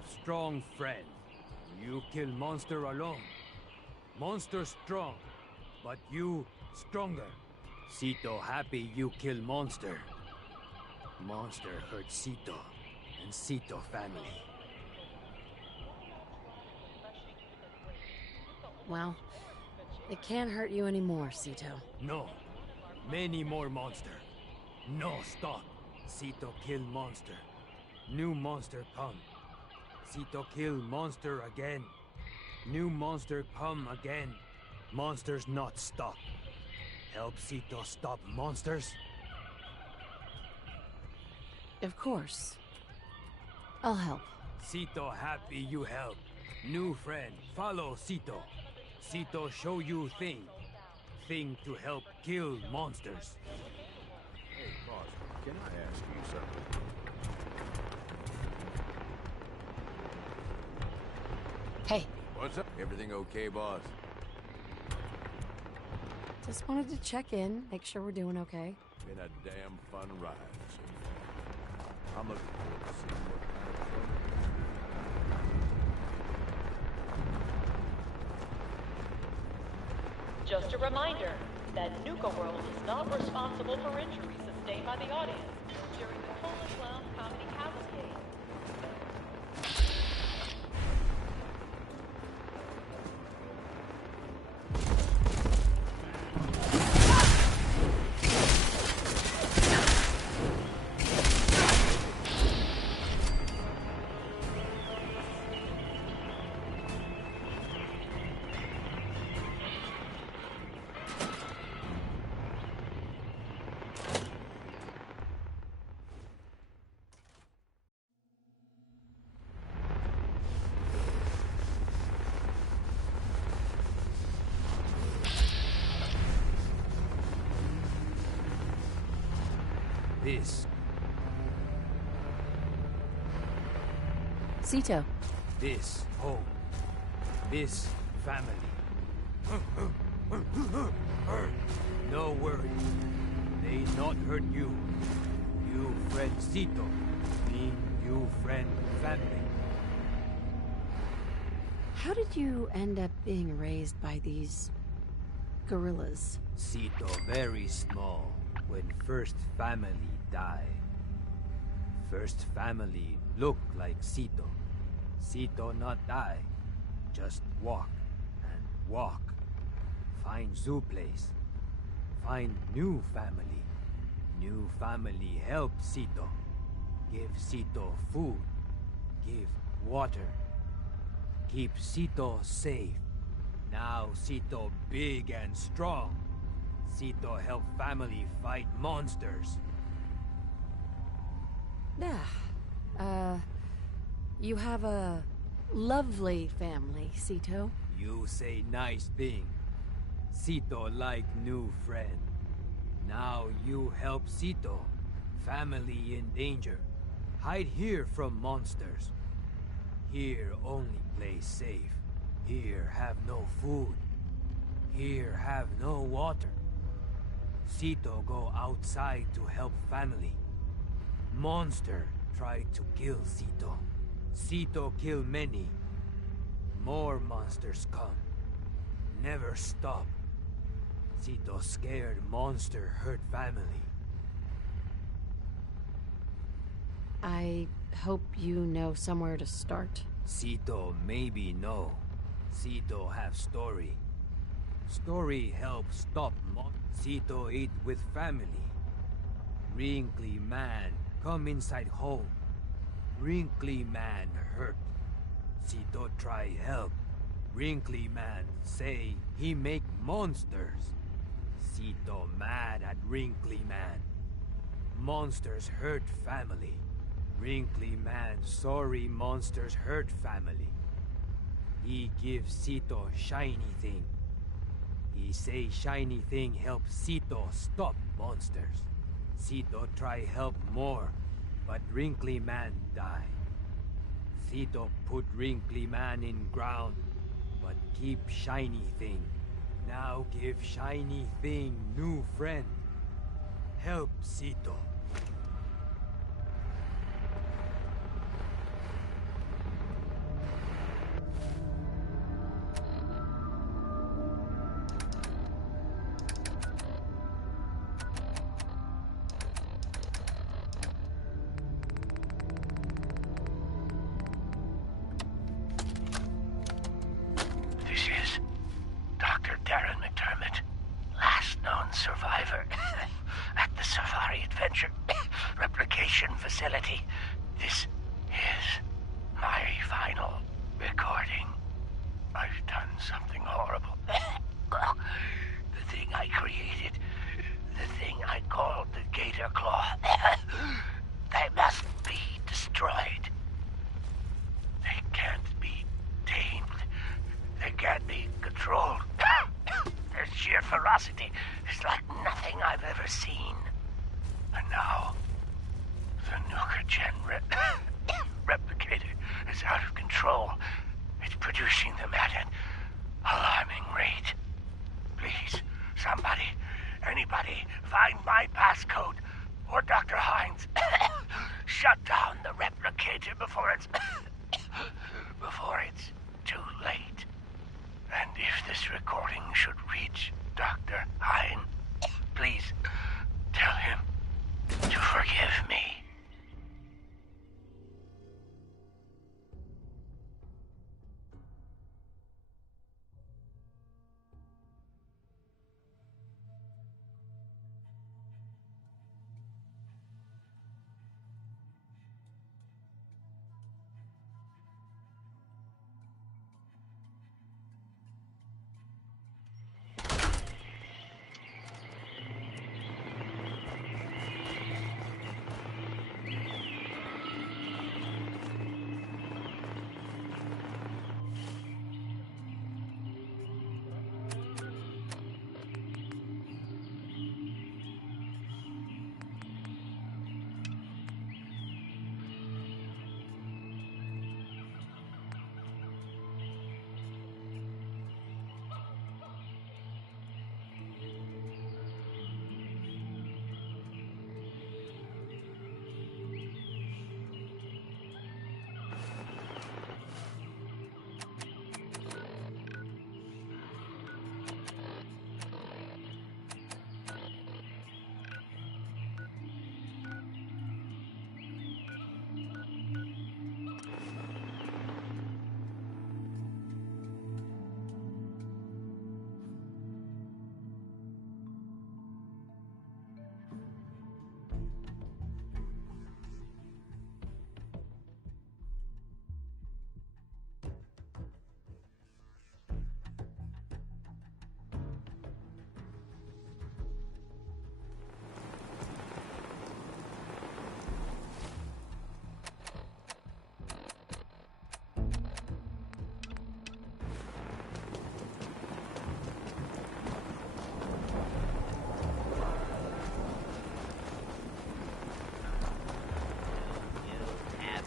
have strong friend. You kill monster alone. Monster strong, but you stronger. Sito happy you kill monster. Monster hurt Sito and Sito family. Well, it can't hurt you anymore, Sito. No. Many more monster. No stop. Sito kill monster. New monster come. Sito kill monster again. New monster come again. Monsters not stop. Help Sito stop monsters? Of course. I'll help. Sito happy you help. New friend, follow Sito. Sito show you thing. Thing to help kill monsters. Hey, boss, can I ask you something? Hey, What's up? Everything okay, boss? just wanted to check in, make sure we're doing okay. Been a damn fun ride so far. I'm looking forward to seeing what kind of trouble. Just a reminder that Nuka World is not responsible for injuries sustained by the audience during the Cola Clown Comedy Cavalcade. This. Sito. This home. This family. No worry. They not hurt you. You friend Sito. Mean you friend family. How did you end up being raised by these gorillas? Sito very small when first family die. First family look like Sito. Sito not die. Just walk and walk. Find zoo place. Find new family. New family help Sito. Give Sito food. Give water. Keep Sito safe. Now Sito big and strong. Sito help family fight monsters. You have a lovely family, Sito. You say nice thing. Sito like new friend. Now you help Sito. Family in danger. Hide here from monsters. Here only place safe. Here have no food. Here have no water. Sito go outside to help family. Monster try to kill Sito. Sito kill many. More monsters come. Never stop. Sito scared monster hurt family. I hope you know somewhere to start. Sito maybe no. Sito have story. Story help stop Sito eat with family. Wrinkly man come inside home. Wrinkly man hurt. Sito try help. Wrinkly man say he make monsters. Sito mad at Wrinkly man. Monsters hurt family. Wrinkly man sorry monsters hurt family. He give Sito shiny thing. He say shiny thing help Sito stop monsters. Sito try help more, but Wrinkly man die. Sito put Wrinkly man in ground, but keep shiny thing. Now give shiny thing new friend. Help Sito. facility. This is my final recording. I've done something horrible. The thing I created, the thing I called the Gator Claw, they must be destroyed. They can't be tamed. They can't be controlled. Their sheer ferocity is like nothing I've ever seen. And now, the Nuka-Gen replicator is out of control. It's producing them at an alarming rate. Please, somebody, anybody, find my passcode, or Dr. Hines. Shut down the replicator before it's too late. And if this recording should reach Dr. Hines, please tell him to forgive me.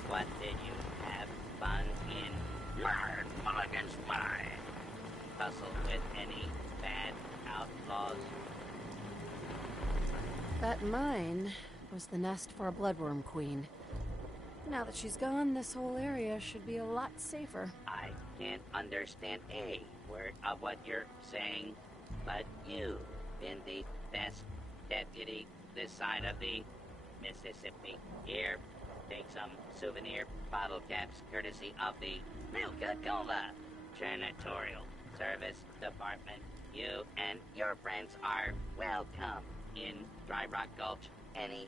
What did you have fun in your Mulligan's mine? Tussle with any bad outlaws? That mine was the nest for a bloodworm queen. Now that she's gone, this whole area should be a lot safer. I can't understand a word of what you're saying, but you've been the best deputy this side of the Mississippi. Here, take some souvenir bottle caps courtesy of the Nuka-Cola Janitorial Service Department. You and your friends are welcome in Dry Rock Gulch anytime.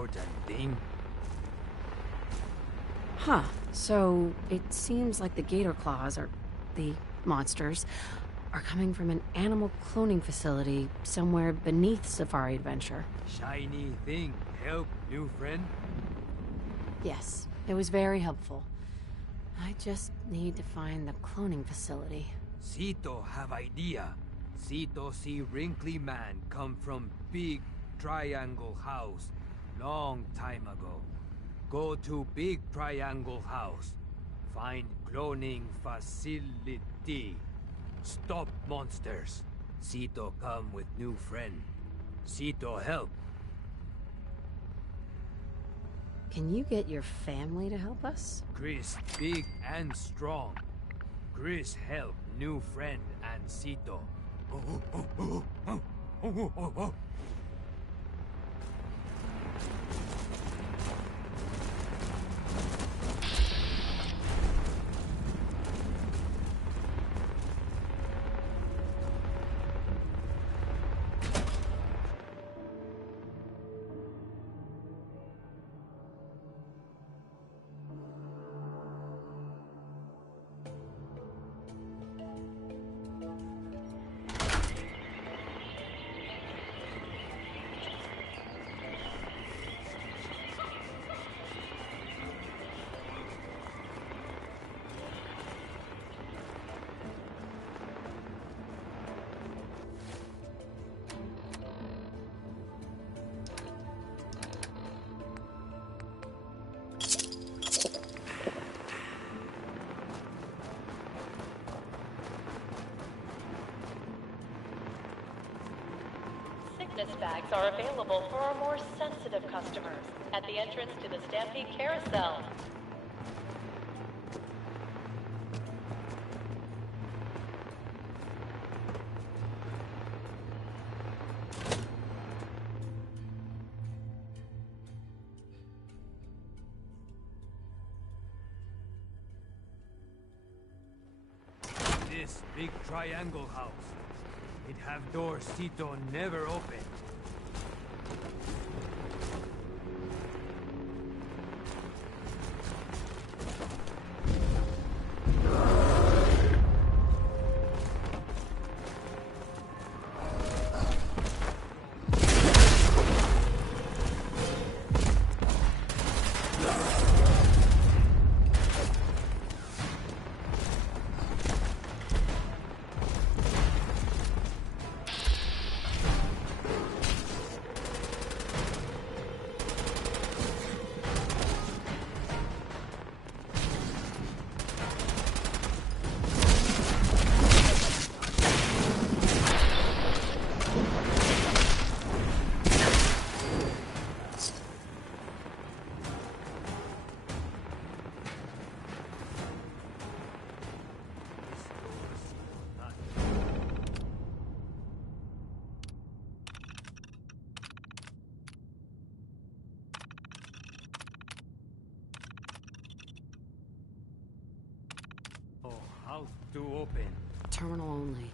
important thing. Huh. So it seems like the Gator Claws, or the monsters, are coming from an animal cloning facility somewhere beneath Safari Adventure. Shiny thing help, new friend? Yes, it was very helpful. I just need to find the cloning facility. Sito have idea. Sito see wrinkly man come from big triangle house long time ago. Go to big triangle house. Find cloning facility. Stop monsters. Sito come with new friend. Sito help. Can you get your family to help us? Chris big and strong. Chris help new friend and Sito. Sickness bags are available for our more sensitive customers at the entrance to the Stampede Carousel. This big triangle house. It have doors Sito never open. Oh, house to open. Terminal only.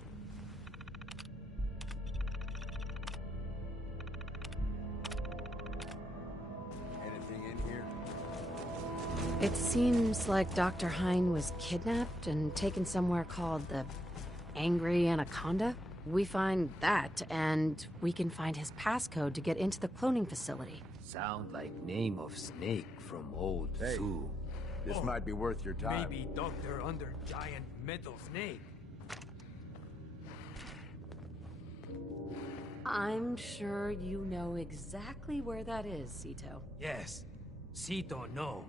Anything in here? It seems like Dr. Hein was kidnapped and taken somewhere called the Angry Anaconda. We find that, and we can find his passcode to get into the cloning facility. Sound like name of snake from old Hey. zoo. This might be worth your time. Maybe Doctor under giant metal snake. I'm sure you know exactly where that is, Sito. Yes. Sito know.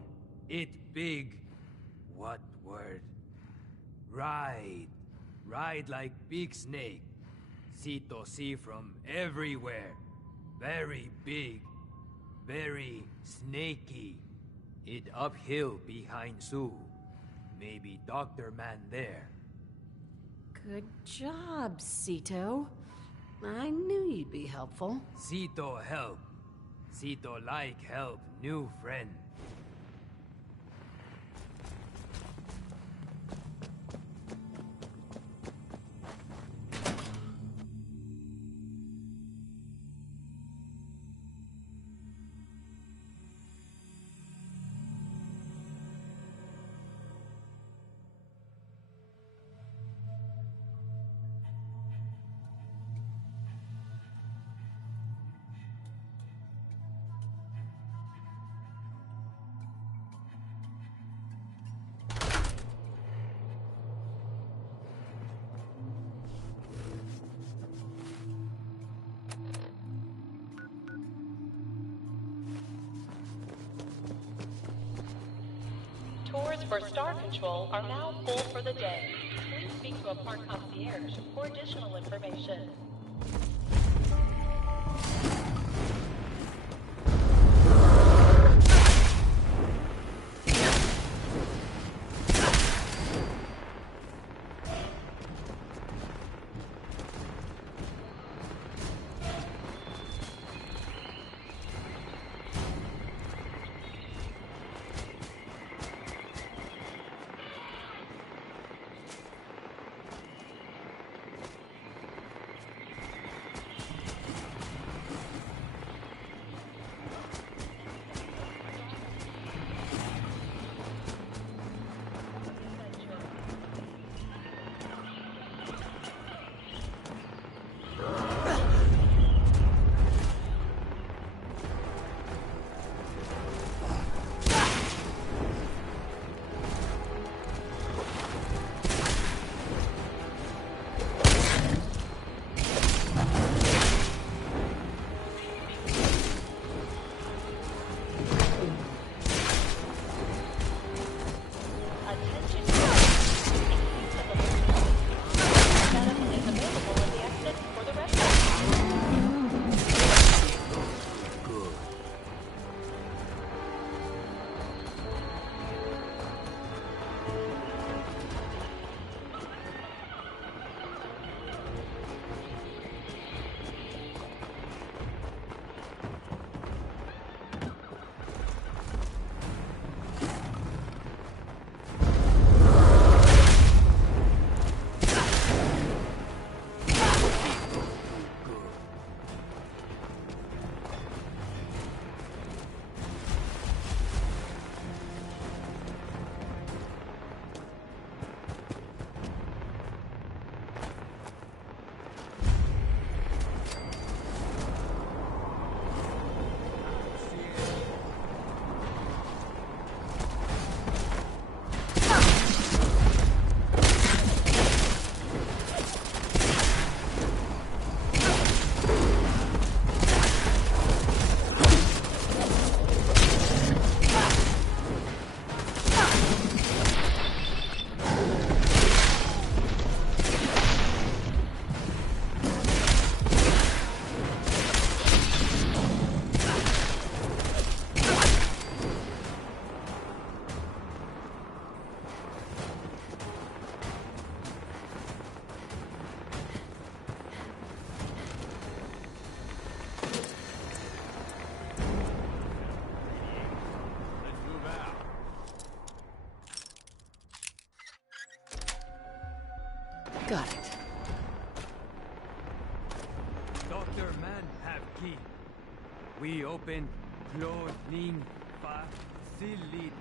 It big. What word? Ride. Ride like big snake. Sito see from everywhere. Very big. Very snaky. It uphill behind Zoo. Maybe Dr. Man there. Good job, Sito. I knew you'd be helpful. Sito help. Sito like help new friend. Tours for Star Control are now full for the day. Please speak to a park concierge for additional information. Got it. Dr. Man have key. We open clothing facility.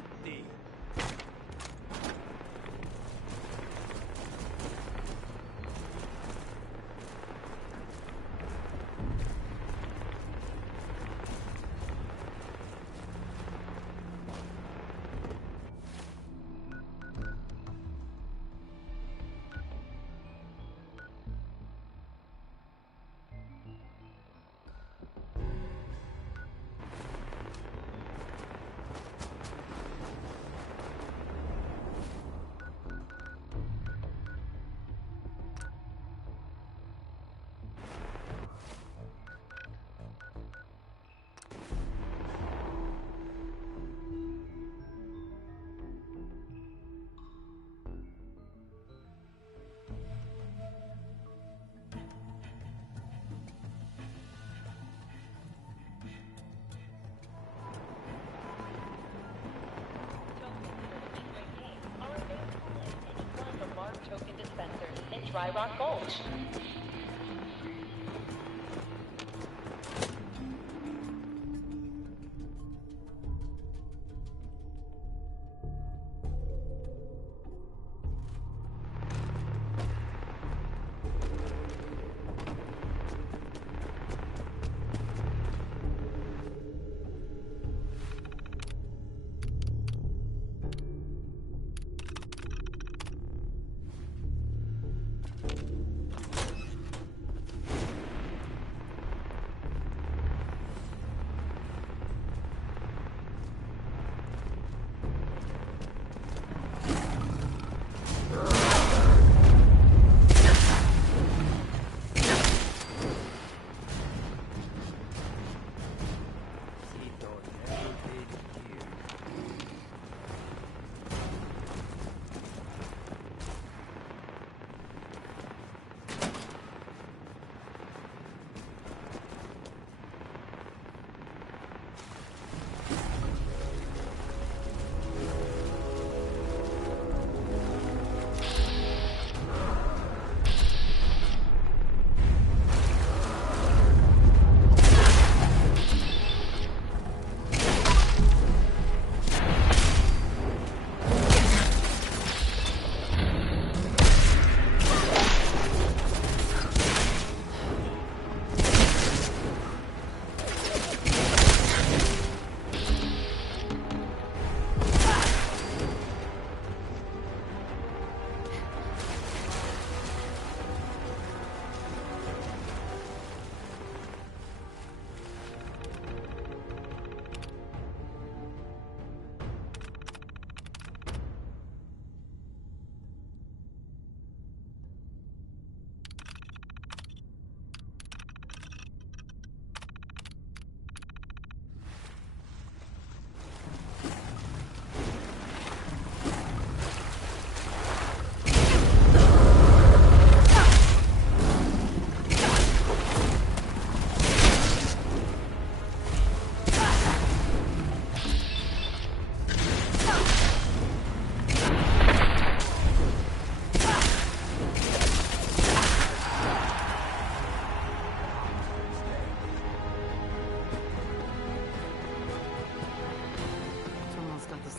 Token dispensers in Dry Rock Gulch.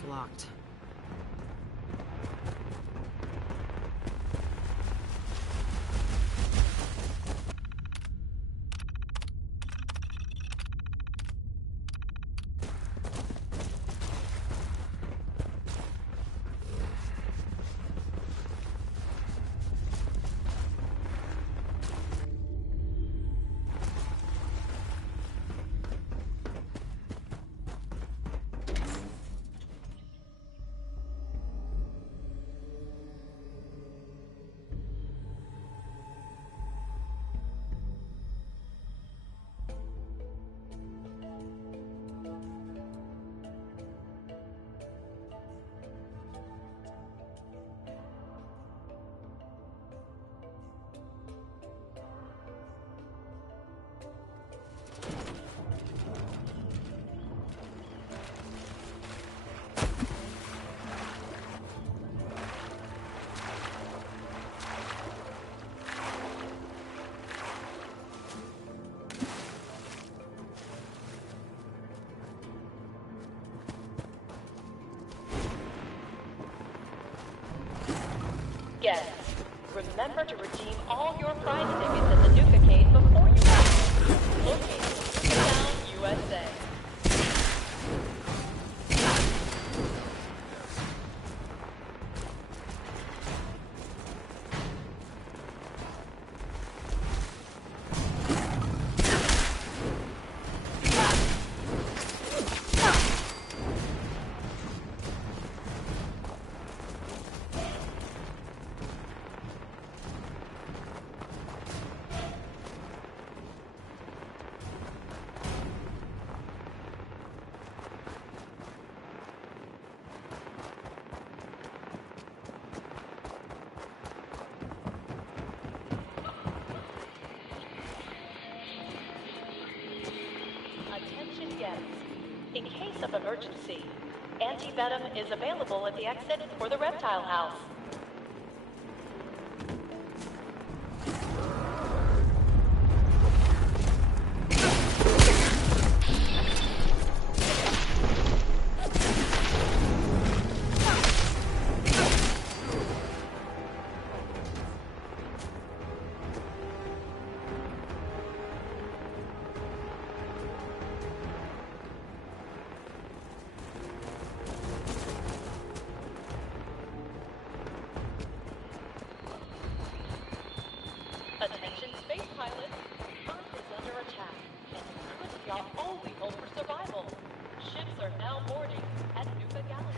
blocked. Guests, remember to redeem all your prize tickets at the Nuka-Cade before you leave. Located in Town, USA. Attention guests. In case of emergency, anti-venom is available at the exit for the reptile house. Attention space pilots, Earth is under attack, and you could be our only hope for survival. Ships are now boarding at Nuka Galaxy.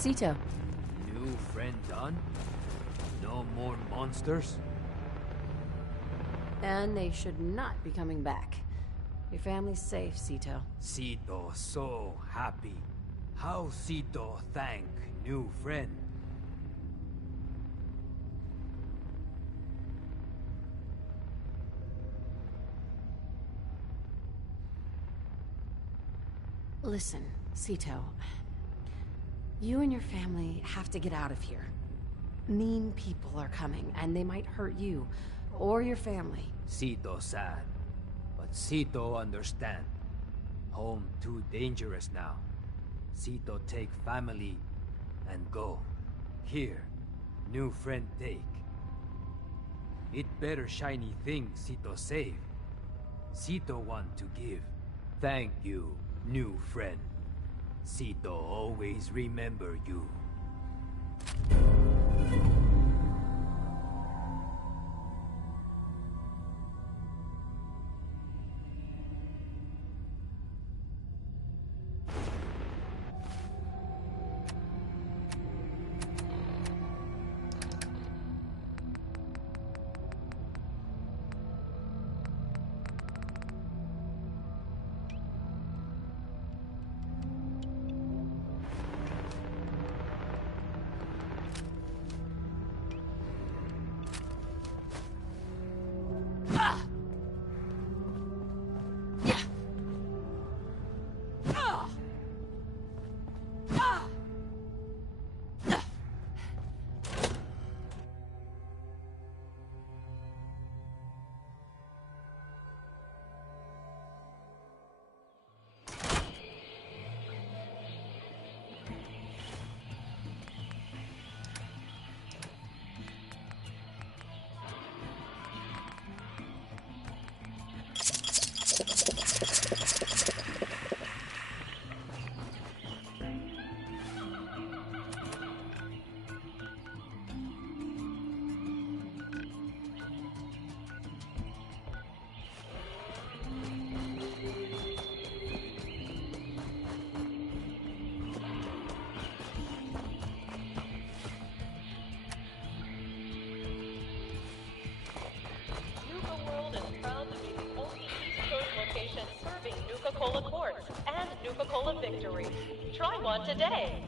Sito. New friend done? No more monsters? And they should not be coming back. Your family's safe, Sito. Sito so happy. How Sito thank new friend? Listen, Sito. You and your family have to get out of here. Mean people are coming, and they might hurt you, or your family. Sito sad. But Sito understand. Home too dangerous now. Sito take family and go. Here, new friend take. It better shiny thing Sito save. Sito want to give. Thank you, new friend. Sito always remember you. Nuka World is proud to be the only East Coast location serving Nuka-Cola Quartz and Nuka-Cola Victory. Try one today.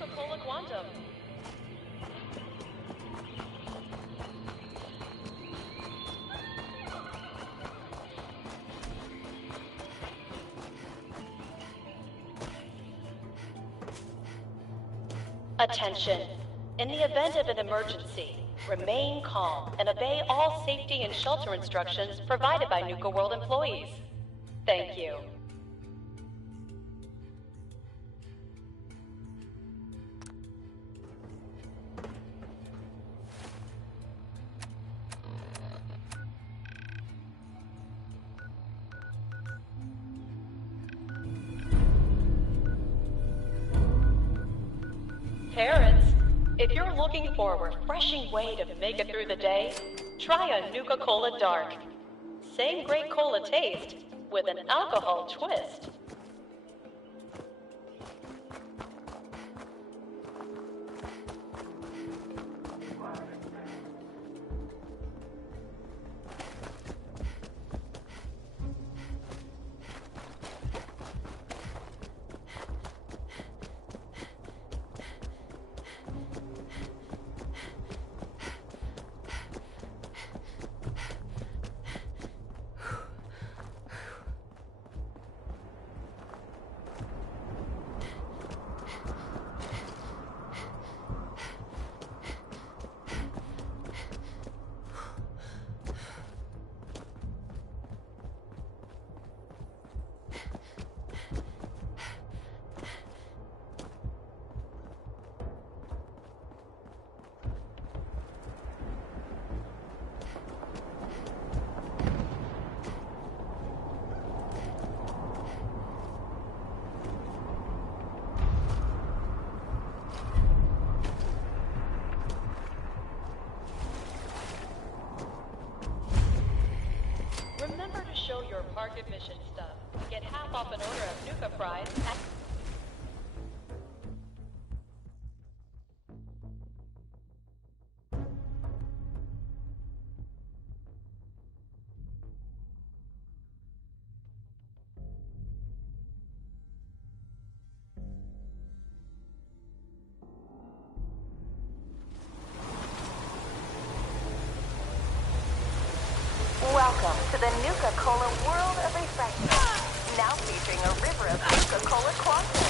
Nuka-Cola Quantum. Attention. In the event of an emergency, remain calm and obey all safety and shelter instructions provided by Nuka World employees. Thank you. Parents, if you're looking for a refreshing way to make it through the day, try a Nuka-Cola Dark. Same great cola taste with an alcohol twist. admission stuff. Get half off an order of Nuka fries at... Welcome to the Nuka-Cola World of Refreshment. Now featuring a river of Nuka-Cola Quantum.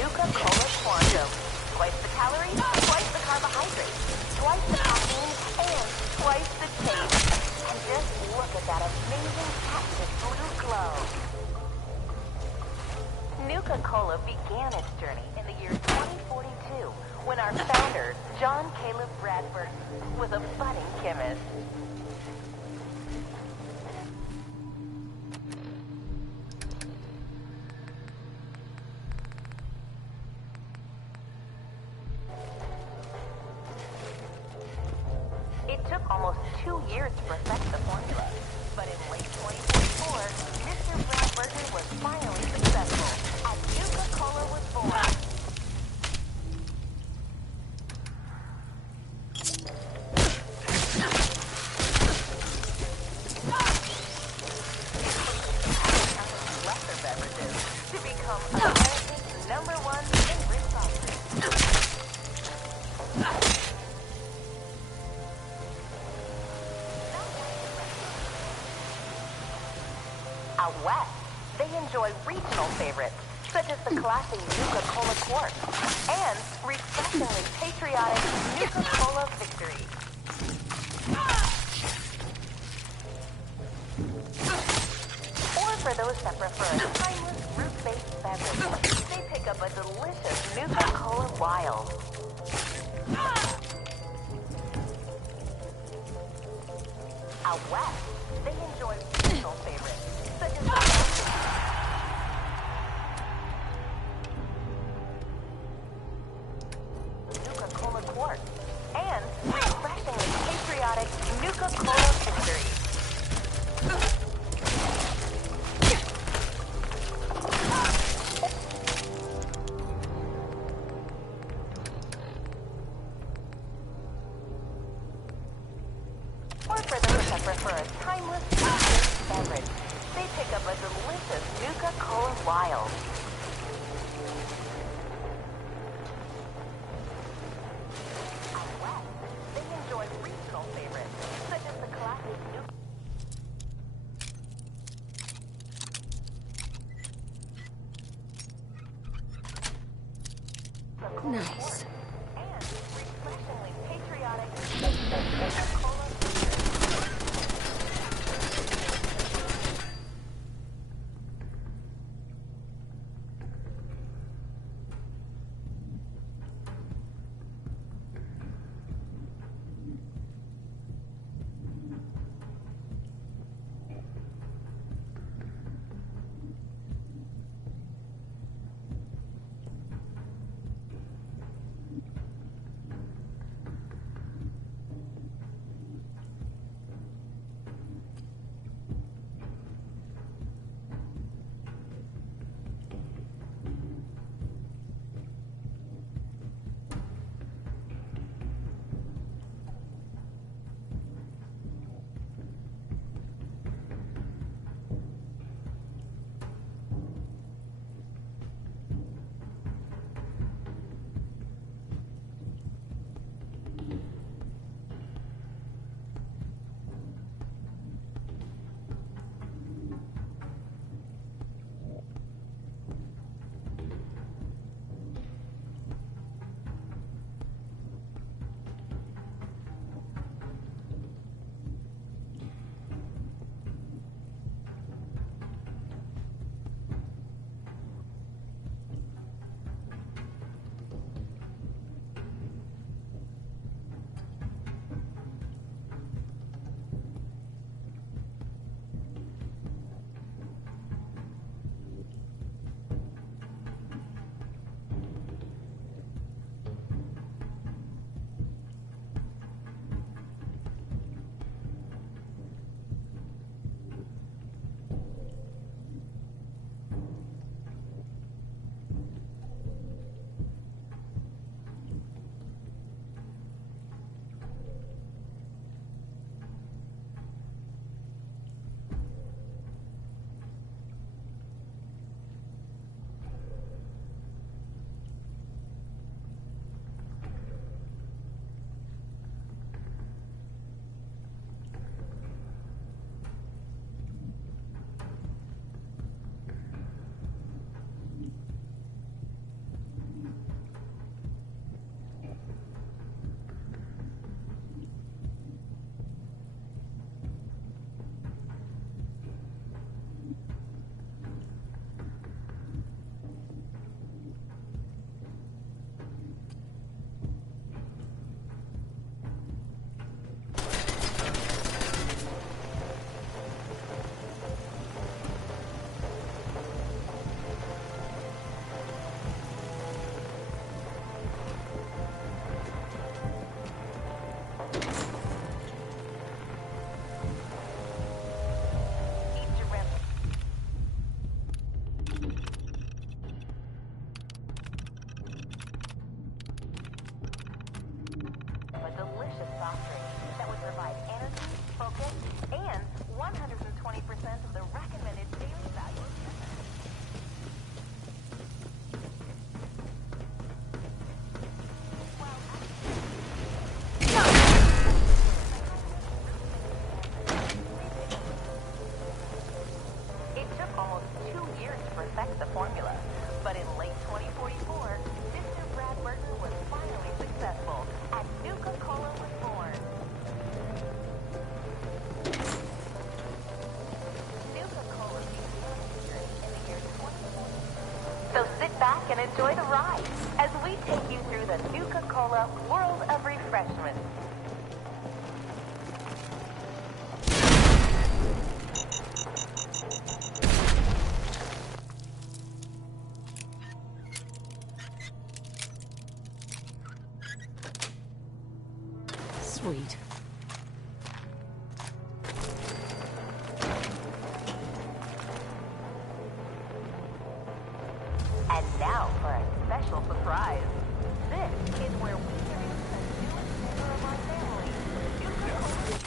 Nuka-Cola Quantum. Twice the calories, twice the carbohydrates, twice the caffeine, and twice the taste. And just look at that amazing cactus blue glow. Nuka-Cola began its journey in the year 2042 when our founder, John Caleb Bradford, was a budding chemist. It took almost 2 years to perfect the formula, but in late 2024, Mr. Bradford was finally successful. Nuka-Cola was born. Lesser beverages to become America's #1 favorite soft drink. Out west, they enjoy regional favorites, such as the classic Nuka-Cola Quartz and refreshingly patriotic Nuka-Cola Victory. Or for those that prefer a timeless fruit-based beverage, they pick up a delicious Nuka-Cola Wild. Out west, they enjoy regional favorites, such as the Nuka-Cola Quartz and refreshingly patriotic Nuka-Cola Victory. Or for those that prefer a timeless fruit-based beverage, they pick up a delicious Nuka-Cola Wild. Out west, they enjoy regional favorites, such as the classic Nuka-Cola Nice. and refreshingly patriotic Nuka-Cola Victory. enjoy the ride as we take you through the Nuka-Cola World of Refreshment. Sweet. And now for a special surprise. This is where we introduce the newest member of our family, Nuka-Cola.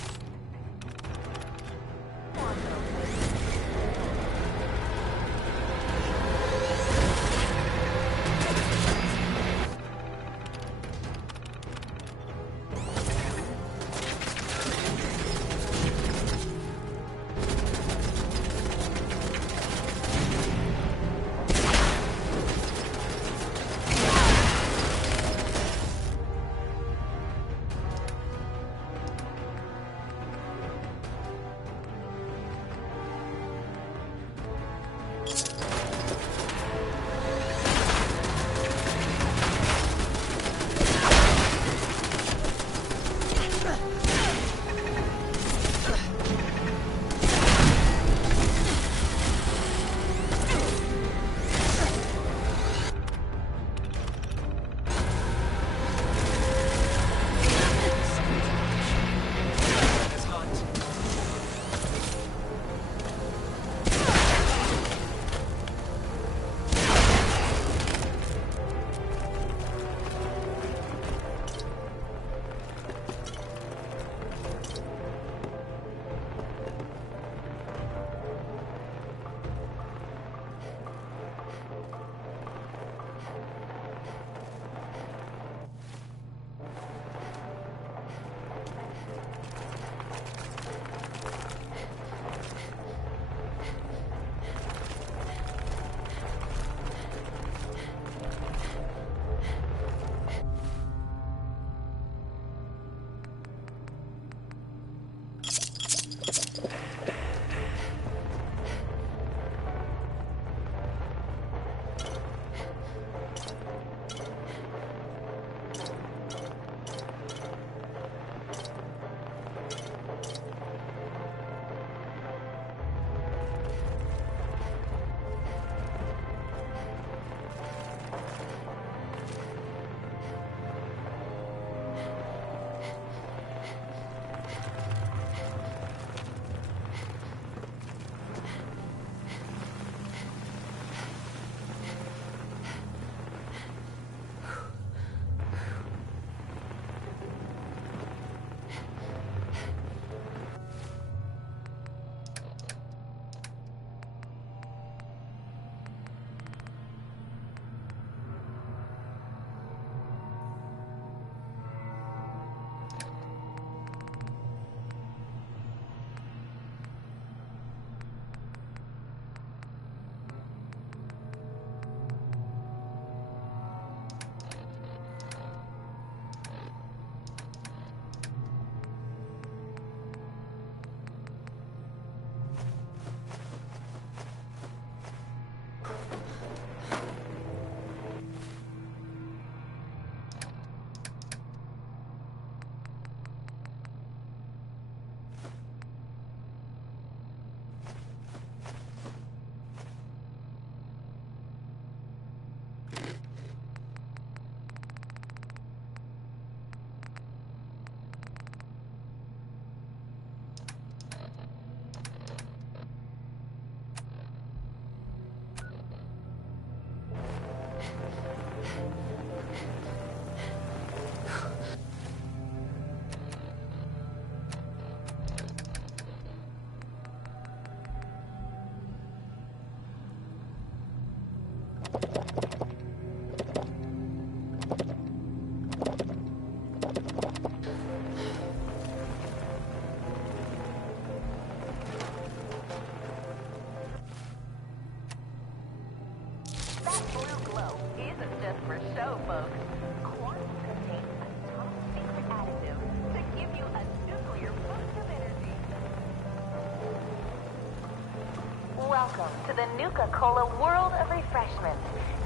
Welcome to the Nuka-Cola World of Refreshment,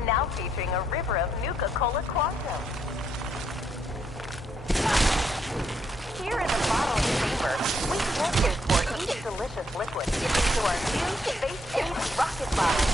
now featuring a river of Nuka-Cola Quantum. Here in the bottling chamber, we carefully pour each delicious liquid into our new space-age rocket bottle.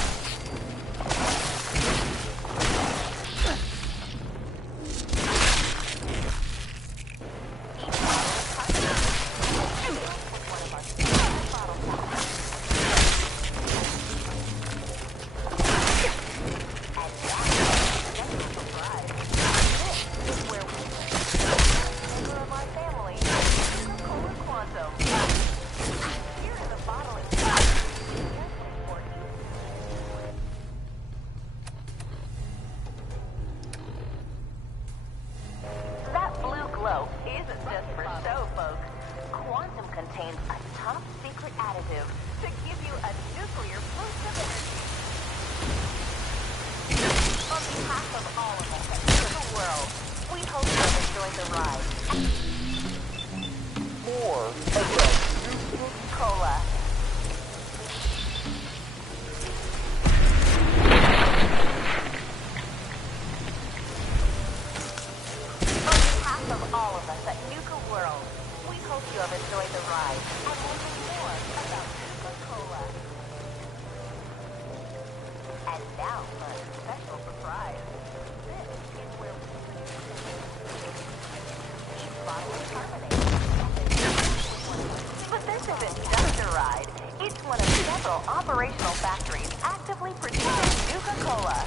Operational factories actively producing Nuka-Cola.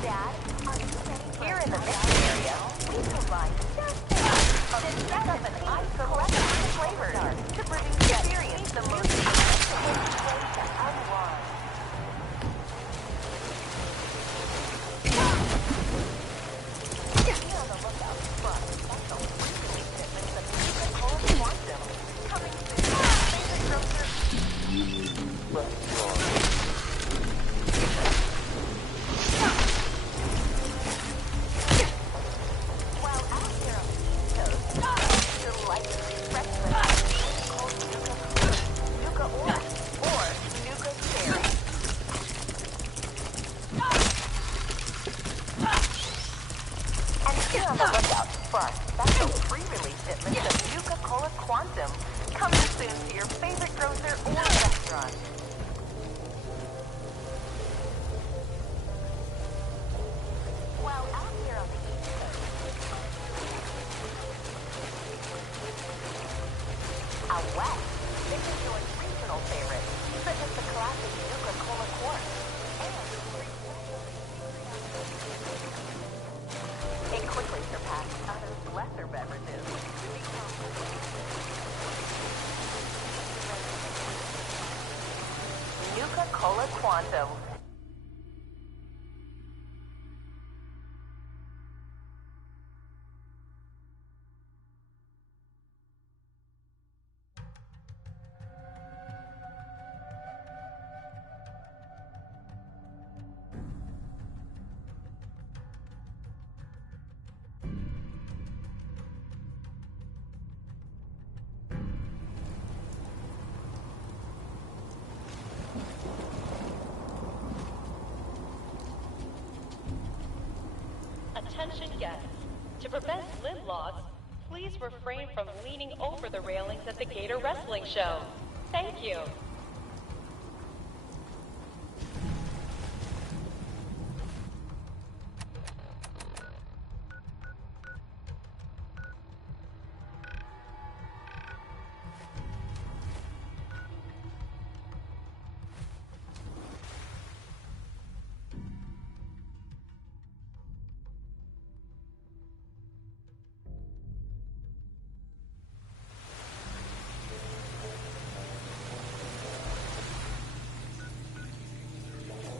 Dad, here in the mixing area, we combine just then set up an ice collection flavors to produce experience the most delicious way to unwind. Be on the lookout for special free shipments of Nuka-Cola Quantum. Coming soon to your favorite grocer. While out here on the East Coast, delightful refreshment called Nuka Orange or Nuka Cherry. And be on the lookout for our special pre-release shipments of Nuka-Cola Quantum. Coming soon to your favorite grocer or restaurant. While out here on the East Coast, out west, they enjoy regional favorites such as the classic Nuka-Cola Quartz and it quickly surpassed other lesser beverages to become Nuka-Cola Quantum. Attention guests. To prevent limb loss, please refrain from leaning over the railings at the Gator Wrestling Show. Thank you.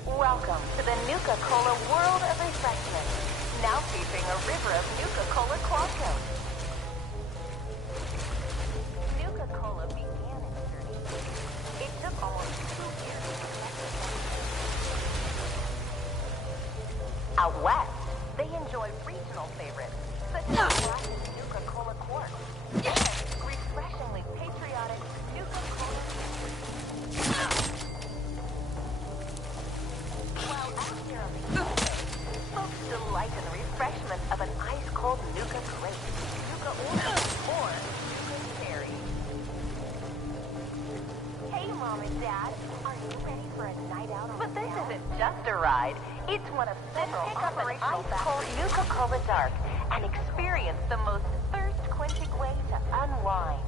Welcome to the Nuka-Cola World of Refreshment, now featuring a river of Nuka-Cola Quantum. Nuka-Cola began its journey. It took almost 2 years. Out west, they enjoy regional favorites, such as classic Nuka-Cola Quartz and refreshingly patriotic side. It's one of several operational called Nuka-Cola Dark and experience the most thirst-quenching way to unwind.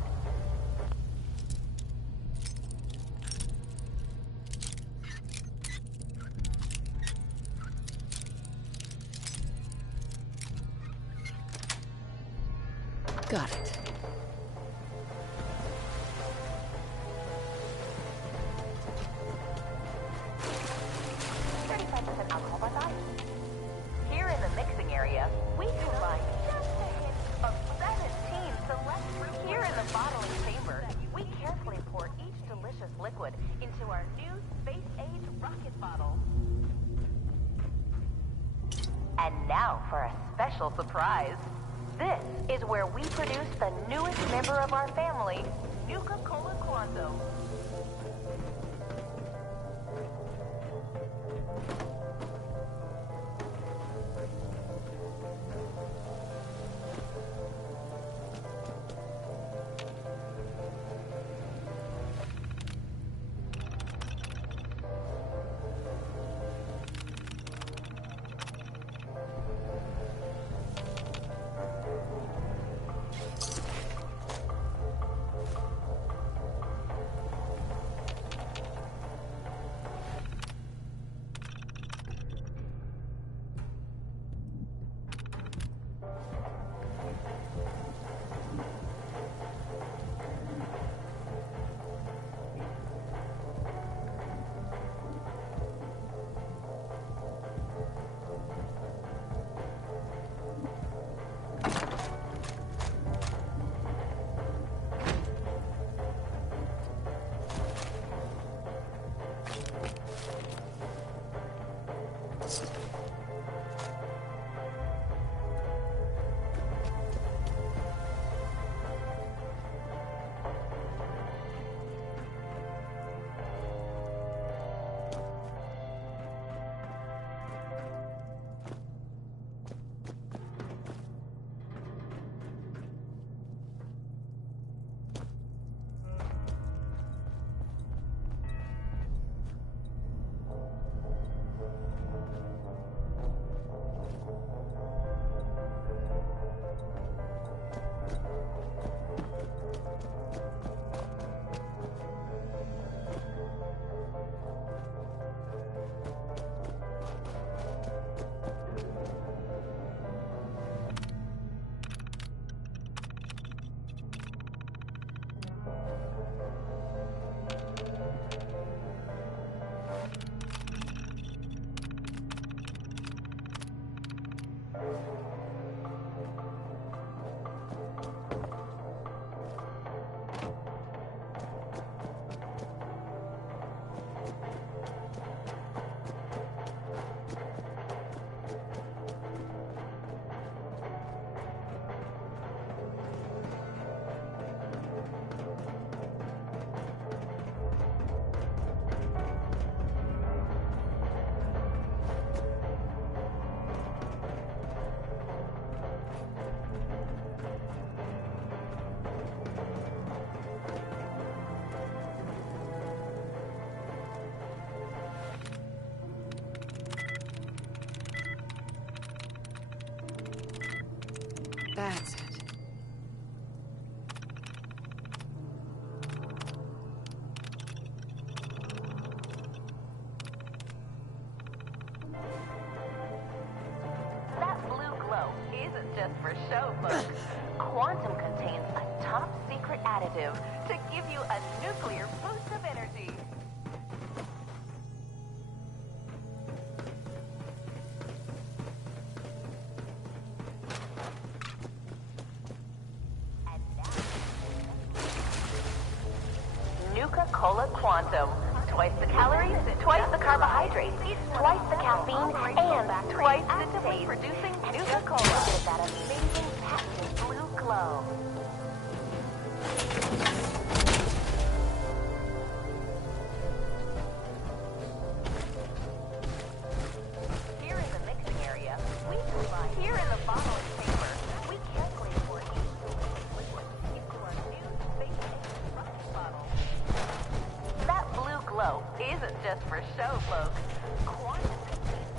Got it. Alcohol by volume. Here in the mixing area, we combine just a hint of 17 select fruit. Here in the bottling chamber, we carefully pour each delicious liquid into our new space-age rocket bottle. And now for a special surprise. This is where we produce the newest member of our family, Nuka-Cola Quantum. That's it. That blue glow isn't just for show, folks. Quantum contains a top secret additive to give you a nuclear boost of energy. And now, Nuka-Cola Quantum. Twice the calories, twice the carbohydrates, twice the caffeine, and twice the taste. Producing Nuka-Cola with that amazing patented blue glow. Here in the mixing area, we combine. Here in the bottling chamber, we carefully pour each liquid into our new space-age rocket bottle. That blue glow isn't just for show, folks. Quantum contains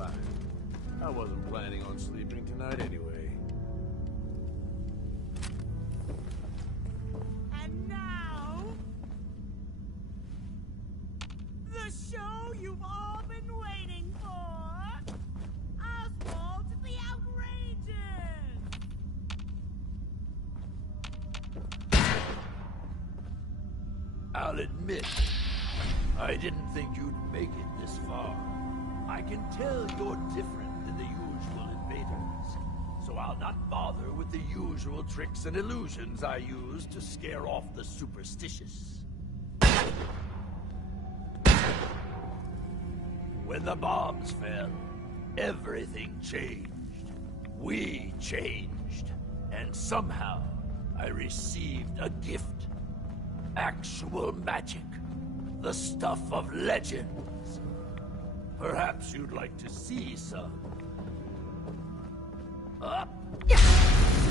fine. I wasn't planning on sleeping tonight anyway. And now, the show you've all been waiting for, Oswald the Outrageous! I'll admit, I didn't think you'd make it this far. I can tell you're different than the usual invaders, so I'll not bother with the usual tricks and illusions I use to scare off the superstitious. When the bombs fell, everything changed. We changed, and somehow I received a gift. Actual magic. The stuff of legends. Perhaps you'd like to see some. Up!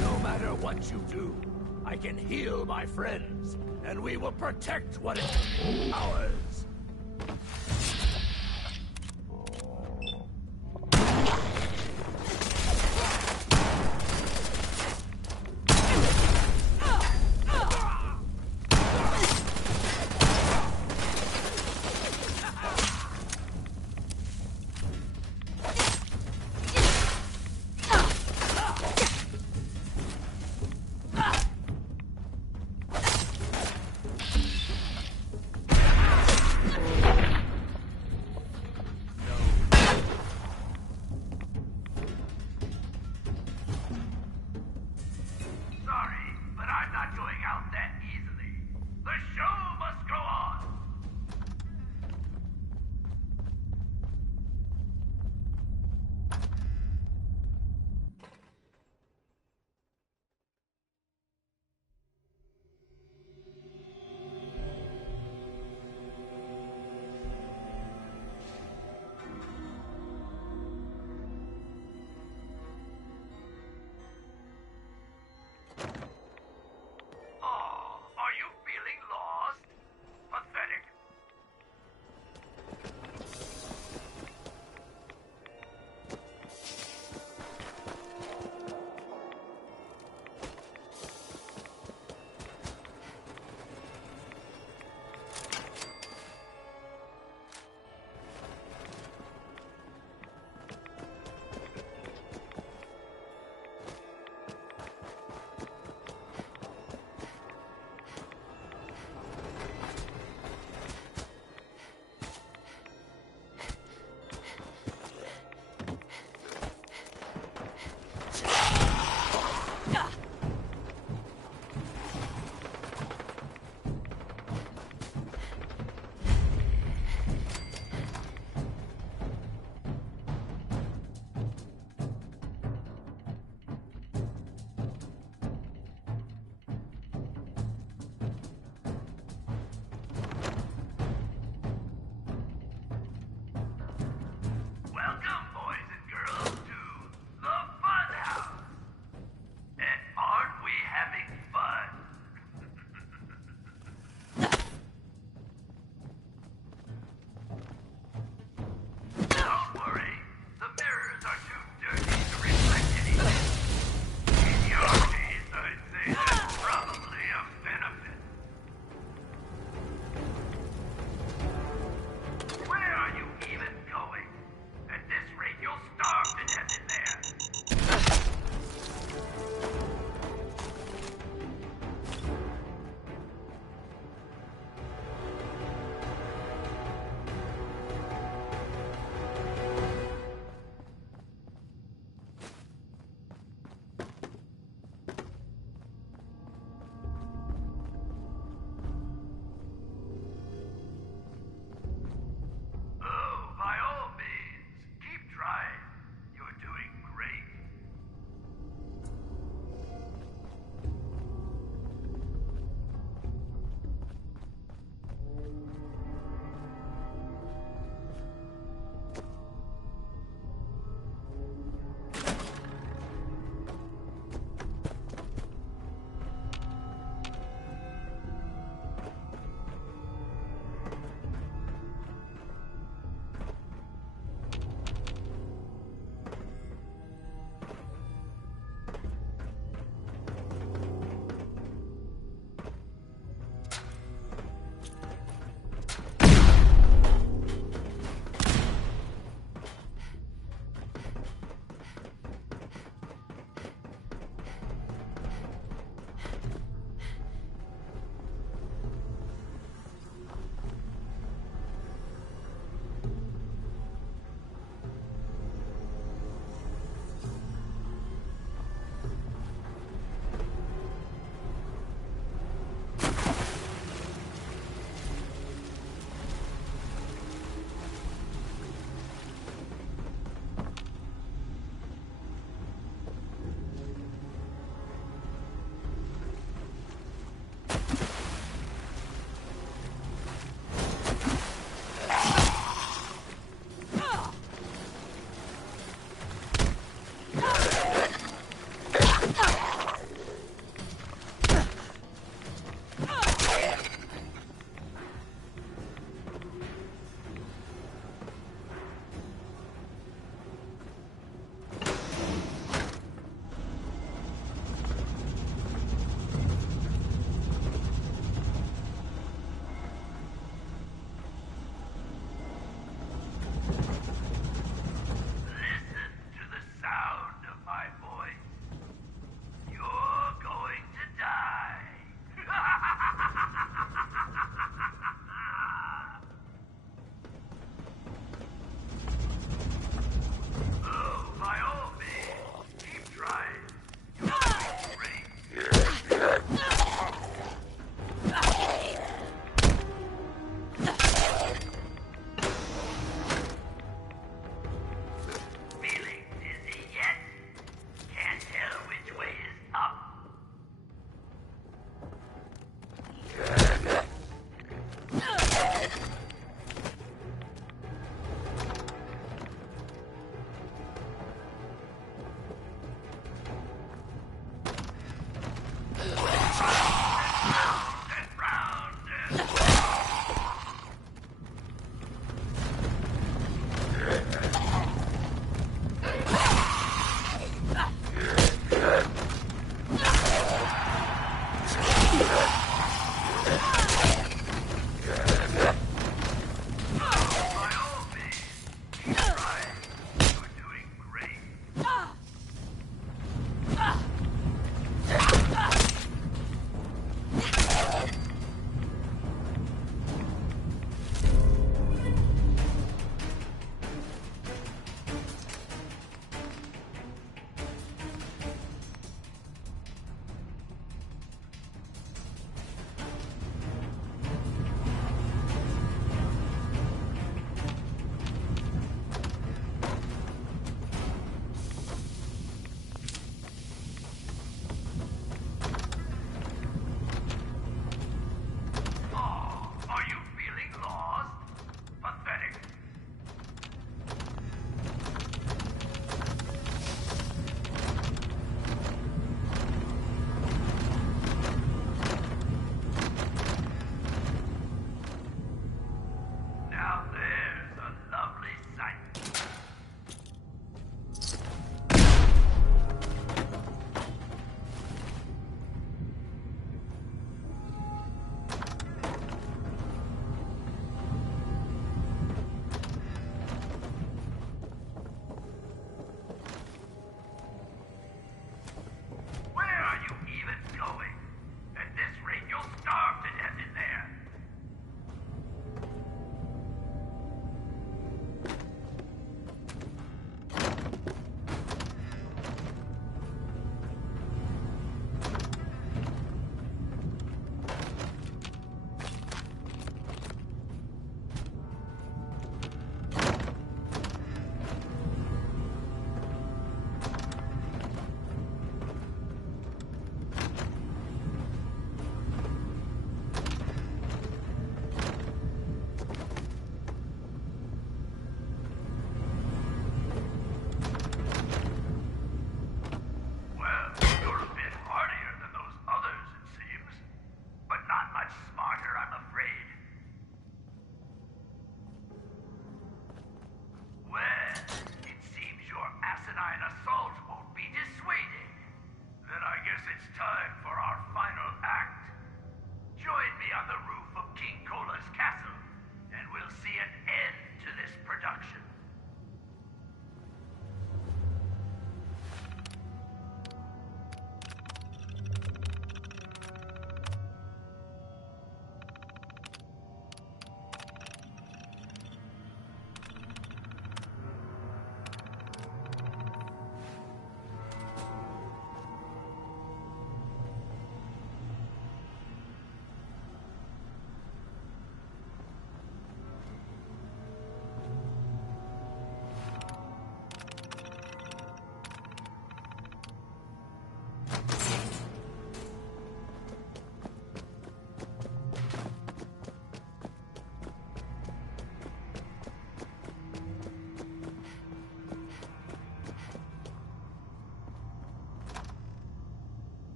No matter what you do, I can heal my friends, and we will protect what is ours.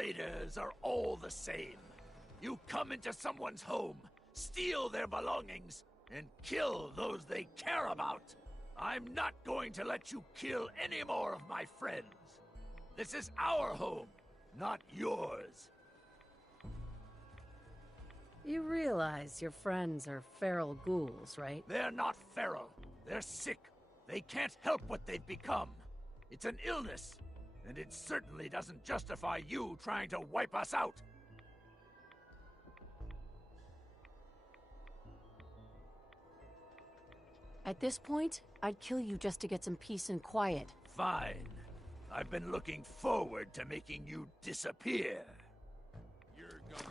raiders are all the same. You come into someone's home, steal their belongings, and kill those they care about. I'm not going to let you kill any more of my friends. This is our home, not yours. You realize your friends are feral ghouls, right? They're not feral. They're sick. They can't help what they've become. It's an illness, and it certainly doesn't justify you trying to wipe us out. At this point, I'd kill you just to get some peace and quiet. Fine. I've been looking forward to making you disappear. You're gonna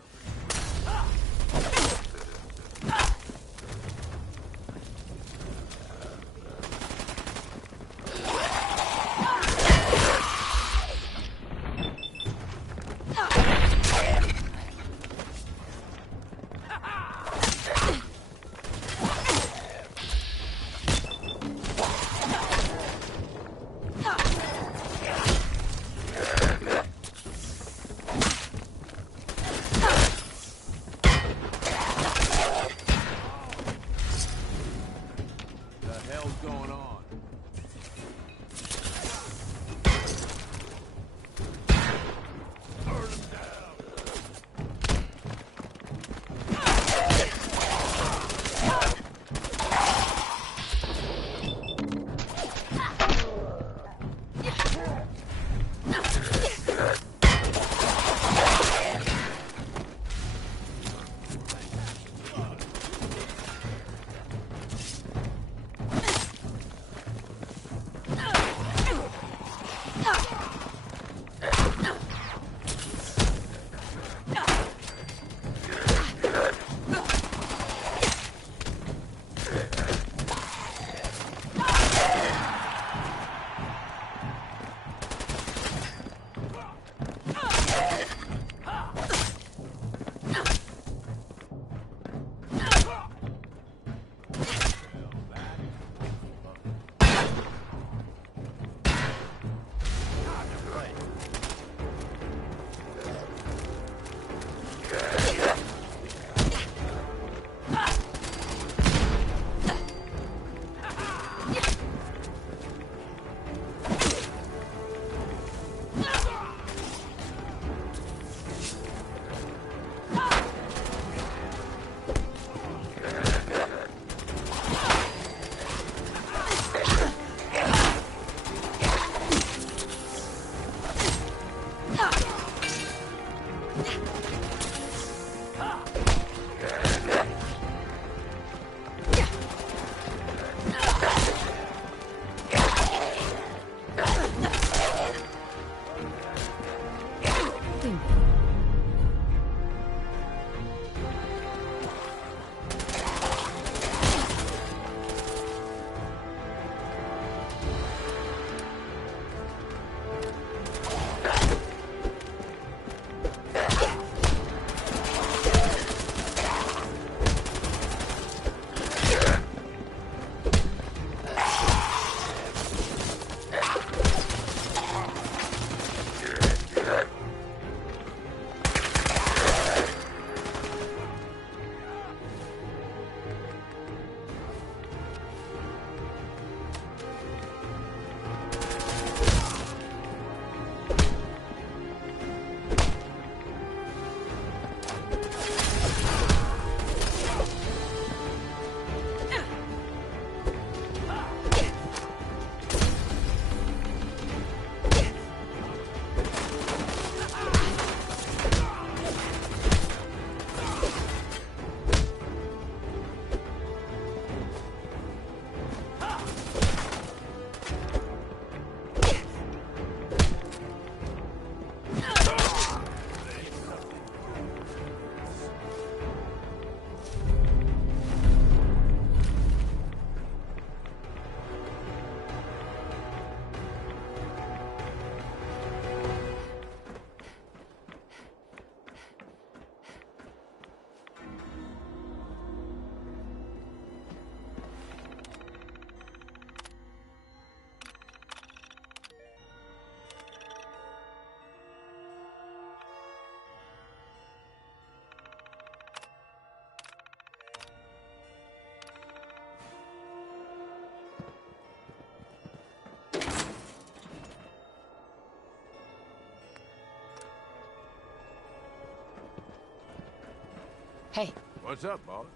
Hey, What's up, boss?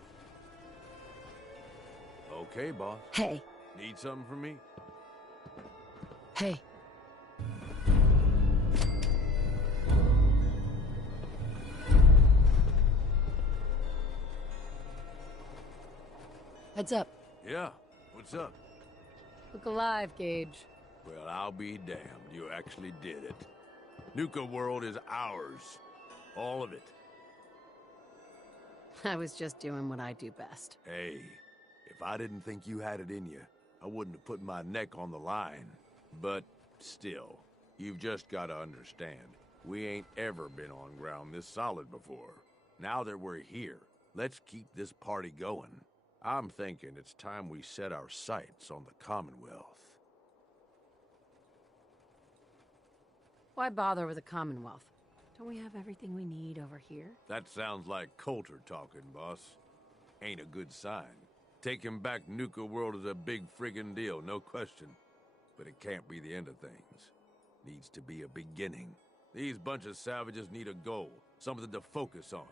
Okay, boss. hey, Need something from me? hey. Heads up. Yeah. What's up? Look alive, Gage. Well, I'll be damned. You actually did it. Nuka World is ours. All of it. I was just doing what I do best. Hey, if I didn't think you had it in you, I wouldn't have put my neck on the line. But still, you've just got to understand, we ain't ever been on ground this solid before. Now that we're here, let's keep this party going. I'm thinking it's time we set our sights on the Commonwealth. Why bother with the Commonwealth? Don't we have everything we need over here? That sounds like Coulter talking, boss. Ain't a good sign. Taking back Nuka World is a big friggin' deal, no question. But it can't be the end of things. Needs to be a beginning. These bunch of savages need a goal, something to focus on.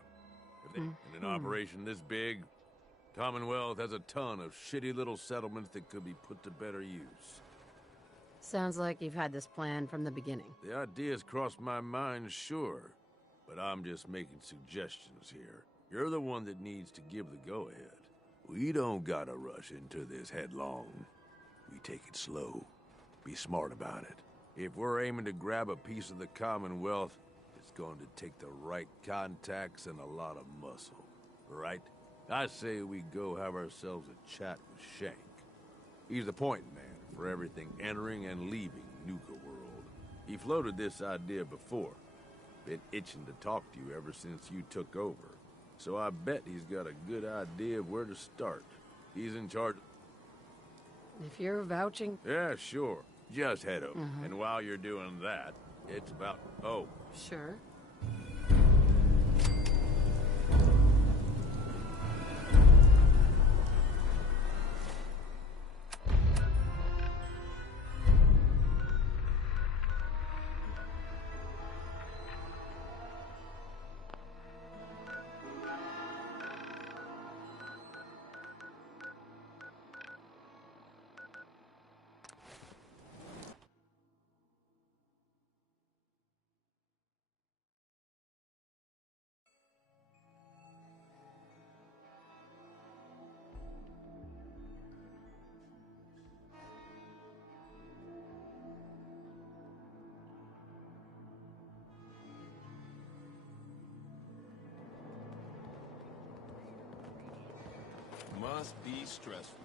If they, in an operation this big, Commonwealth has a ton of shitty little settlements that could be put to better use. Sounds like you've had this plan from the beginning. The idea's crossed my mind, sure. But I'm just making suggestions here. You're the one that needs to give the go-ahead. We don't gotta rush into this headlong. We take it slow. Be smart about it. If we're aiming to grab a piece of the Commonwealth, it's going to take the right contacts and a lot of muscle. Right? I say we go have ourselves a chat with Shank. He's the point man for everything entering and leaving Nuka World. He floated this idea before. Been itching to talk to you ever since you took over. So I bet he's got a good idea of where to start. He's in charge. If you're vouching... Yeah, sure. Just head over. And while you're doing that, it's about... Oh, Sure. must be stressful.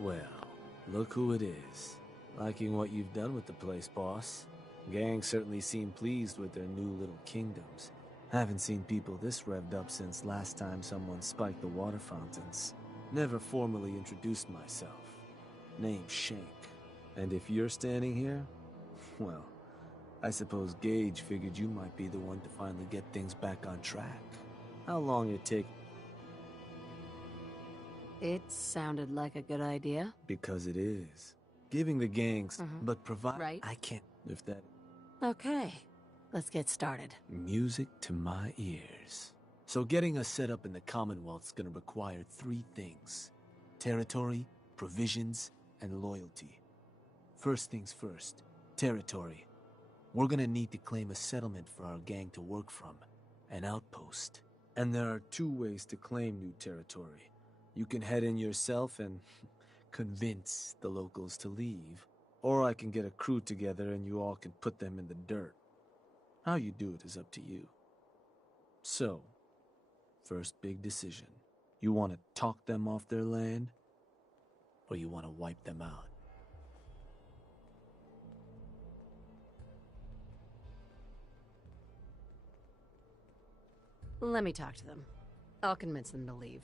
Well, look who it is. Liking what you've done with the place, boss. Gang certainly seem pleased with their new little kingdoms. Haven't seen people this revved up since last time someone spiked the water fountains. Never formally introduced myself. Name's Shank. And if you're standing here, well, I suppose Gage figured you might be the one to finally get things back on track. How long it take? It sounded like a good idea. Because it is. Giving the gangs, but provide... Right. I can't... If that... Okay, let's get started. Music to my ears. So getting us set up in the Commonwealth's gonna require 3 things. Territory, provisions, and loyalty. First things first. Territory. We're gonna need to claim a settlement for our gang to work from. An outpost. And there are 2 ways to claim new territory. You can head in yourself and convince the locals to leave. Or I can get a crew together and you all can put them in the dirt. How you do it is up to you. So, first big decision. You want to talk them off their land? Or you want to wipe them out? Let me talk to them. I'll convince them to leave.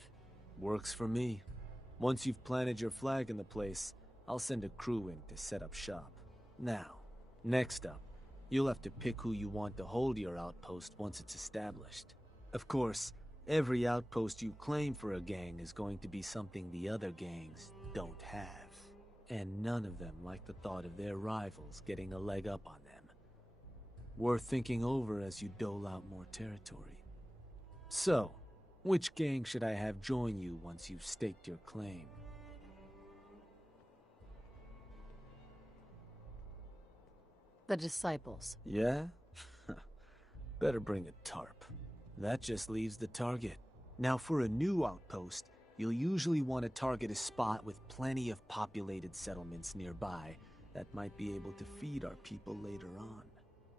Works for me. Once you've planted your flag in the place, I'll send a crew in to set up shop. Now, next up, you'll have to pick who you want to hold your outpost once it's established. Of course, every outpost you claim for a gang is going to be something the other gangs don't have. And none of them like the thought of their rivals getting a leg up on them. Worth thinking over as you dole out more territory. So, which gang should I have join you once you've staked your claim? The Disciples. Yeah? Better bring a tarp. That just leaves the target. Now for a new outpost, you'll usually want to target a spot with plenty of populated settlements nearby that might be able to feed our people later on.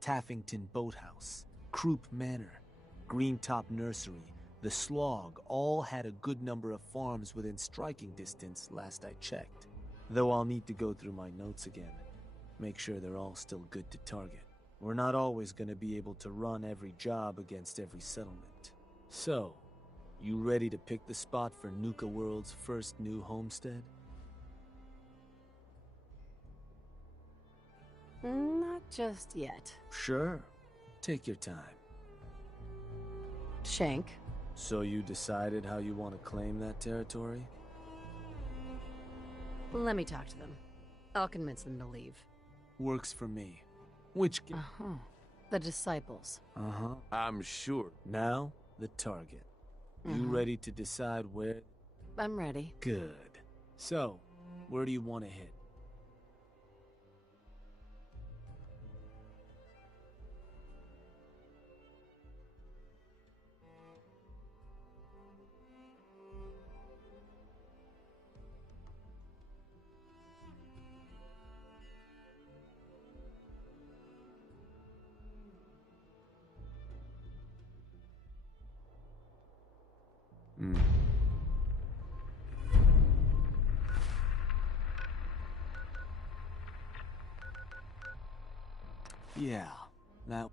Taffington Boathouse, Croup Manor, Greentop Nursery, the Slog all had a good number of farms within striking distance last I checked. Though I'll need to go through my notes again. Make sure they're all still good to target. We're not always going to be able to run every job against every settlement. So, you ready to pick the spot for Nuka World's first new homestead? Not just yet. Sure. Take your time. Shank. So you decided how you want to claim that territory? Let me talk to them. I'll convince them to leave. Works for me. Which The Disciples. I'm sure. Now, the target. You ready to decide where? I'm ready. Good. So, where do you want to hit? Yeah, that...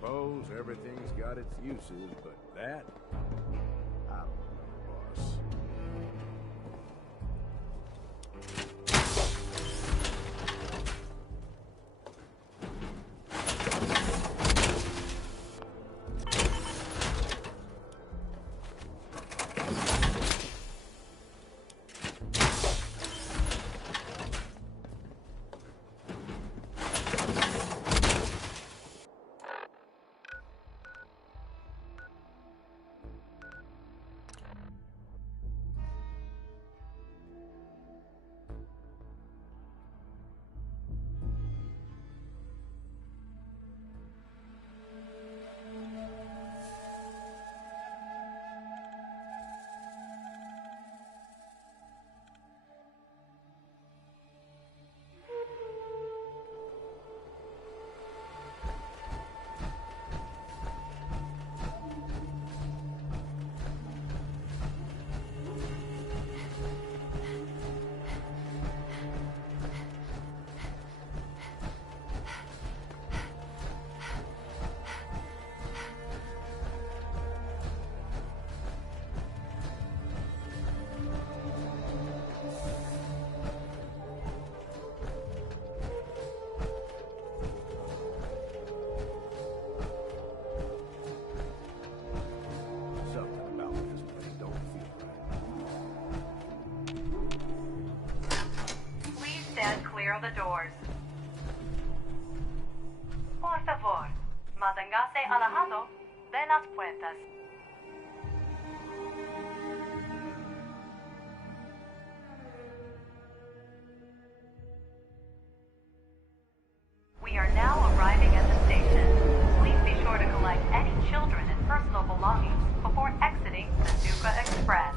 suppose everything's got its uses, but that? I don't know, boss. Something about this place don't feel right. Please stand clear of the doors. Por favor, manténgase alejado de las puertas. We are now arriving at the station. Please be sure to collect any children and personal belongings before exiting the Nuka Express.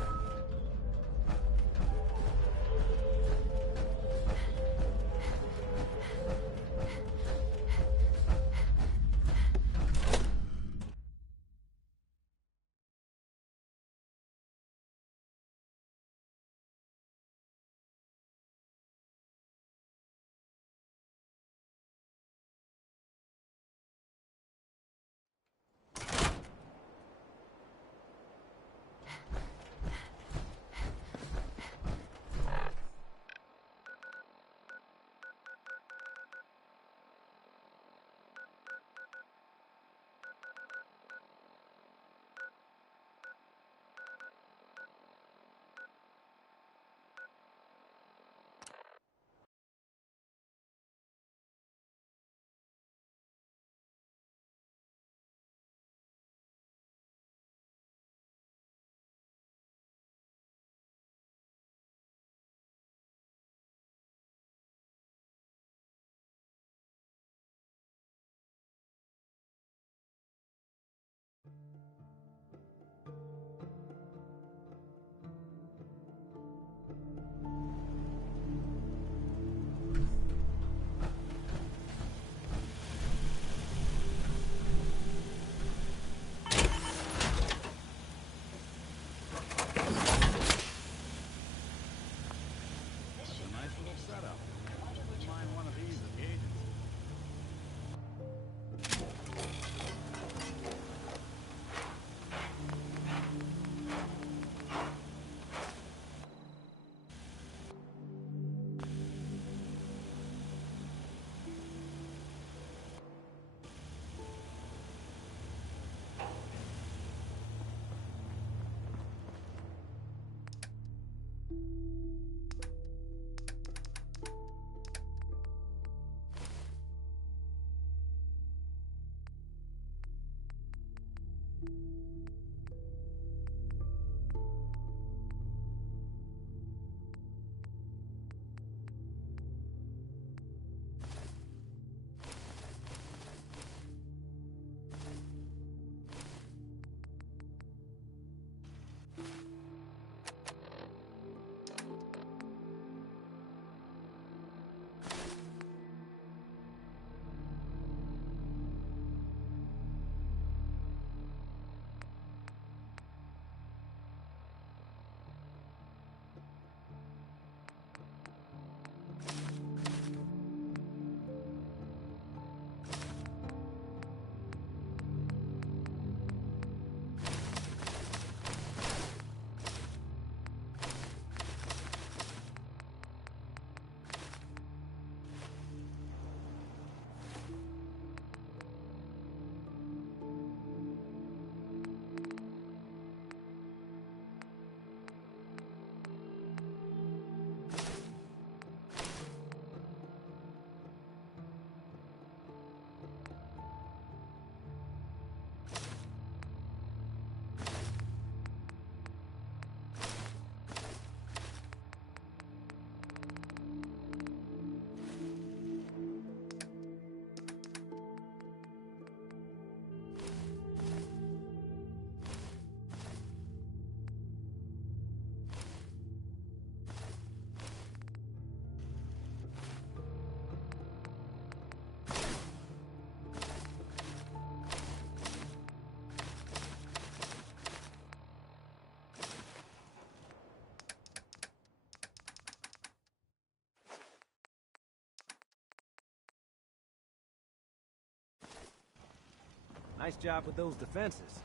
Nice job with those defenses.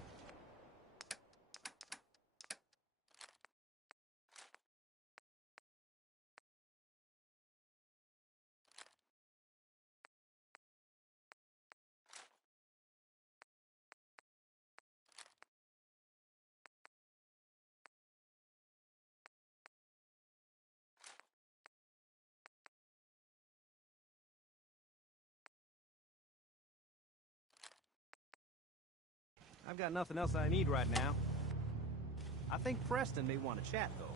I've got nothing else I need right now. I think Preston may want to chat, though.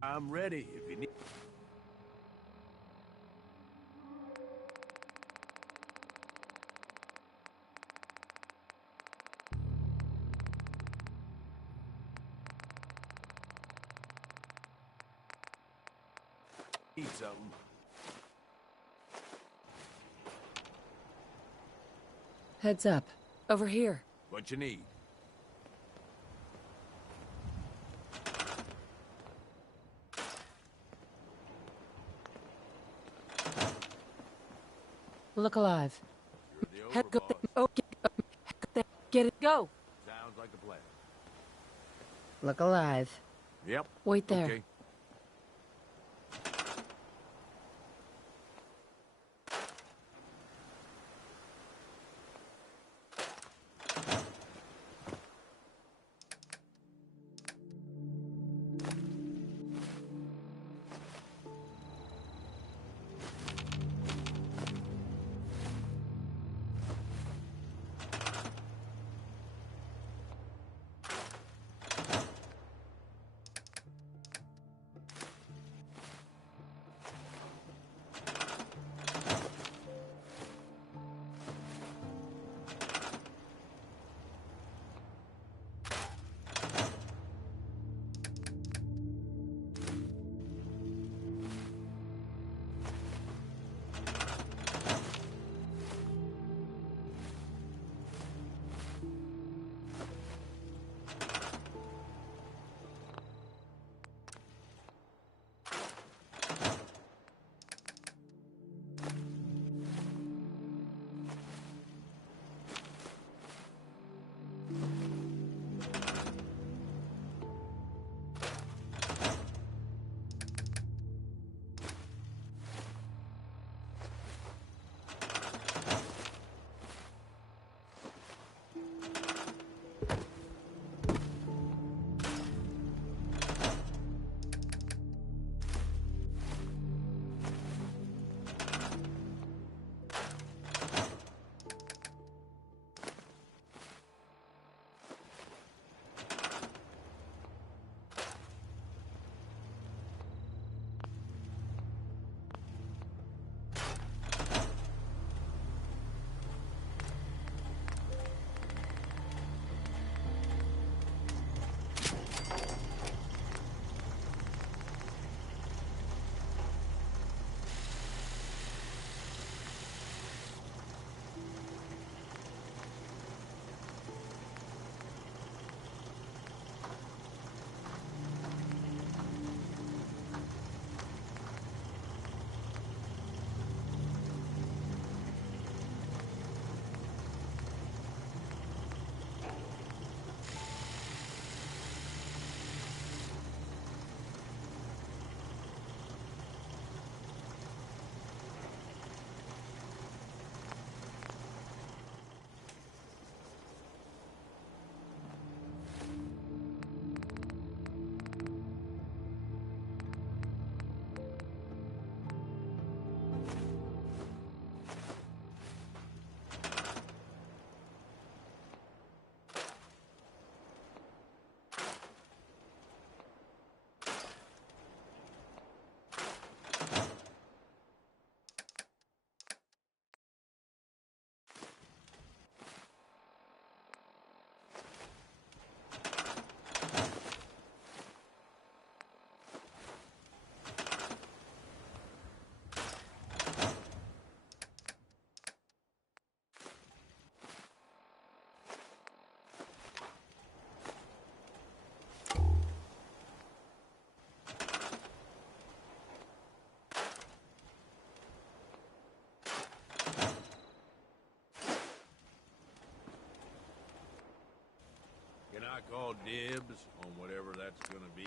I'm ready if you need. Need something. Heads up. Over here. What you need? Look alive. You're the Head go. overboss. Oh, get it. Go. Sounds like a plan. Look alive. Yep. Wait there. Okay. I call dibs on whatever that's gonna be?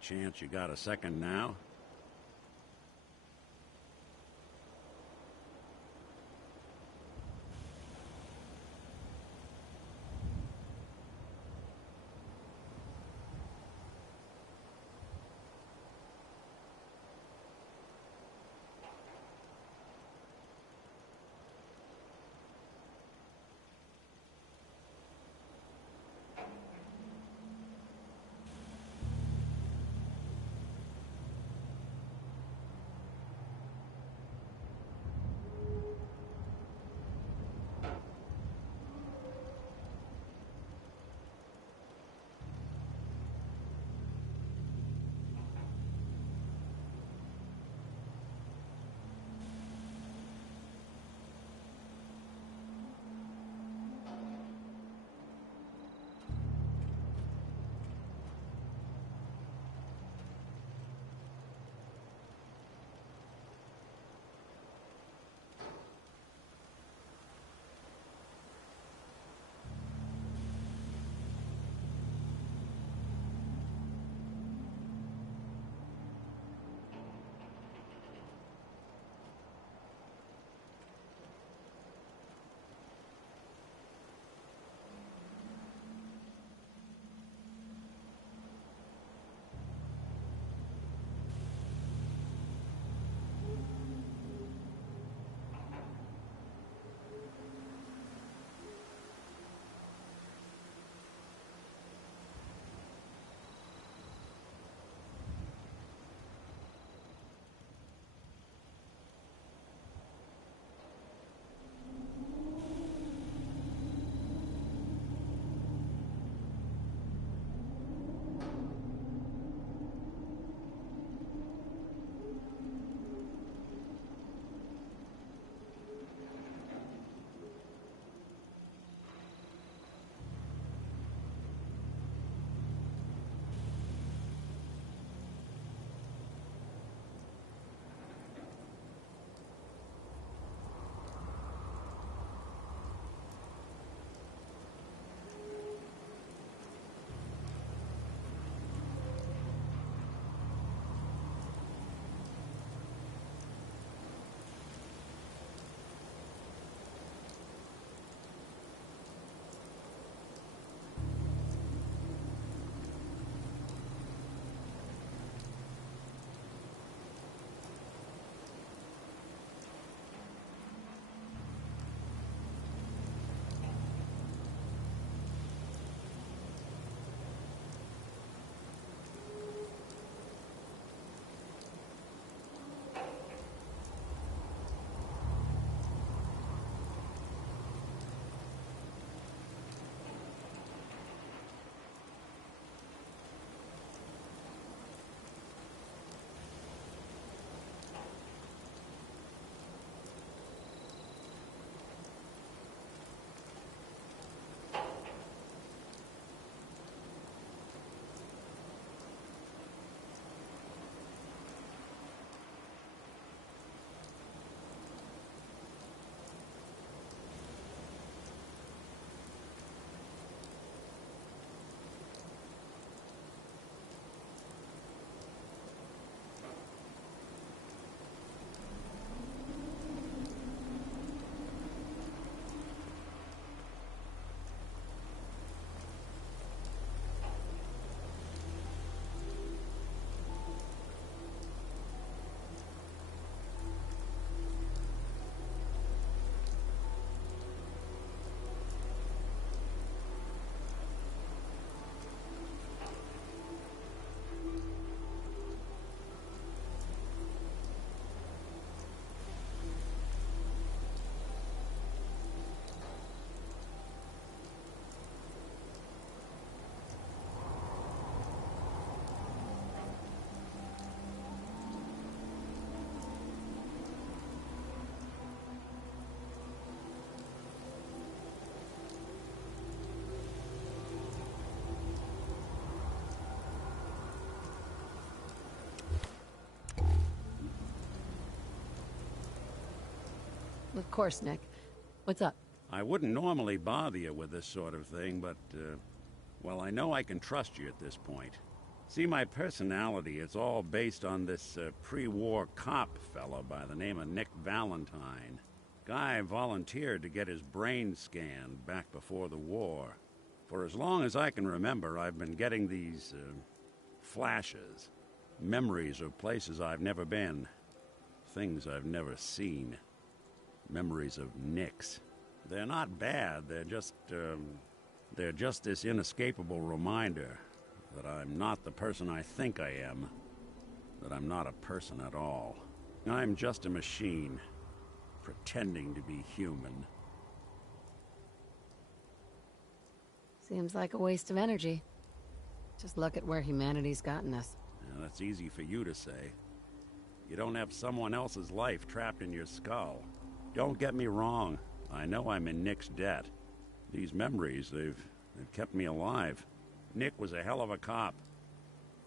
chance you got a second now? Of course, Nick. What's up? I wouldn't normally bother you with this sort of thing, but, well, I know I can trust you at this point. See, my personality, it's all based on this pre-war cop fella by the name of Nick Valentine. Guy volunteered to get his brain scanned back before the war. For as long as I can remember, I've been getting these flashes. Memories of places I've never been. Things I've never seen. Memories of Nicks. They're not bad, they're just this inescapable reminder that I'm not the person I think I am. That I'm not a person at all. I'm just a machine, pretending to be human. Seems like a waste of energy. Just look at where humanity's gotten us. Yeah, that's easy for you to say. You don't have someone else's life trapped in your skull. Don't get me wrong. I know I'm in Nick's debt. These memories, they've kept me alive. Nick was a hell of a cop.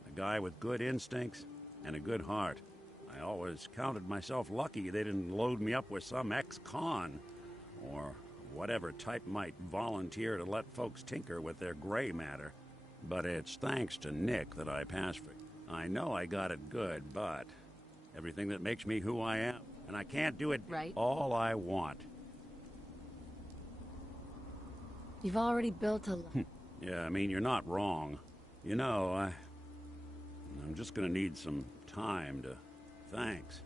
A guy with good instincts and a good heart. I always counted myself lucky they didn't load me up with some ex-con, or whatever type might volunteer to let folks tinker with their gray matter. But it's thanks to Nick that I passed for. I know I got it good, but everything that makes me who I am, and I can't do it right. All I want. You've already built a... Yeah, I mean, you're not wrong. You know, I'm just gonna need some time to... Thanks.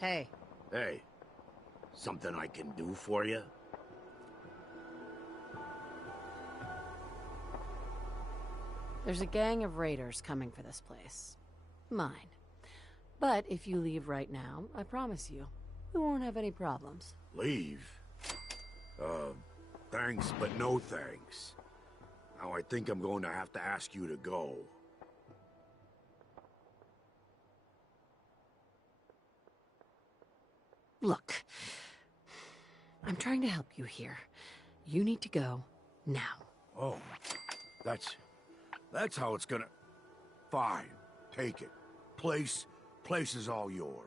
Hey. Hey, something I can do for you? There's a gang of raiders coming for this place. Mine. But if you leave right now, I promise you, we won't have any problems. Leave? Thanks, but no thanks. Now I think I'm going to have to ask you to go. Look, I'm trying to help you here. You need to go now. Oh, that's how it's gonna... Fine, take it. Place is all yours.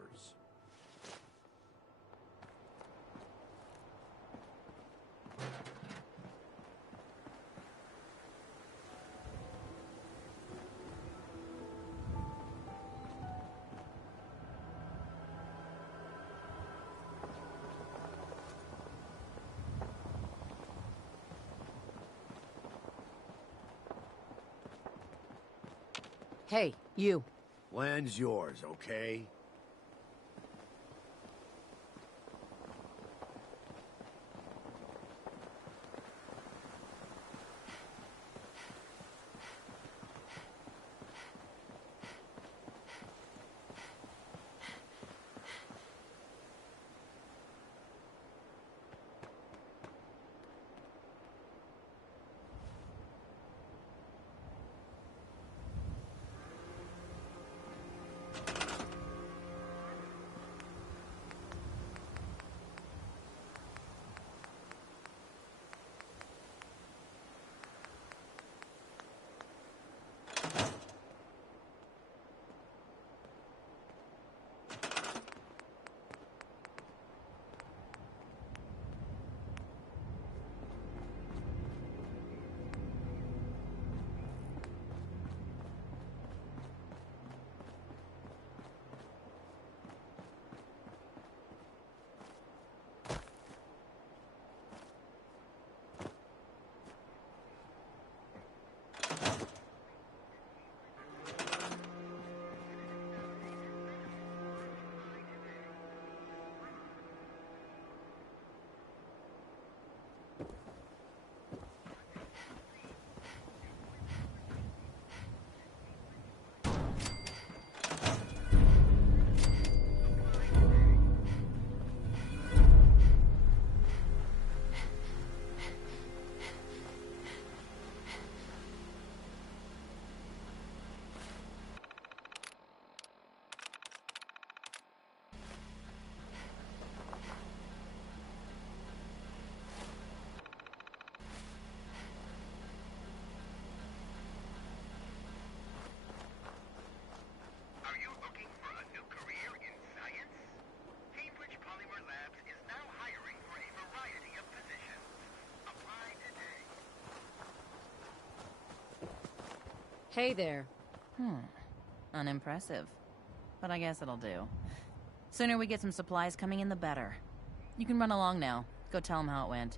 Hey, you. Land's yours, okay? Hey there. Unimpressive. But I guess it'll do. Sooner we get some supplies coming in, the better. You can run along now. Go tell them how it went.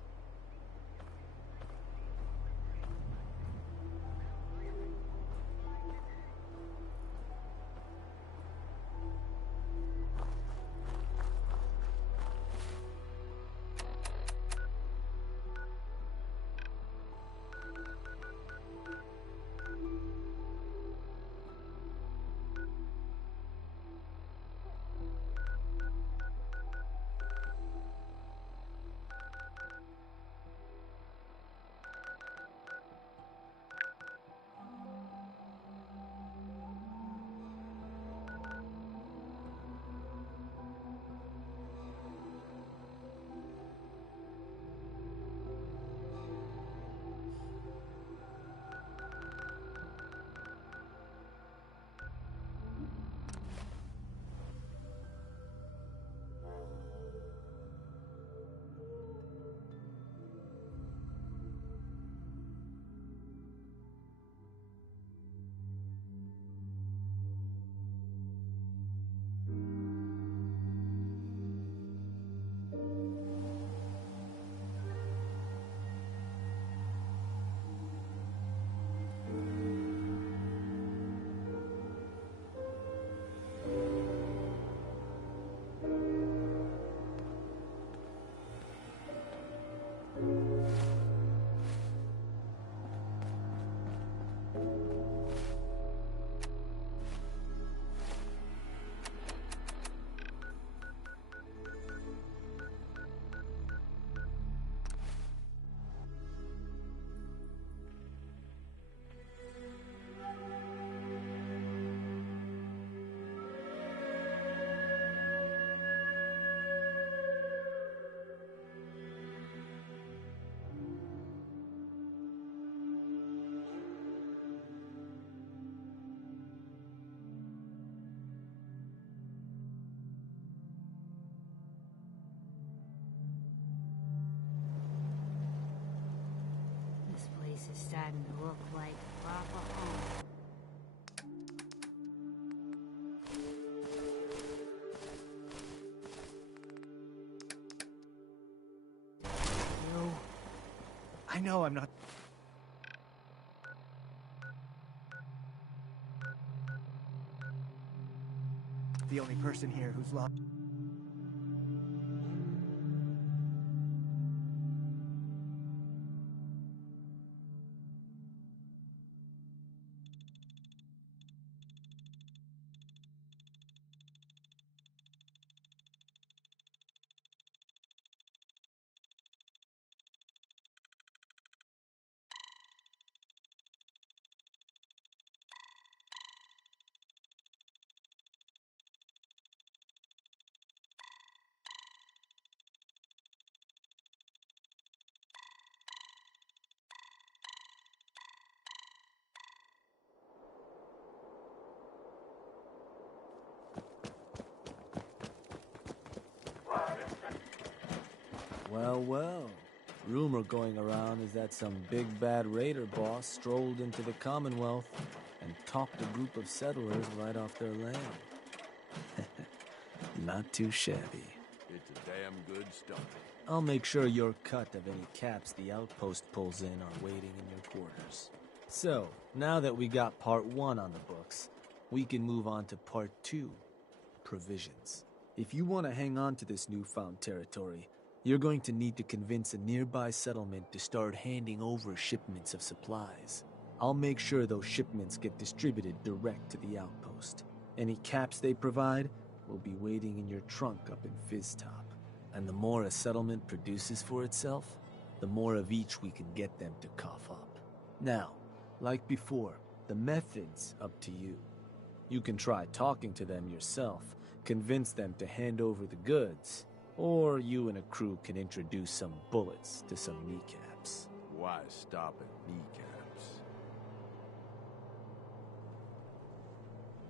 is starting to look like proper home. I know I'm not... the only person here who's lost... Well, well. Rumor going around is that some big bad raider boss strolled into the Commonwealth and talked a group of settlers right off their land. Not too shabby. It's a damn good start. I'll make sure your cut of any caps the outpost pulls in are waiting in your quarters. So, now that we got part 1 on the books, we can move on to part 2, provisions. If you want to hang on to this newfound territory, you're going to need to convince a nearby settlement to start handing over shipments of supplies. I'll make sure those shipments get distributed direct to the outpost. Any caps they provide will be waiting in your trunk up in Fizztop. And the more a settlement produces for itself, the more of each we can get them to cough up. Now, like before, the method's up to you. You can try talking to them yourself, convince them to hand over the goods, or you and a crew can introduce some bullets to some kneecaps. Why stop at kneecaps?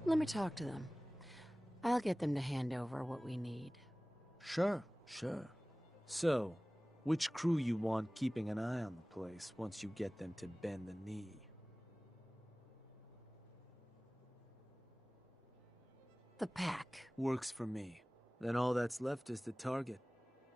Let me talk to them. I'll get them to hand over what we need. Sure. So, which crew you want keeping an eye on the place once you get them to bend the knee? The pack. Works for me. Then all that's left is the target.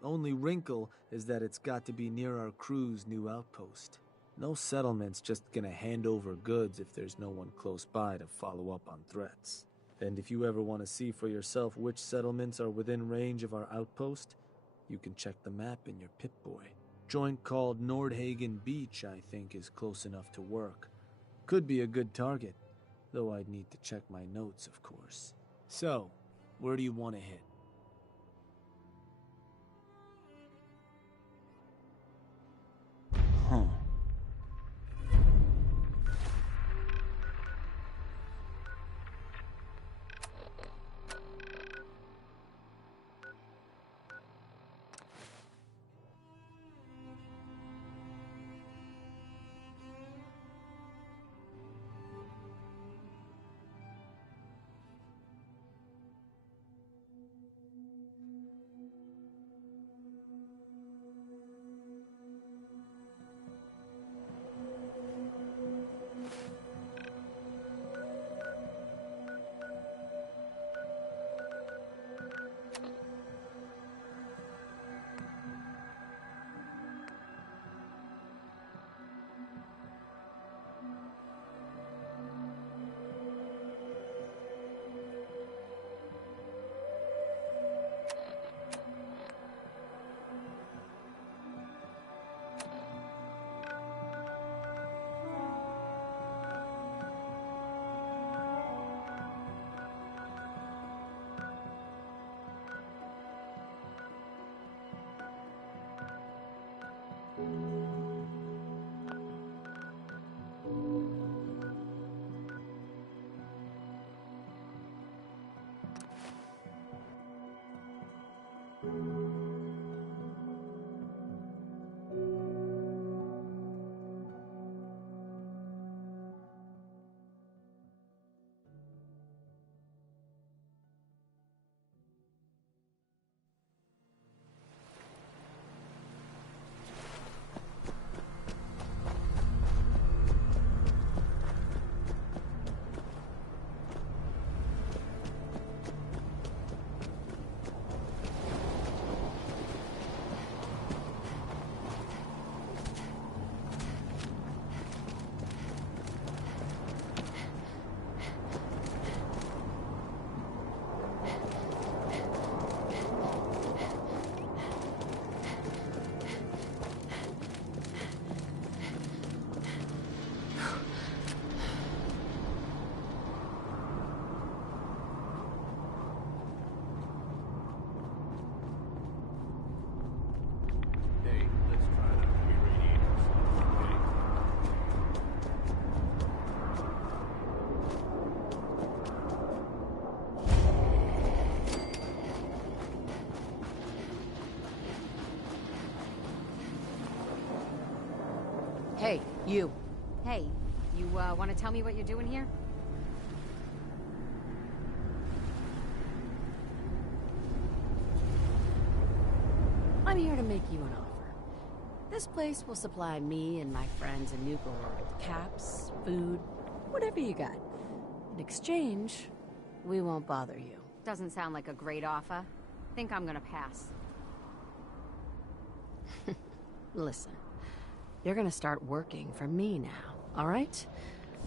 Only wrinkle is that it's got to be near our crew's new outpost. No settlement's just gonna hand over goods if there's no one close by to follow up on threats. And if you ever want to see for yourself which settlements are within range of our outpost, you can check the map in your Pip-Boy. Joint called Nordhagen Beach, I think, is close enough to work. Could be a good target, though I'd need to check my notes, of course. So, where do you want to hit? Huh. You. Hey, you want to tell me what you're doing here? I'm here to make you an offer. This place will supply me and my friends in Nuka with caps, food, whatever you got. In exchange, we won't bother you. Doesn't sound like a great offer. Think I'm gonna pass. Listen, you're gonna start working for me now, all right?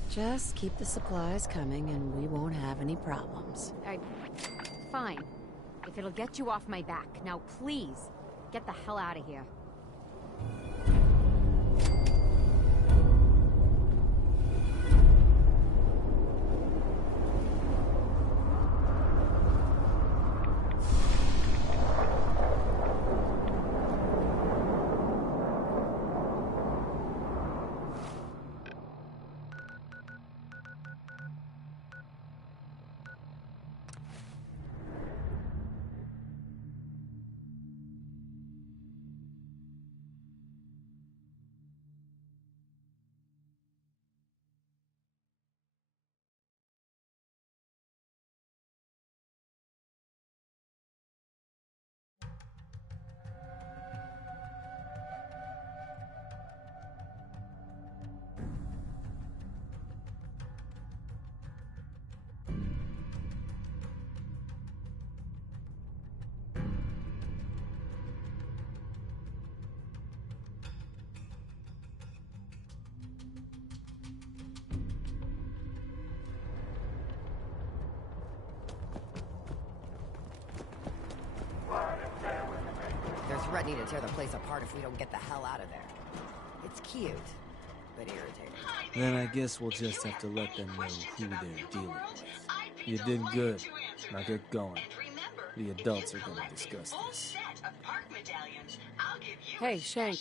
Just keep the supplies coming and we won't have any problems. Fine. If it'll get you off my back. Now please, get the hell out of here. They're threatening to tear the place apart if we don't get the hell out of there. It's cute, but irritating. Then I guess we'll just have to let them know who they're dealing with. You did good. Now get going. The adults are gonna discuss this. Hey, Shank.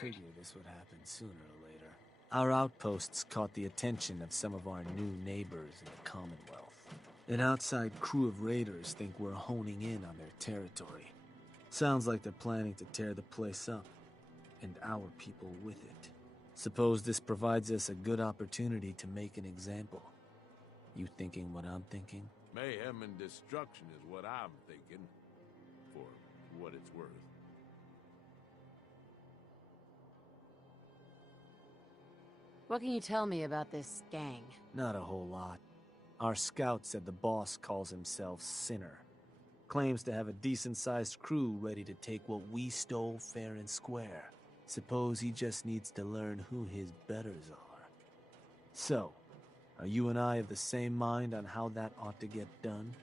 Figured this would happen sooner or later. Our outposts caught the attention of some of our new neighbors in the Commonwealth. An outside crew of raiders think we're honing in on their territory. Sounds like they're planning to tear the place up, and our people with it. Suppose this provides us a good opportunity to make an example. You thinking what I'm thinking? Mayhem and destruction is what I'm thinking, for what it's worth. What can you tell me about this gang? Not a whole lot. Our scout said the boss calls himself Sinner. Claims to have a decent-sized crew ready to take what we stole fair and square. Suppose he just needs to learn who his betters are. So, are you and I of the same mind on how that ought to get done?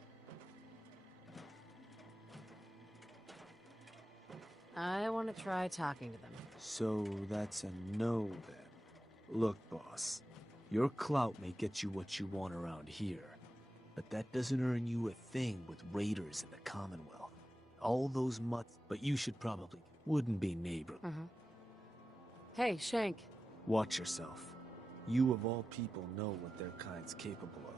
I want to try talking to them. So that's a no, then. Look, boss. Your clout may get you what you want around here, but that doesn't earn you a thing with raiders in the Commonwealth. All those mutts, but you should probably wouldn't be neighbor. Hey, Shank. Watch yourself. You of all people know what their kind's capable of.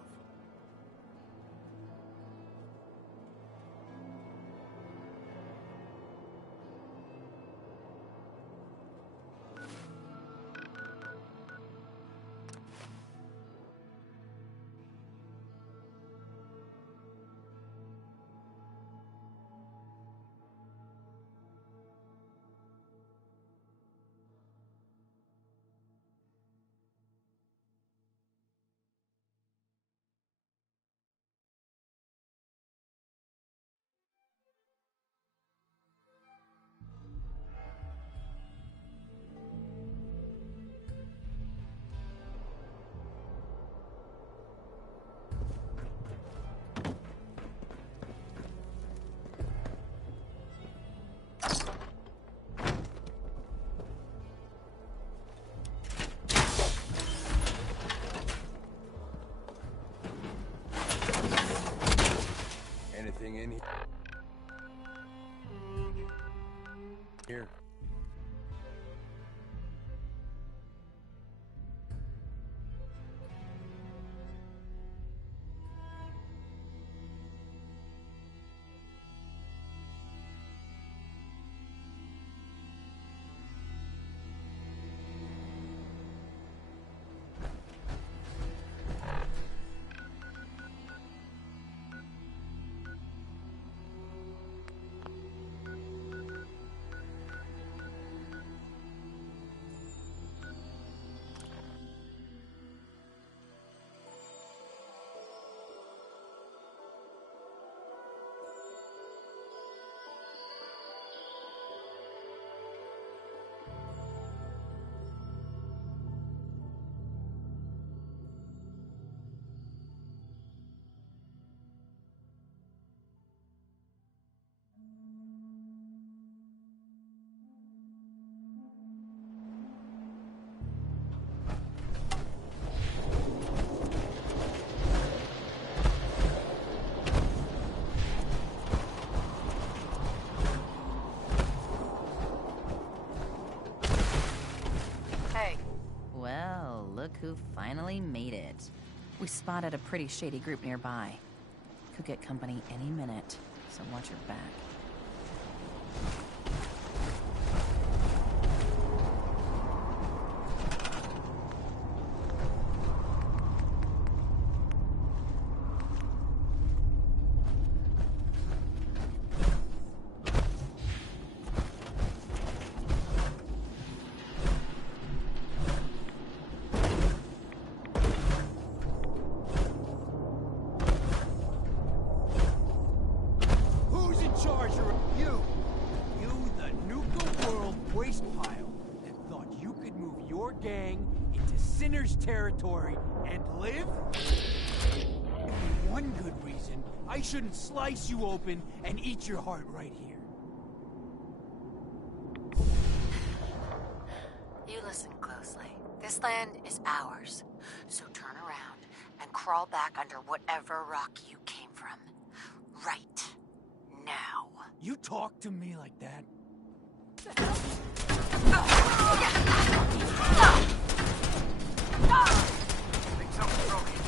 Anything in here? You finally made it. We spotted a pretty shady group nearby. Could get company any minute, so watch your back. Who's in charge of you? You, the Nuka World waste pile that thought you could move your gang into Sinner's territory and live? Only one good reason I shouldn't slice you open and eat your heart right here. You listen closely. This land is ours, so turn around and crawl back under whatever rock you came from. Right now. You talk to me like that? Think something's broken.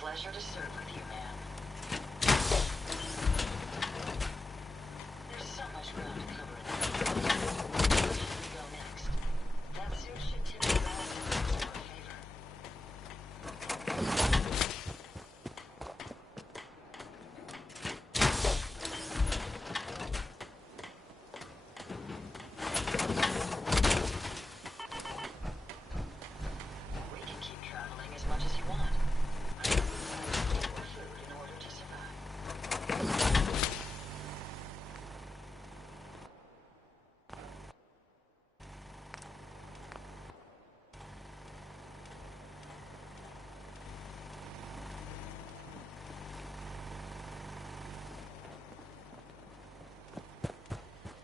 Pleasure to serve with you, man. There's so much ground to cover. Where should we go next? That suit should tip the balance in our favor. We can keep traveling as much as you want.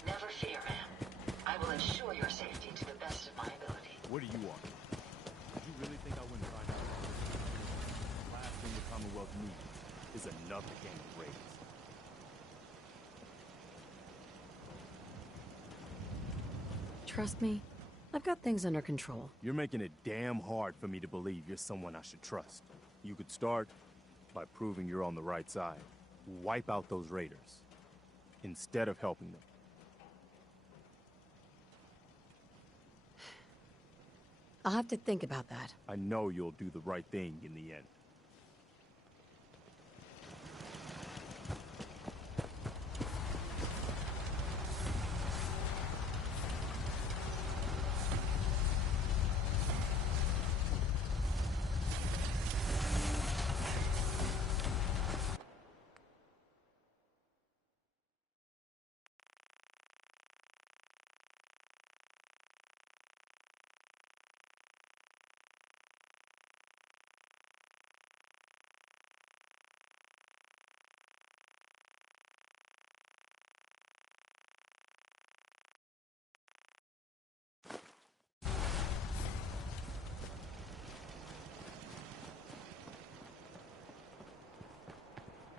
Never fear, man. I will ensure your safety to the best of my ability. What do you want? Did you really think I wouldn't find out? The last thing the Commonwealth needs is another gang of raiders. Trust me, I've got things under control. You're making it damn hard for me to believe you're someone I should trust. You could start by proving you're on the right side. Wipe out those raiders instead of helping them. I'll have to think about that. I know you'll do the right thing in the end.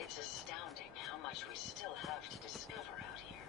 It's astounding how much we still have to discover out here.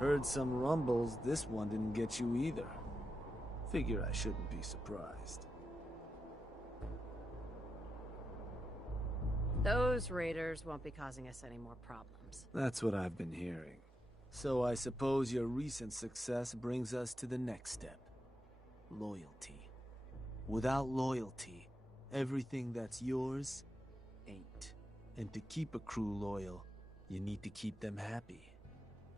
Heard some rumbles, this one didn't get you either. Figure I shouldn't be surprised. Those raiders won't be causing us any more problems. That's what I've been hearing. So I suppose your recent success brings us to the next step. Loyalty. Without loyalty, everything that's yours ain't. And to keep a crew loyal, you need to keep them happy.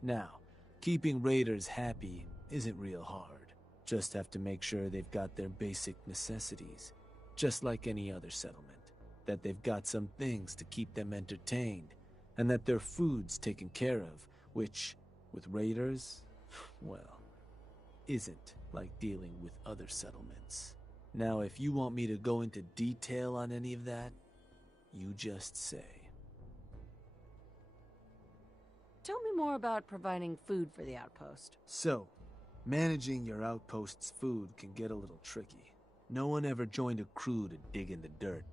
Now, keeping raiders happy isn't real hard. Just have to make sure they've got their basic necessities, just like any other settlement. That they've got some things to keep them entertained, and that their food's taken care of, which, with raiders, well, isn't like dealing with other settlements. Now, if you want me to go into detail on any of that, you just say. Tell me more about providing food for the outpost. So, managing your outpost's food can get a little tricky. No one ever joined a crew to dig in the dirt,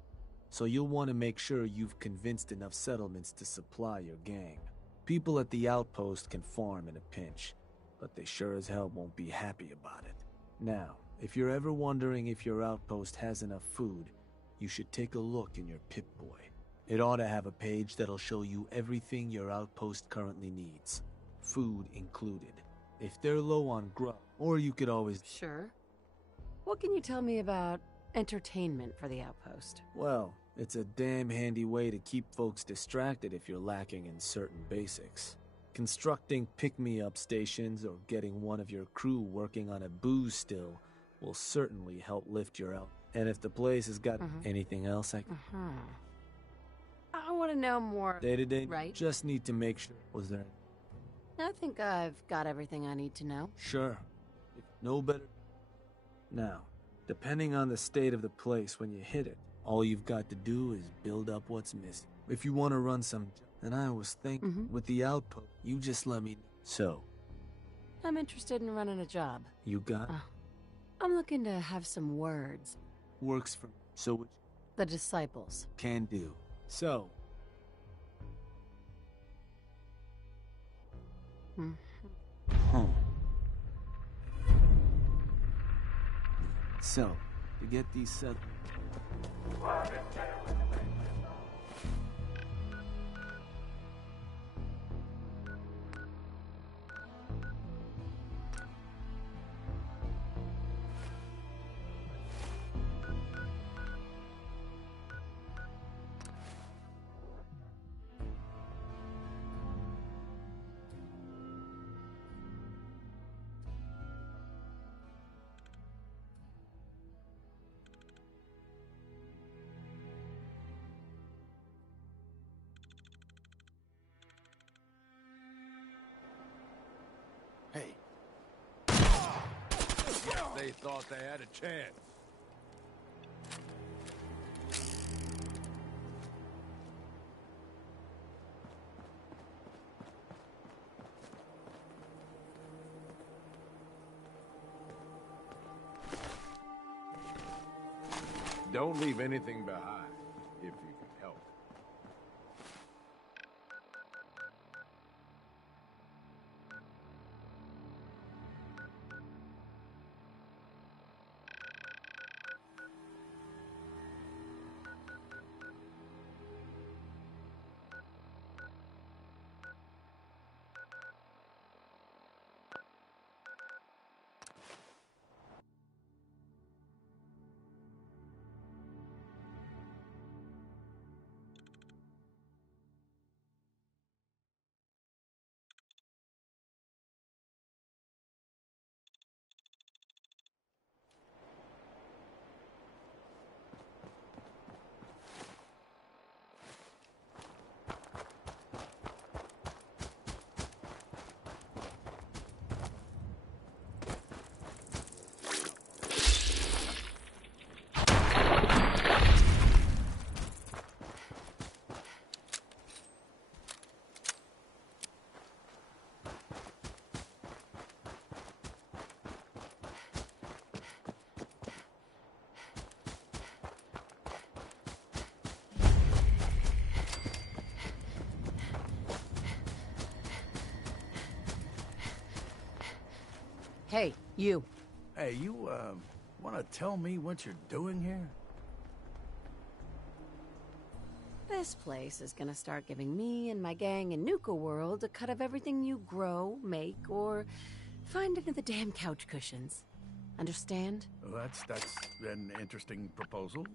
so you'll want to make sure you've convinced enough settlements to supply your gang. People at the outpost can farm in a pinch, but they sure as hell won't be happy about it. Now, if you're ever wondering if your outpost has enough food, you should take a look in your Pip-Boy. It ought to have a page that'll show you everything your outpost currently needs, food included. If they're low on grub, or you could always... Sure. What can you tell me about entertainment for the outpost? Well, it's a damn handy way to keep folks distracted if you're lacking in certain basics. Constructing pick-me-up stations or getting one of your crew working on a booze still will certainly help lift your out. And if the place has got anything else I can... I want to know more. Day-to-day, right? Just need to make sure. Was there... I think I've got everything I need to know. Sure. If no better... Now, depending on the state of the place when you hit it, all you've got to do is build up what's missing. If you want to run some... And I was thinking, with the outpost, you just let me... So... I'm interested in running a job. You got... I'm looking to have some words. Works for... So... The disciples. Can do. So... So, to get these set... Hey. They thought they had a chance. Don't leave anything behind, if you can help. Hey, you. Hey, you, want to tell me what you're doing here? This place is gonna start giving me and my gang in Nuka World a cut of everything you grow, make, or find under the damn couch cushions. Understand? Well, that's an interesting proposal.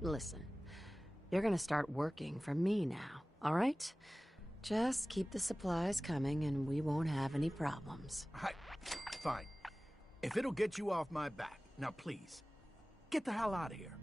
Listen, you're gonna start working for me now, all right? Just keep the supplies coming and we won't have any problems. Fine. If it'll get you off my back, now please, get the hell out of here.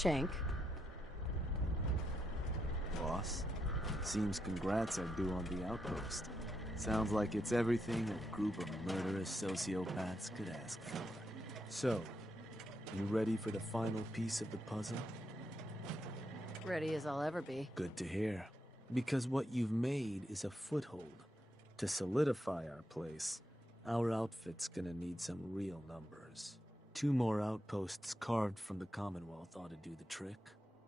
Shank. Boss, seems congrats are due on the outpost. Sounds like it's everything a group of murderous sociopaths could ask for. So, you ready for the final piece of the puzzle? Ready as I'll ever be. Good to hear. Because what you've made is a foothold. To solidify our place, our outfit's gonna need some real numbers. 2 more outposts carved from the Commonwealth ought to do the trick.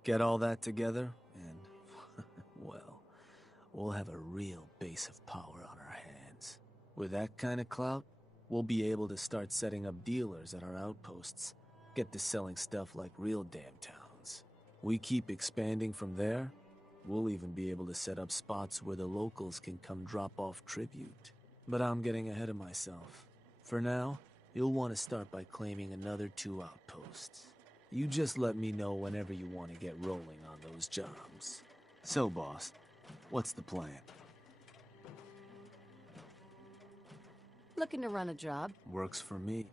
Get all that together, and, well, we'll have a real base of power on our hands. With that kind of clout, we'll be able to start setting up dealers at our outposts. Get to selling stuff like real damn towns. We keep expanding from there, we'll even be able to set up spots where the locals can come drop off tribute. But I'm getting ahead of myself. For now, you'll want to start by claiming another 2 outposts. You just let me know whenever you want to get rolling on those jobs. So, boss, what's the plan? Looking to run a job. Works for me.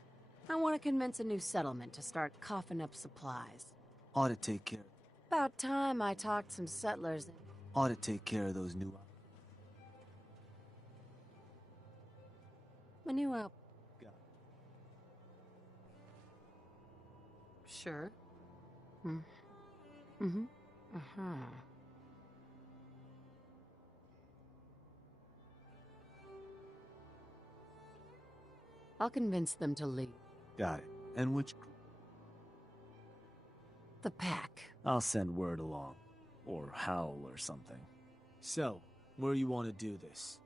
I want to convince a new settlement to start coughing up supplies. Ought to take care. About time I talked some settlers. Ought to take care of those new. A new out. Sure. Mm-hmm. Uh-huh. I'll convince them to leave. Got it. And which... The pack. I'll send word along. Or howl or something. So, where you want to do this?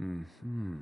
Mm-hmm.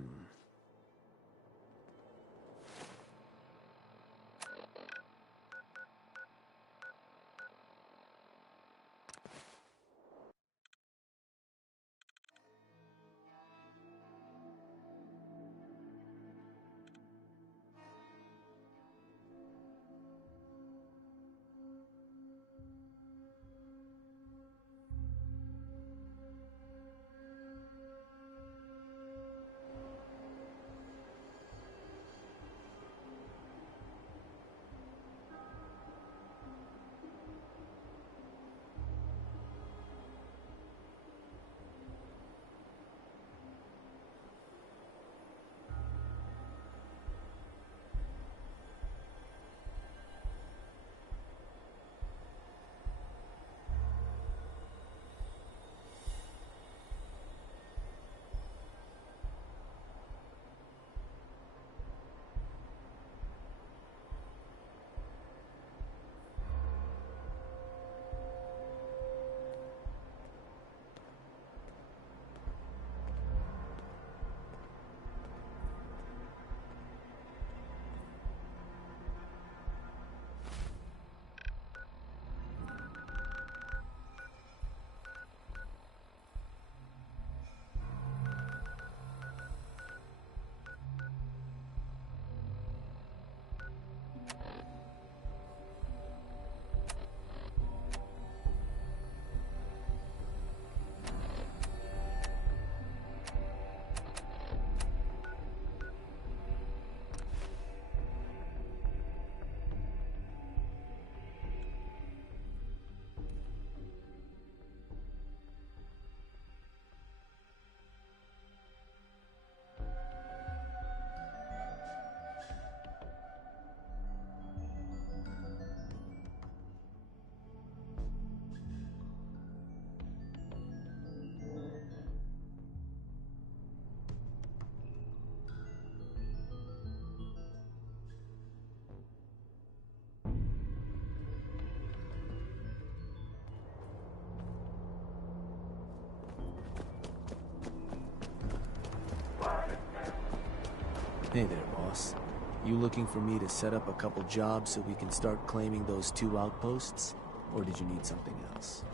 Hey there, boss. You looking for me to set up a couple jobs so we can start claiming those 2 outposts? Or did you need something else?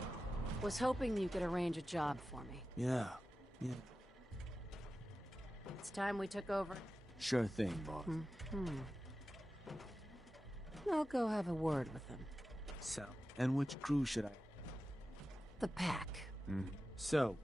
Was hoping you could arrange a job for me. Yeah. It's time we took over. Sure thing, boss. I'll go have a word with them. So, and which crew should I... The pack. So,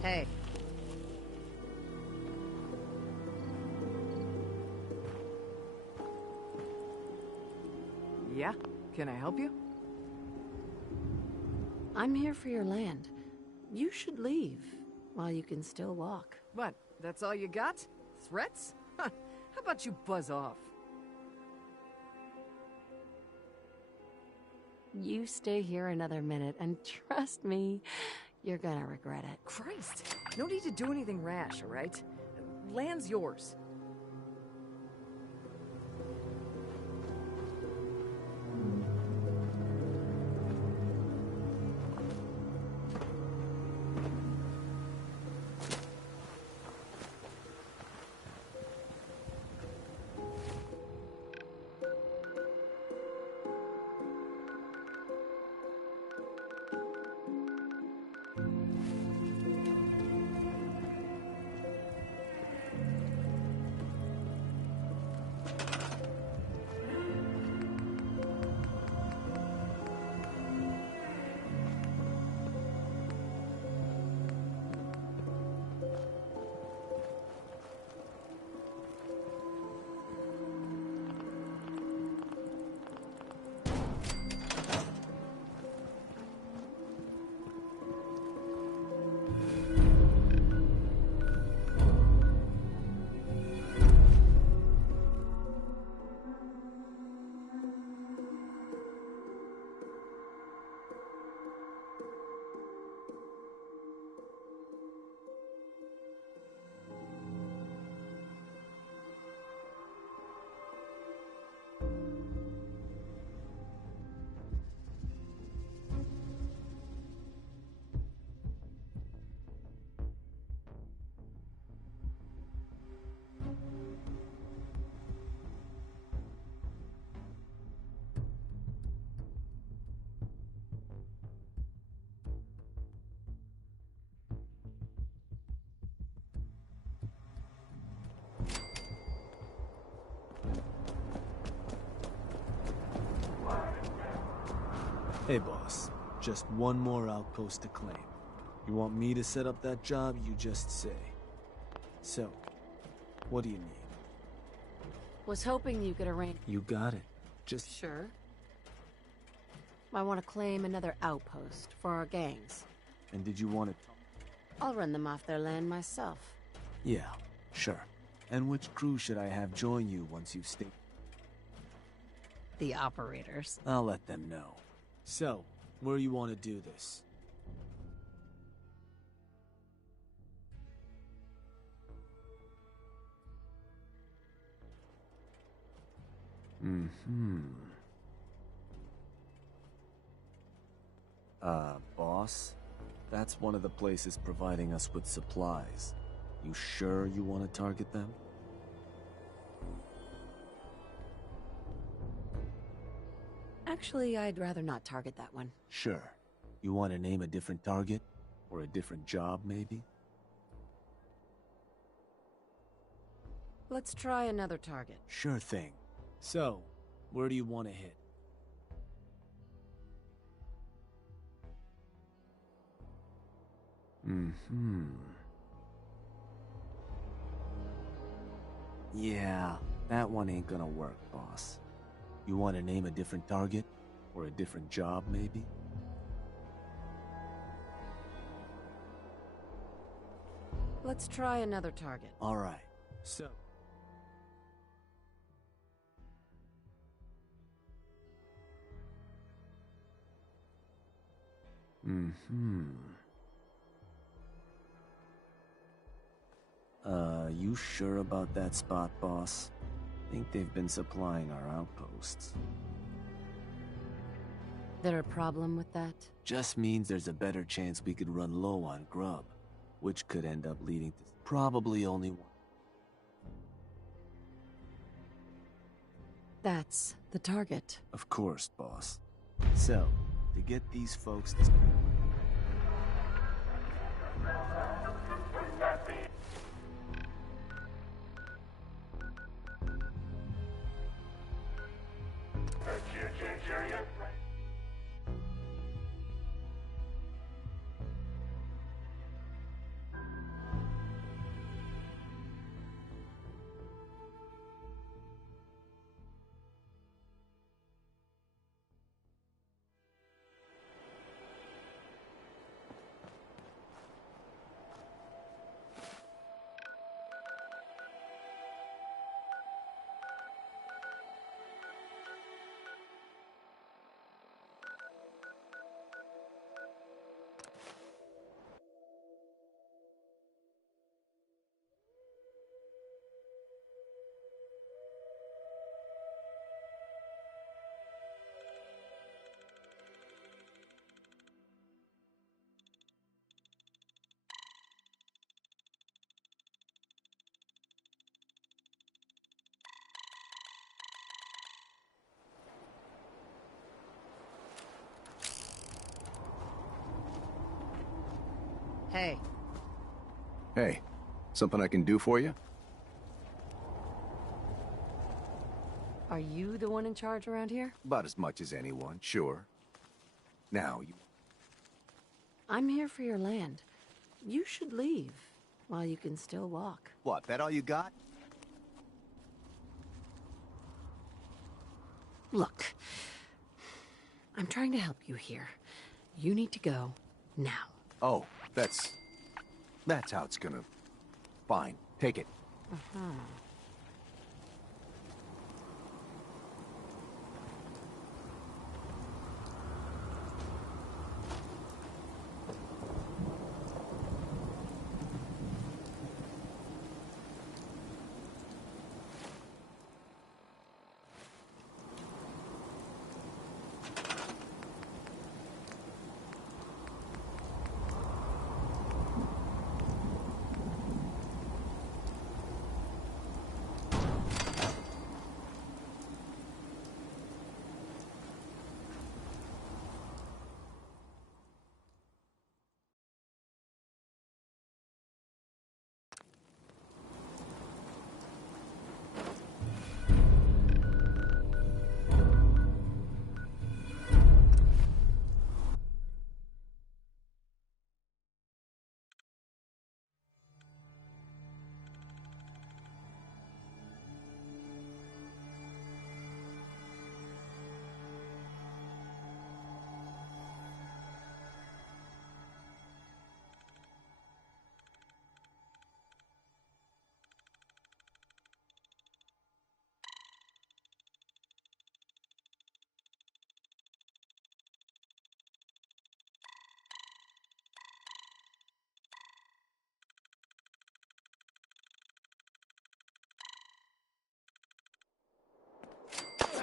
Hey. Yeah? Can I help you? I'm here for your land. You should leave while you can still walk. What? That's all you got? Threats? Huh. How about you buzz off? You stay here another minute, and trust me, you're gonna regret it. Christ! No need to do anything rash, alright? Land's yours. Hey boss, just one more outpost to claim. You want me to set up that job, you just say. So, what do you need? Was hoping you could arrange... You got it. Just... Sure. I want to claim another outpost for our gangs. And did you want it? I'll run them off their land myself. Yeah, sure. And which crew should I have join you once you've stayed? The operators. I'll let them know. So, where you want to do this? Boss? That's one of the places providing us with supplies. You sure you want to target them? Actually, I'd rather not target that one. Sure. You want to name a different target? Or a different job, maybe? Let's try another target. Sure thing. So, where do you want to hit? Yeah, that one ain't gonna work, boss. You want to name a different target? Or a different job, maybe? Let's try another target. Alright, so... You sure about that spot, boss? Think they've been supplying our outposts. There a problem with that? Just means there's a better chance we could run low on grub, which could end up leading to probably only one. That's the target. Of course, boss. So, to get these folks to... Hey. Hey, something I can do for you? Are you the one in charge around here? About as much as anyone, sure. Now, you... I'm here for your land. You should leave while you can still walk. What, that all you got? Look, I'm trying to help you here. You need to go now. Oh, that's how it's gonna... Fine, take it.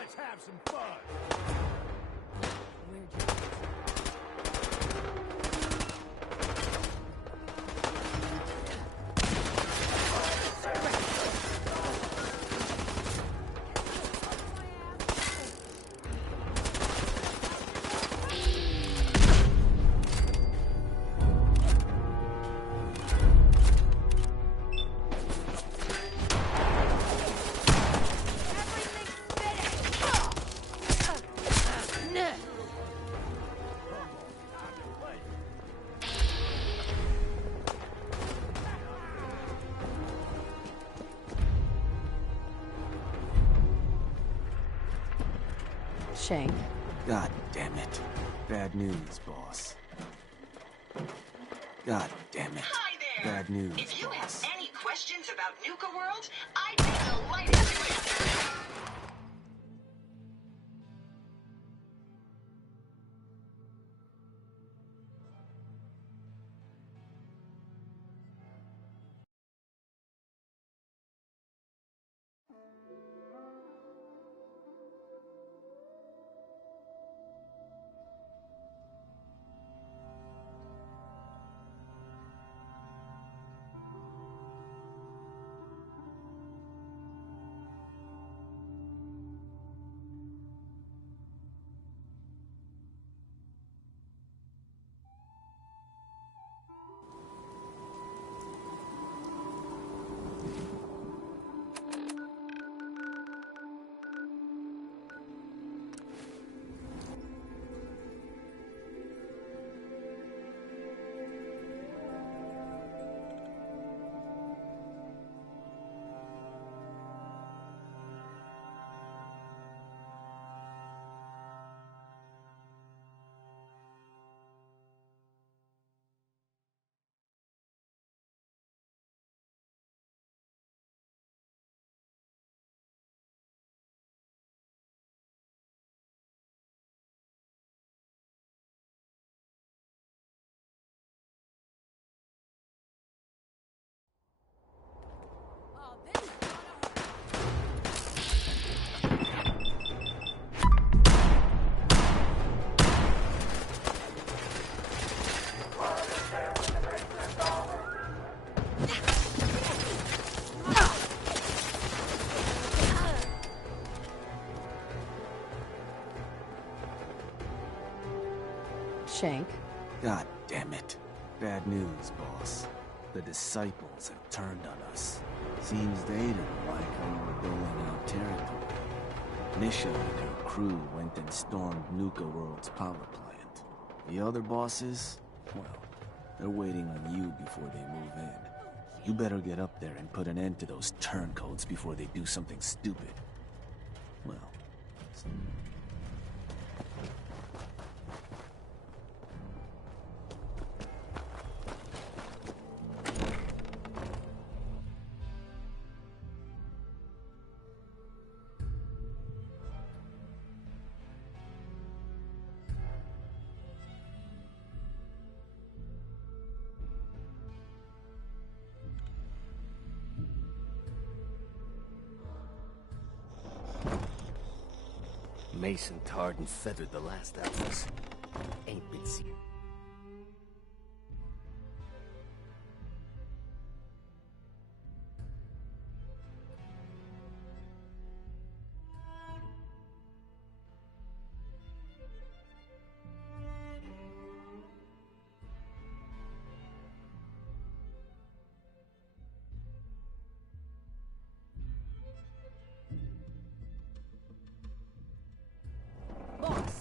Let's have some fun! Shank. God damn it. Bad news, boss. God damn it. Hi there. Bad news, If you boss. have any questions about Nuka World, I'd be delighted to answer them. Shank. God damn it. Bad news, boss. The disciples have turned on us. Seems they didn't like how we were doling out territory. Nisha and her crew went and stormed Nuka World's power plant. The other bosses, well, they're waiting on you before they move in. You better get up there and put an end to those turncoats before they do something stupid. Well, Mason tarred and feathered the last outfits. Ain't been seen.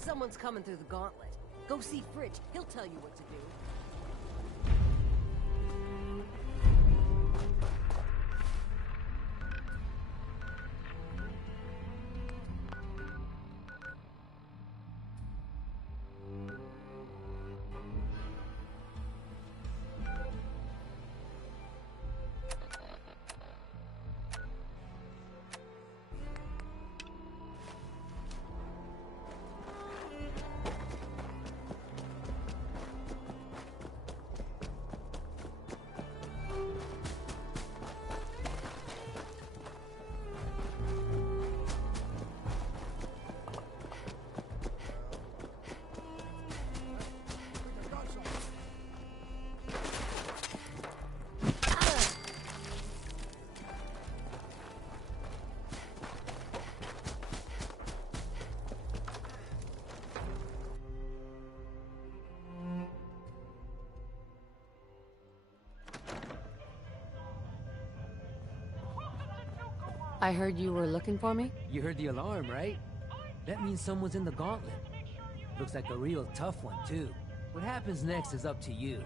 Someone's coming through the gauntlet. Go see Fridge. He'll tell you what to do. I heard you were looking for me? You heard the alarm, right? That means someone's in the gauntlet. Looks like a real tough one, too. What happens next is up to you.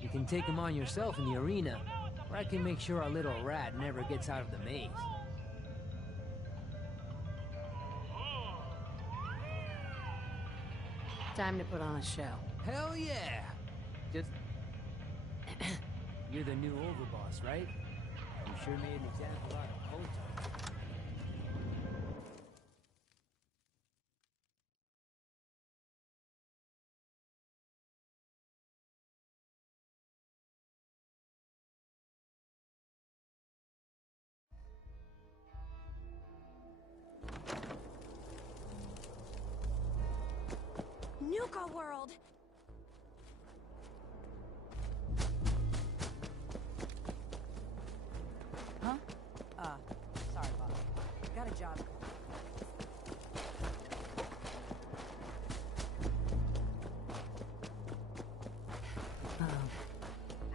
You can take him on yourself in the arena, or I can make sure our little rat never gets out of the maze. Time to put on a show. Hell yeah! Just... You're the new overboss, right? You sure made an example out of Kotal. Nuka World! Huh? Sorry, Bob. Got a job.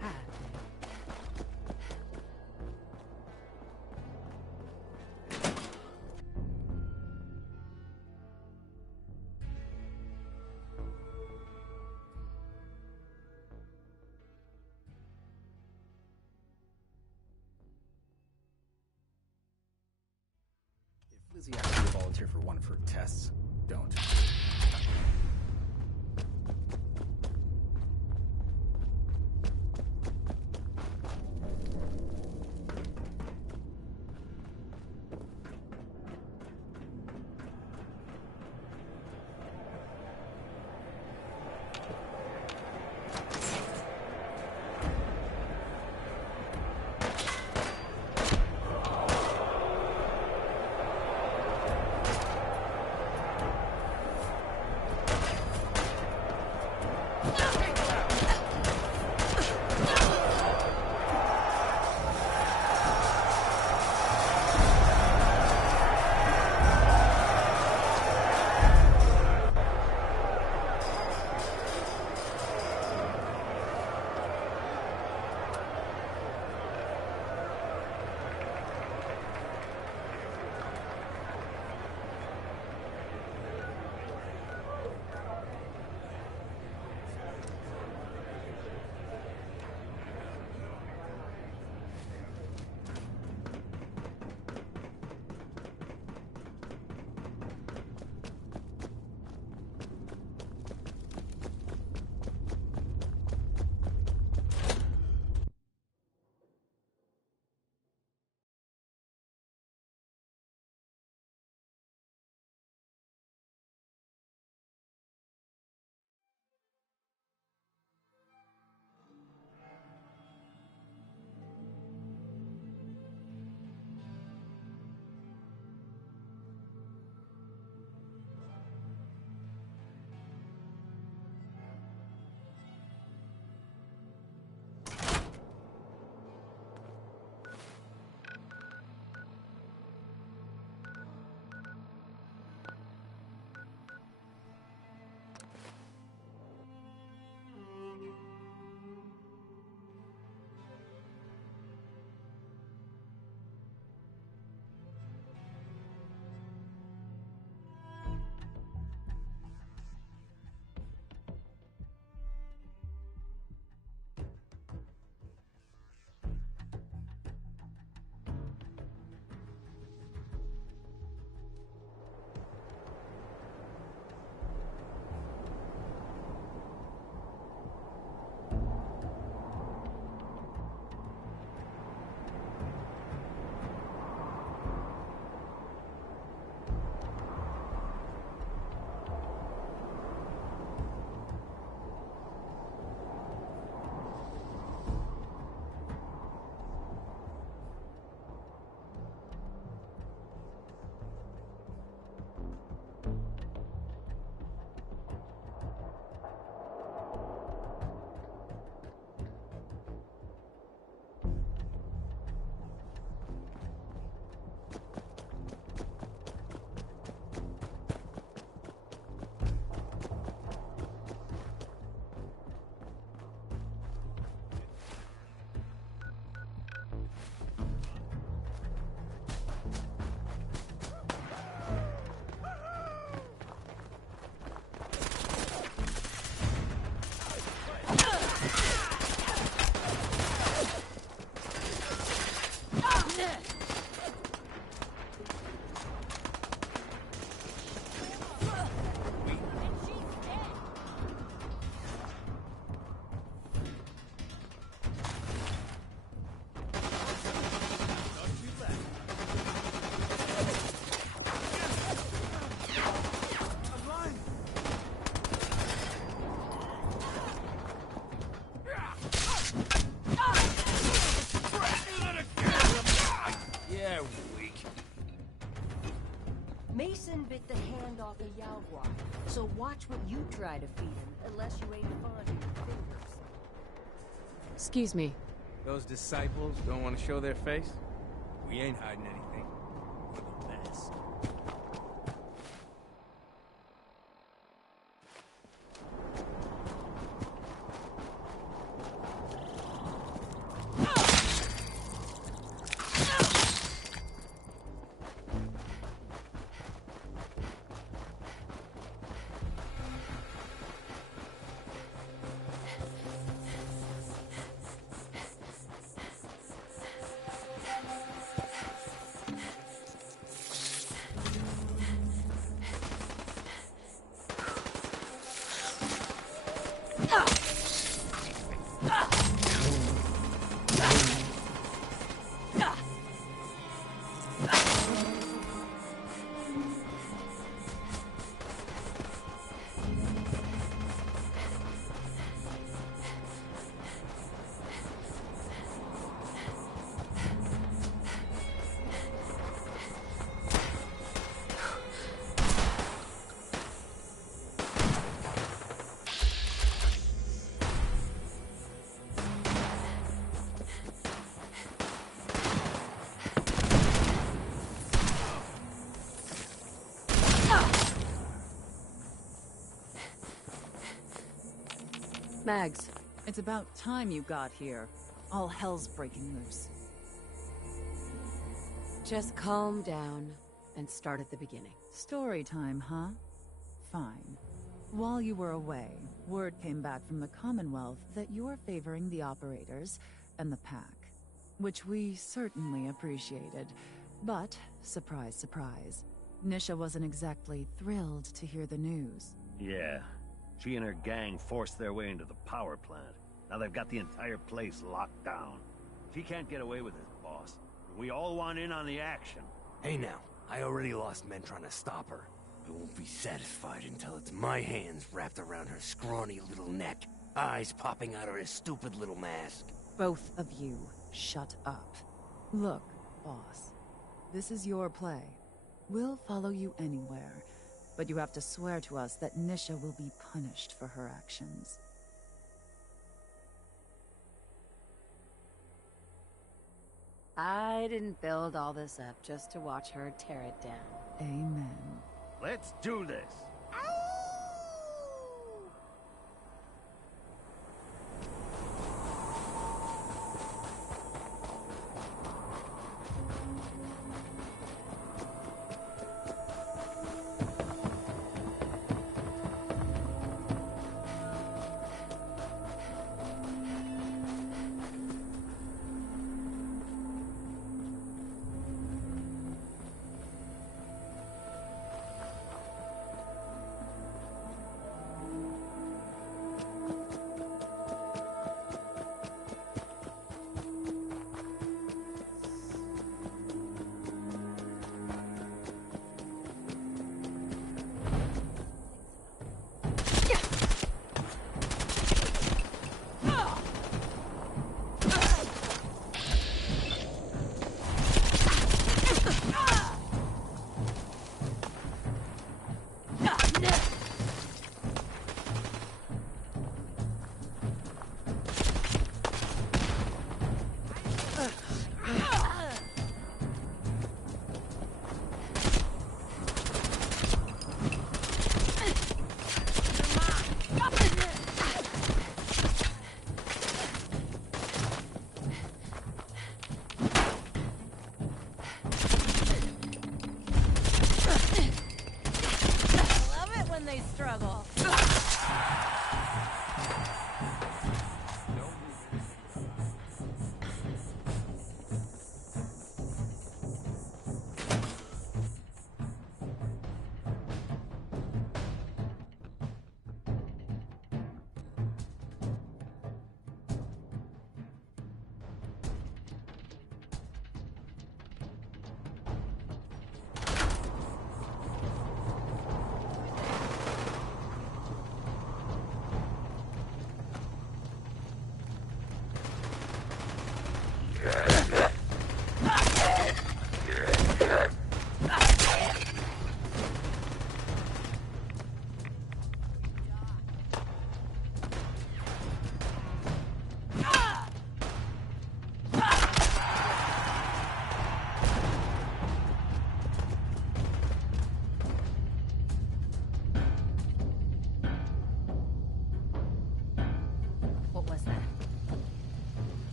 Hi. If Lizzie asks you to volunteer for one of her tests, don't. hand off a Yaogua. So watch what you try to feed him, unless you ain't fond of your fingers. Excuse me. Those disciples don't want to show their face? We ain't hiding anything. We're the best. Mags. It's about time you got here. All hell's breaking loose. Just calm down and start at the beginning. Story time, huh? Fine. While you were away, word came back from the Commonwealth that you're favoring the operators and the Pack, which we certainly appreciated. But, surprise, surprise, Nisha wasn't exactly thrilled to hear the news. Yeah. She and her gang forced their way into the power plant. Now they've got the entire place locked down. She can't get away with it, boss. We all want in on the action. Hey now, I already lost men trying to stop her. I won't be satisfied until it's my hands wrapped around her scrawny little neck, eyes popping out of her stupid little mask. Both of you, shut up. Look, boss, this is your play. We'll follow you anywhere. But you have to swear to us that Nisha will be punished for her actions. I didn't build all this up just to watch her tear it down. Amen. Let's do this.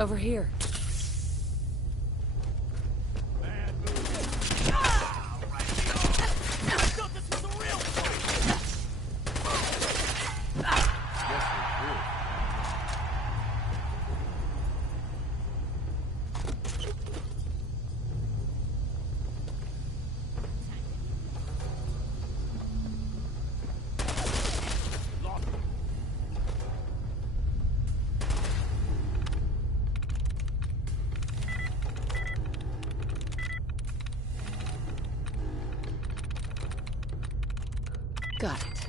Over here. Got it.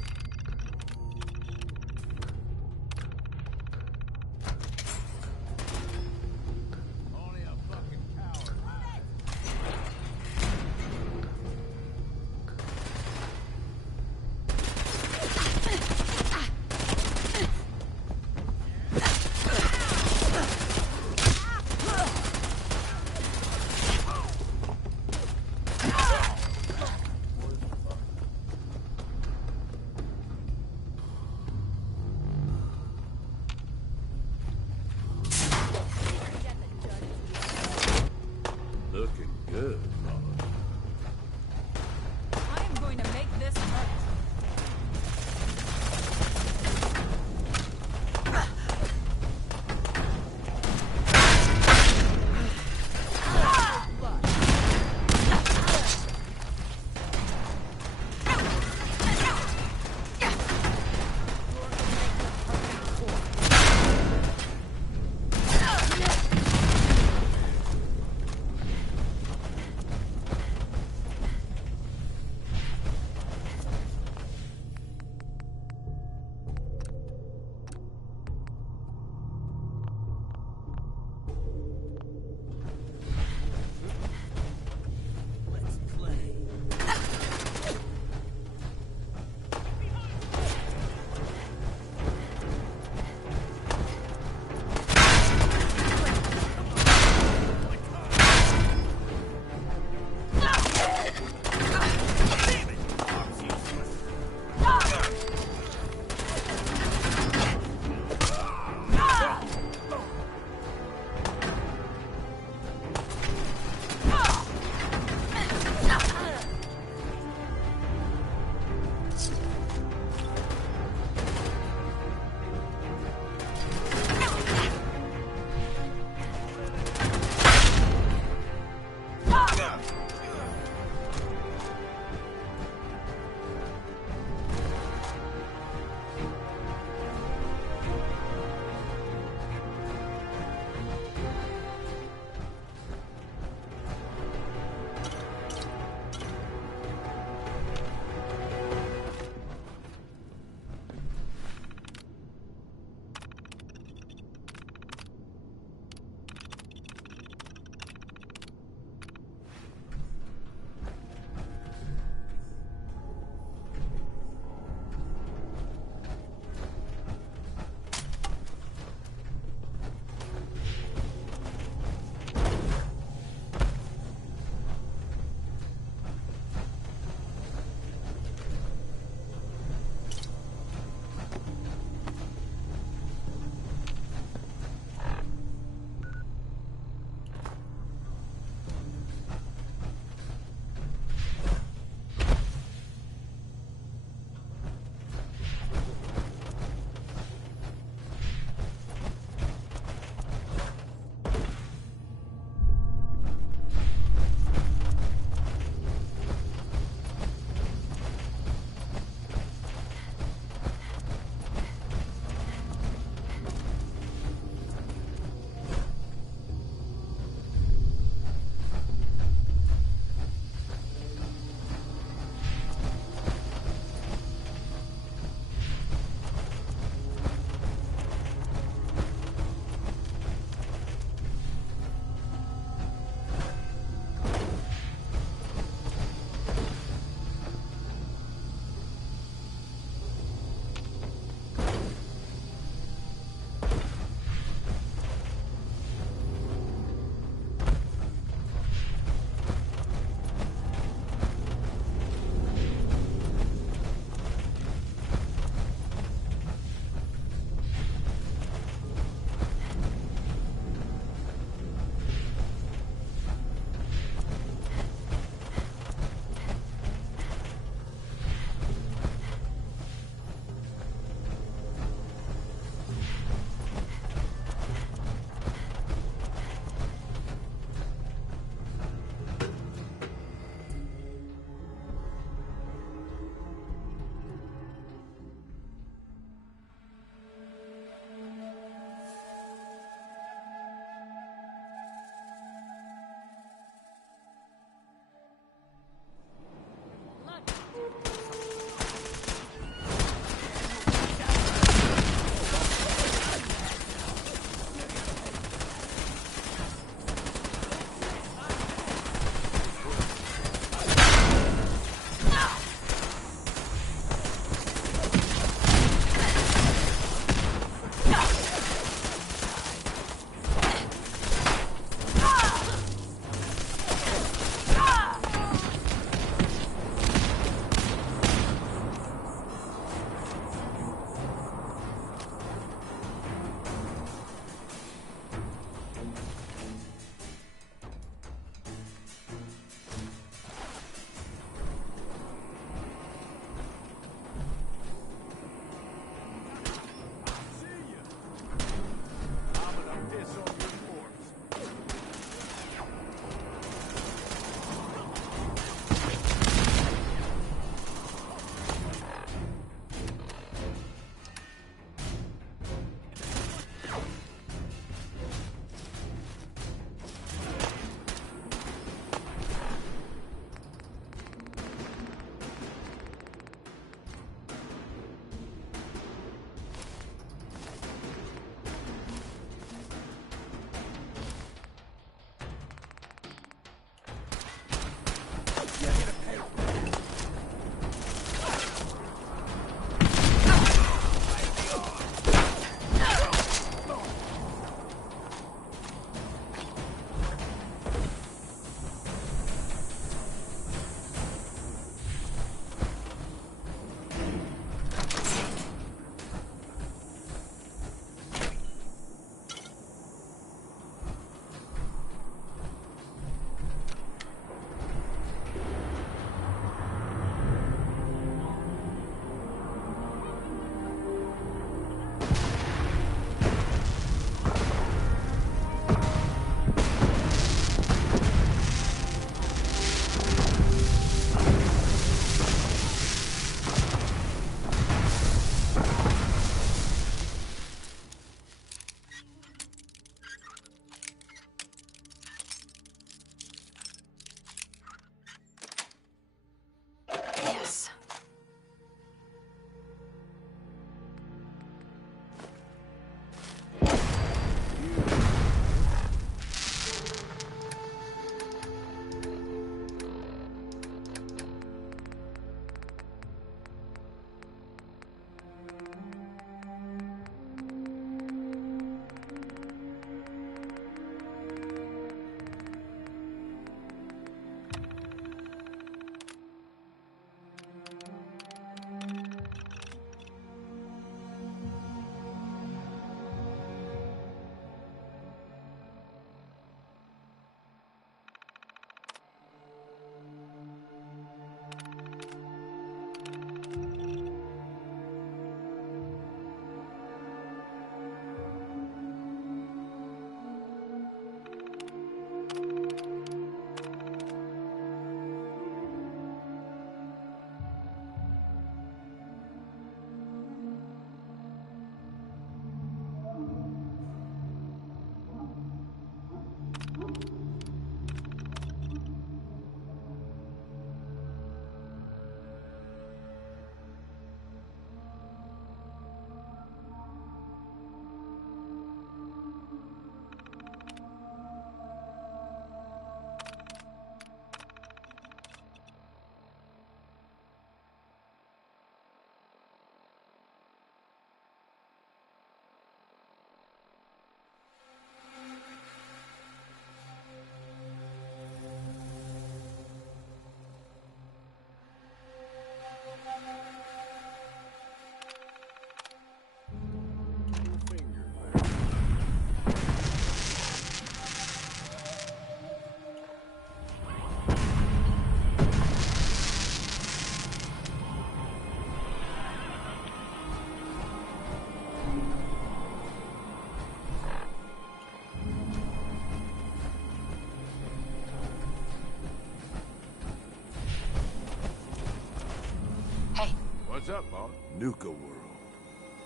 What's up, boss? Nuka World.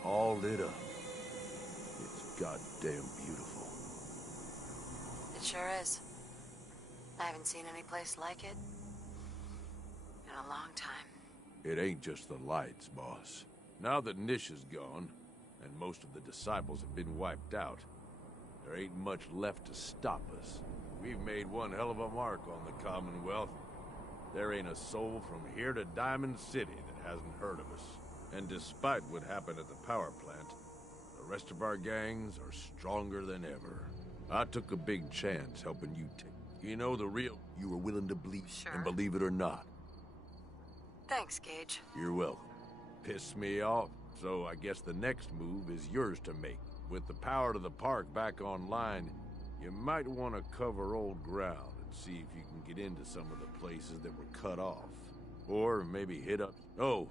All lit up. It's goddamn beautiful. It sure is. I haven't seen any place like it in a long time. It ain't just the lights, boss. Now that Nish is gone, and most of the disciples have been wiped out, there ain't much left to stop us. We've made one hell of a mark on the Commonwealth. There ain't a soul from here to Diamond City that hasn't heard of us. And despite what happened at the power plant, the rest of our gangs are stronger than ever. I took a big chance helping you take... You know the real... You were willing to bleed, Sure. and believe it or not. Thanks, Gage. You're welcome. Pissed me off, so I guess the next move is yours to make. With the power to the park back online, you might want to cover old ground and see if you can get into some of the places that were cut off. Or maybe hit up... Oh,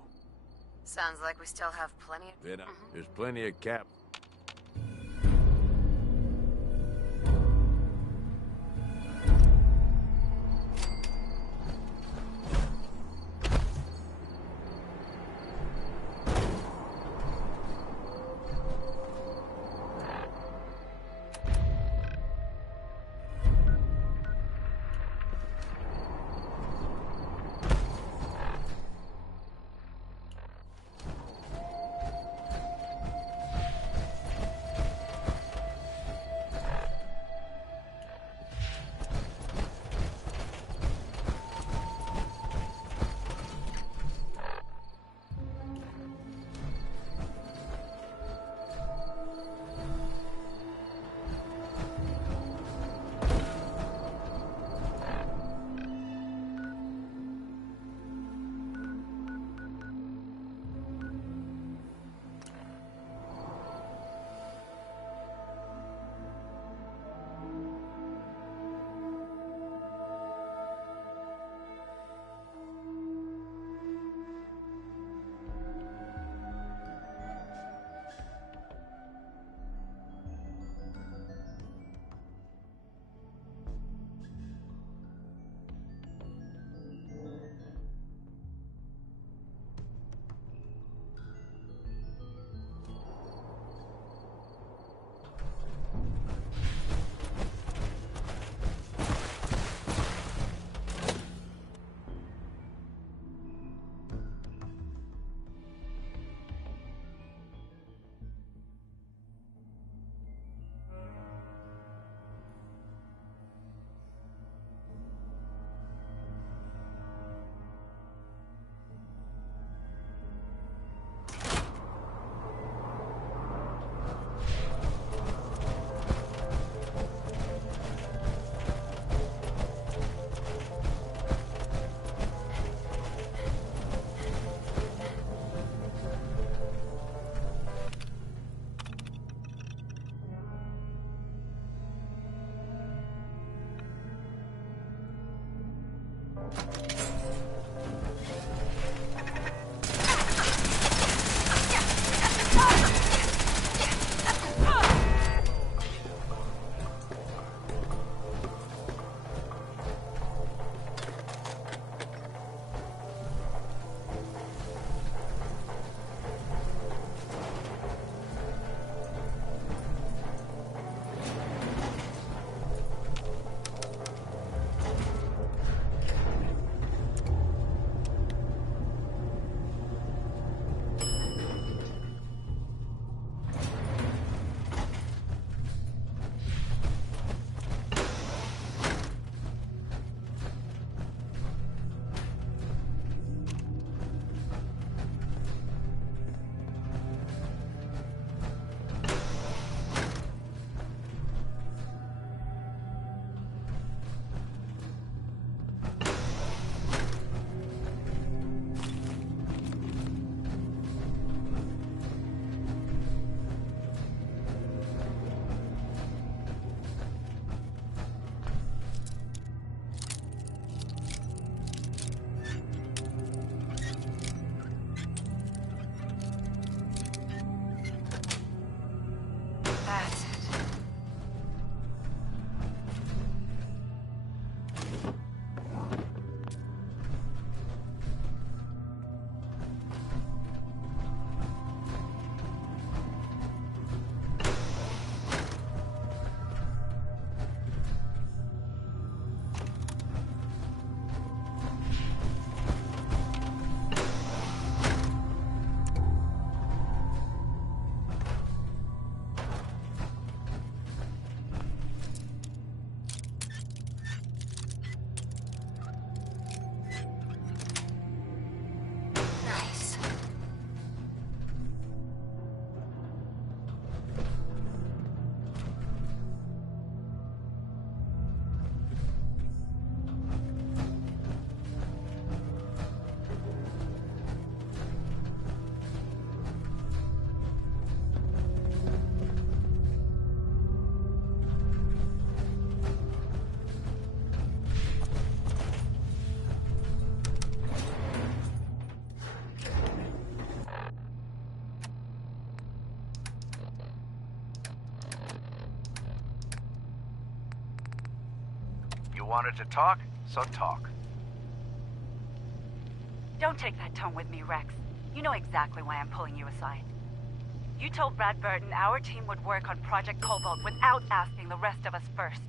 Sounds like we still have plenty of... then there's plenty of cap... You wanted to talk, so talk. Don't take that tone with me, Rex. You know exactly why I'm pulling you aside. You told Brad Burton our team would work on Project Cobalt without asking the rest of us first.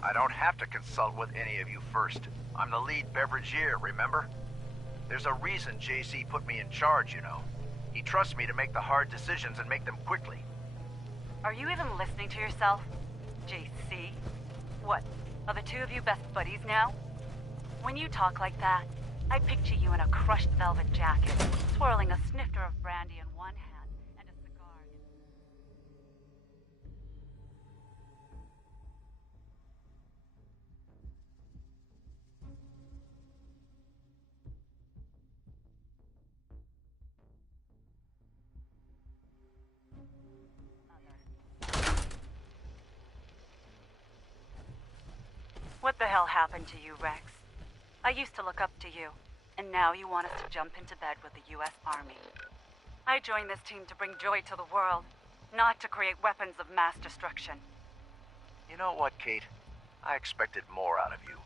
I don't have to consult with any of you first. I'm the lead beveragier, remember? There's a reason JC put me in charge, you know. He trusts me to make the hard decisions and make them quickly. Are you even listening to yourself? JC? What, are the two of you best buddies now? When you talk like that, I picture you in a crushed velvet jacket, swirling a snifter of brandy in one hand and a cigar in... What the hell happened to you, Rex? I used to look up to you, and now you want us to jump into bed with the U.S. Army. I joined this team to bring joy to the world, not to create weapons of mass destruction. You know what, Kate? I expected more out of you.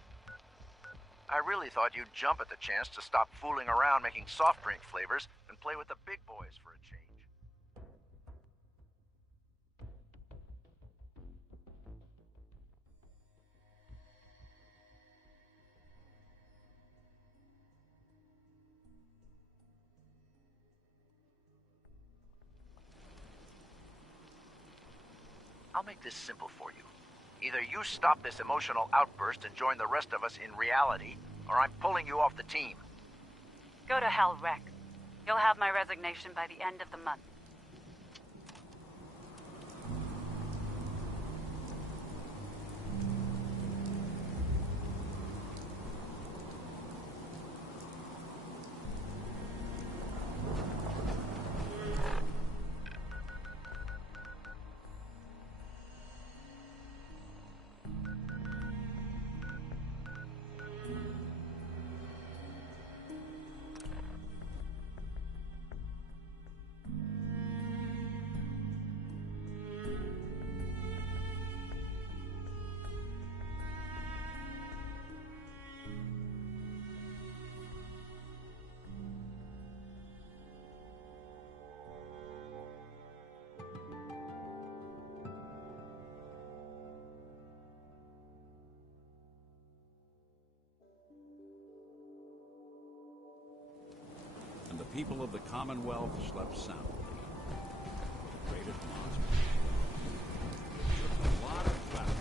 I really thought you'd jump at the chance to stop fooling around making soft drink flavors and play with the big boys for a change. I'll make this simple for you. Either you stop this emotional outburst and join the rest of us in reality, or I'm pulling you off the team. Go to hell, Rex. You'll have my resignation by the end of the month. And the people of the Commonwealth slept soundly. The greatest monster. Took a lot of battle.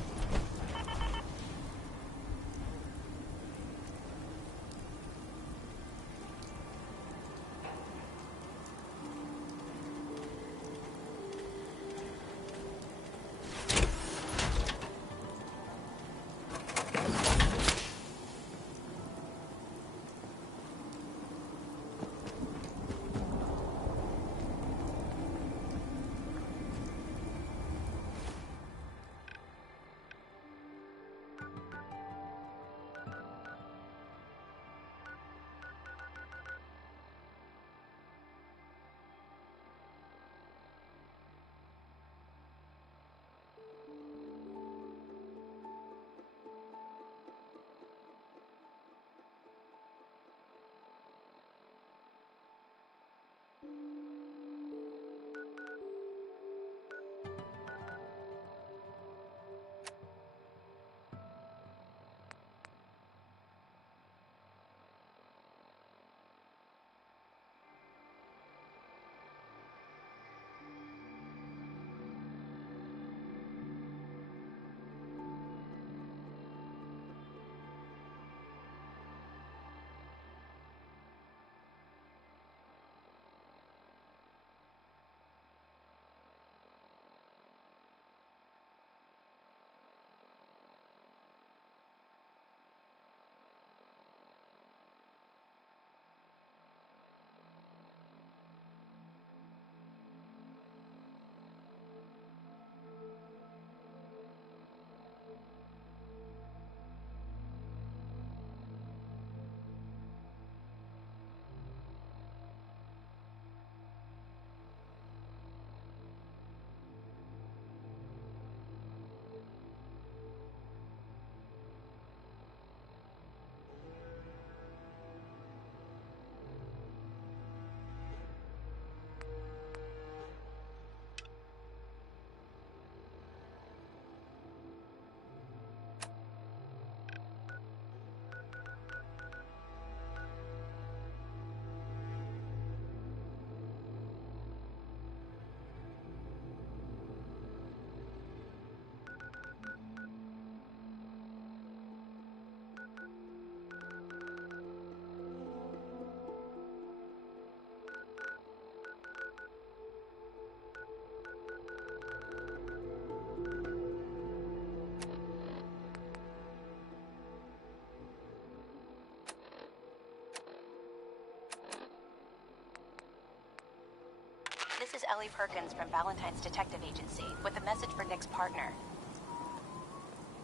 This is Ellie Perkins from Valentine's Detective Agency with a message for Nick's partner.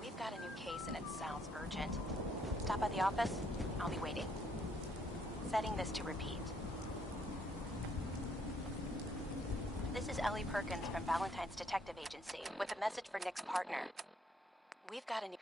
We've got a new case and it sounds urgent. Stop by the office. I'll be waiting. Setting this to repeat. This is Ellie Perkins from Valentine's Detective Agency with a message for Nick's partner. We've got a new...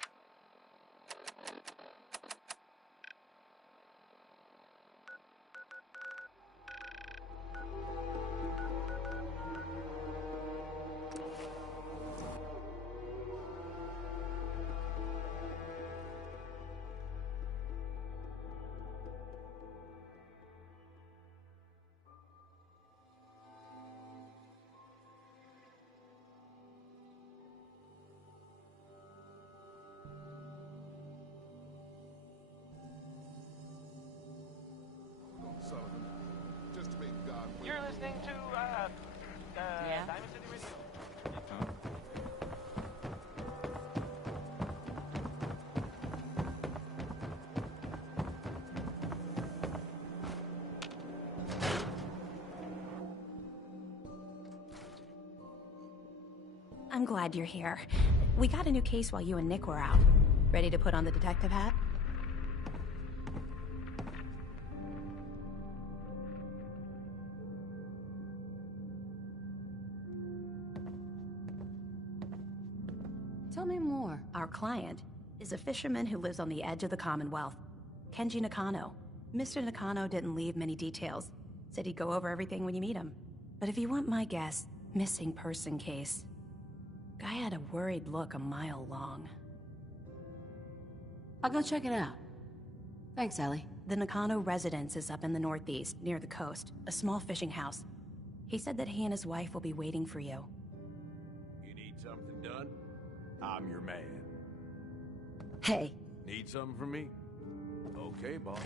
Sullivan. Just to make God wait. You're listening to, Yeah? Diamond City Radio. I'm glad you're here. We got a new case while you and Nick were out. Ready to put on the detective hat? Tell me more. Our client is a fisherman who lives on the edge of the Commonwealth. Kenji Nakano. Mr. Nakano didn't leave many details. Said he'd go over everything when you meet him. But if you want my guess, missing person case. Guy had a worried look a mile long. I'll go check it out. Thanks, Ellie. The Nakano residence is up in the northeast, near the coast. A small fishing house. He said that he and his wife will be waiting for you. You need something done? I'm your man. Hey. Need something from me? Okay, boss.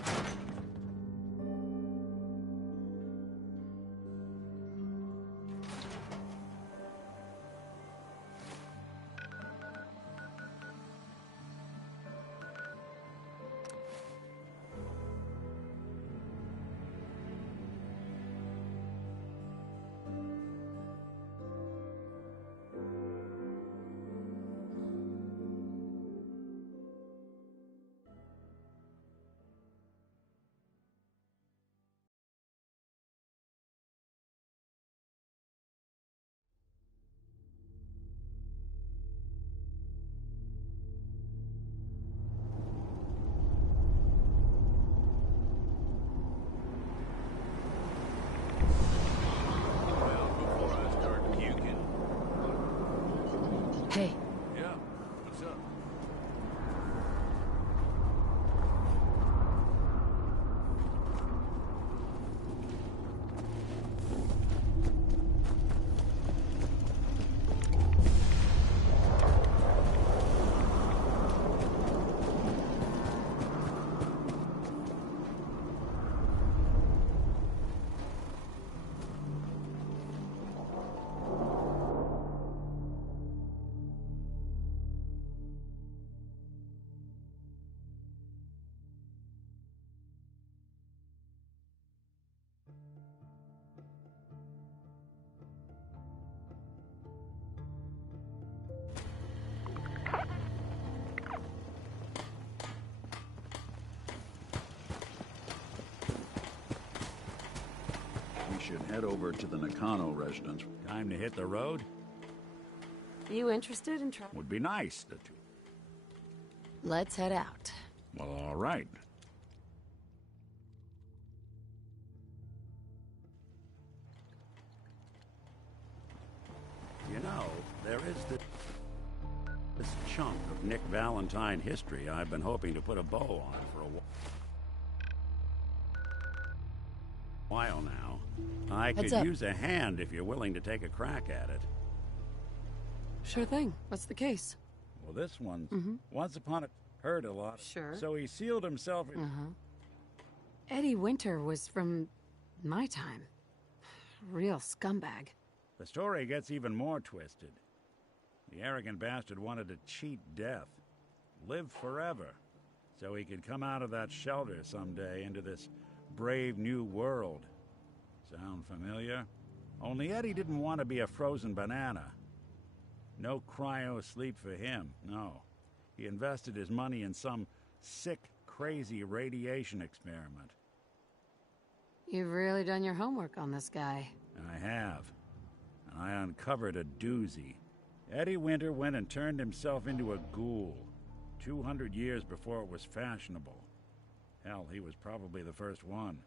Hey. Yeah, what's up? We should head over to the Nakano residence. Time to hit the road? You interested in trying? Would be nice to... Let's head out. Well, all right. You know, there is this chunk of Nick Valentine history I've been hoping to put a bow on for a while now. I could use a hand if you're willing to take a crack at it. Sure thing. What's the case? Well, this one's once upon a... Heard a lot. Sure. So he sealed himself in... Eddie Winter was from my time. Real scumbag. The story gets even more twisted. The arrogant bastard wanted to cheat death. Live forever. So he could come out of that shelter someday into this brave new world. Sound familiar? Only Eddie didn't want to be a frozen banana. No cryo sleep for him, no. He invested his money in some sick, crazy radiation experiment. You've really done your homework on this guy. I have. And I uncovered a doozy. Eddie Winter went and turned himself into a ghoul 200 years before it was fashionable. Hell, he was probably the first one.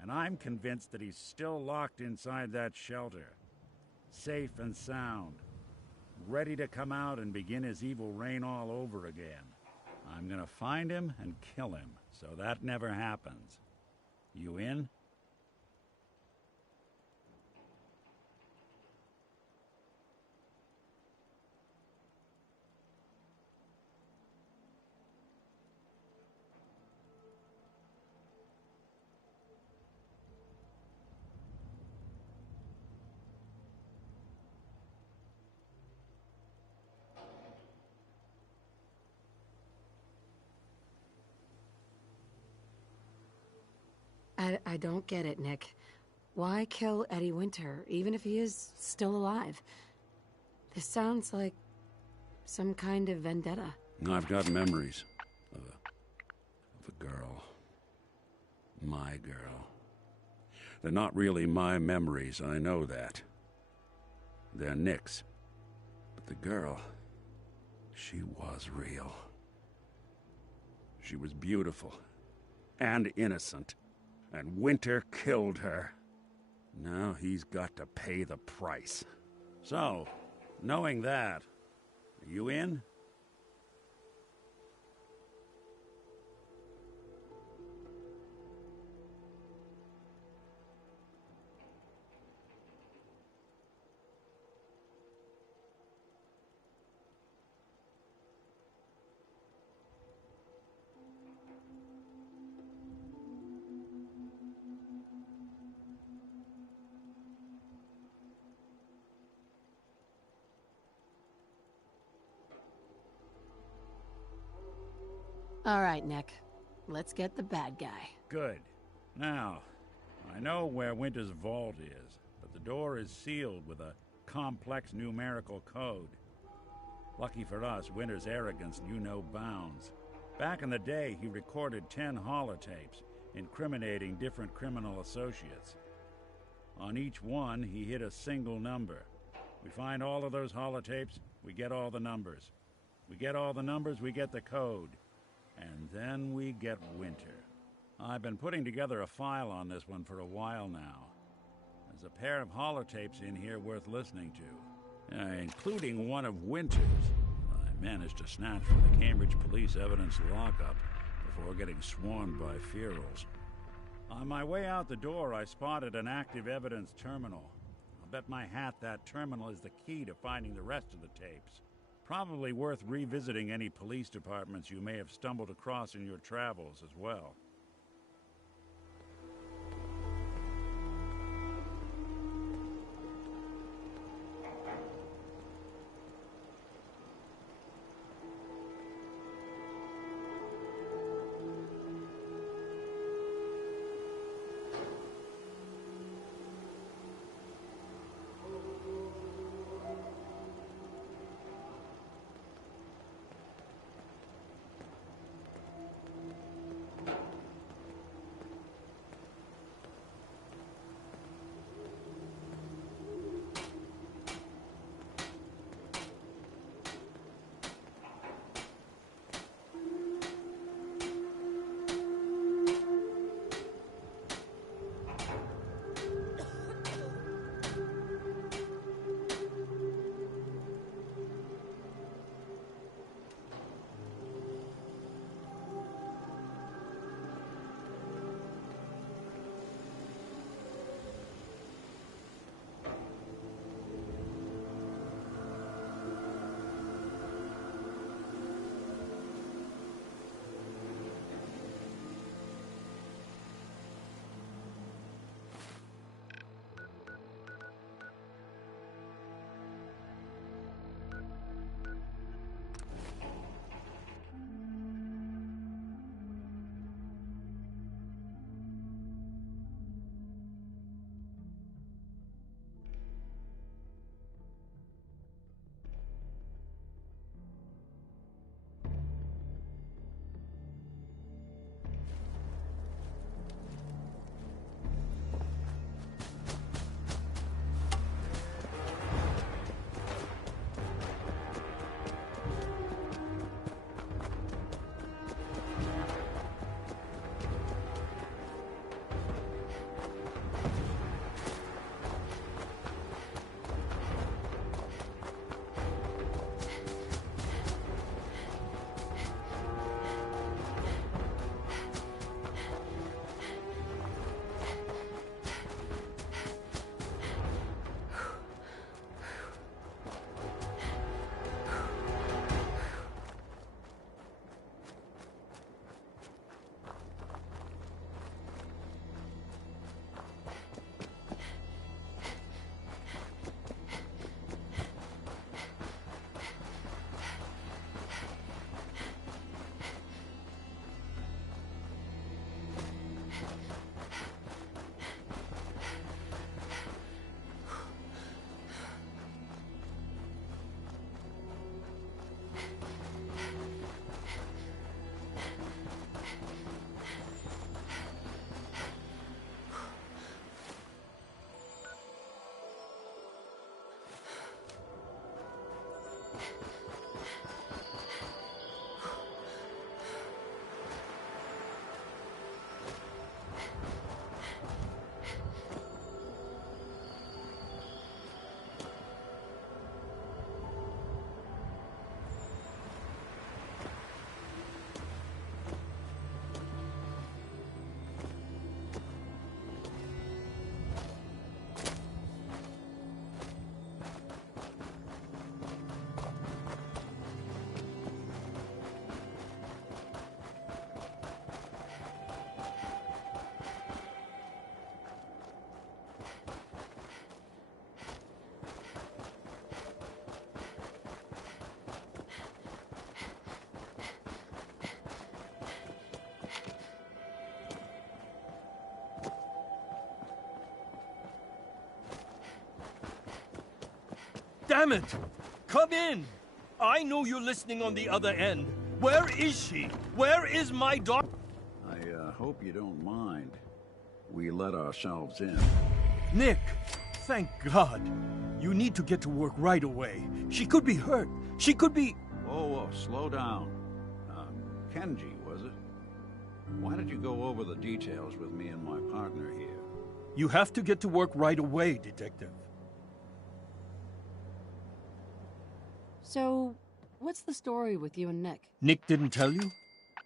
And I'm convinced that he's still locked inside that shelter. Safe and sound. Ready to come out and begin his evil reign all over again. I'm gonna find him and kill him, so that never happens. You in? I don't get it, Nick. Why kill Eddie Winter, even if he is still alive? This sounds like some kind of vendetta. I've got memories of a girl. My girl. They're not really my memories, I know that. They're Nick's. But the girl, she was real. She was beautiful and innocent. And Winter killed her. Now he's got to pay the price. So, knowing that, are you in? All right, Nick. Let's get the bad guy. Good. Now, I know where Winter's vault is, but the door is sealed with a complex numerical code. Lucky for us, Winter's arrogance knew no bounds. Back in the day, he recorded 10 holotapes, incriminating different criminal associates. On each one, he hit a single number. We find all of those holotapes, we get all the numbers. We get all the numbers, we get the code. And then we get Winter. I've been putting together a file on this one for a while now. There's a pair of holotapes in here worth listening to, including one of Winter's. I managed to snatch from the Cambridge Police evidence lockup before getting swarmed by ferals. On my way out the door, I spotted an active evidence terminal. I'll bet my hat that terminal is the key to finding the rest of the tapes. Probably worth revisiting any police departments you may have stumbled across in your travels as well. Damn it! Come in! I know you're listening on the other end. Where is she? Where is my daughter? I hope you don't mind. We let ourselves in. Nick, thank God. You need to get to work right away. She could be hurt. She could be... Whoa, slow down. Kenji, was it? Why did you go over the details with me and my partner here? You have to get to work right away, Detective. So, what's the story with you and Nick? Nick didn't tell you?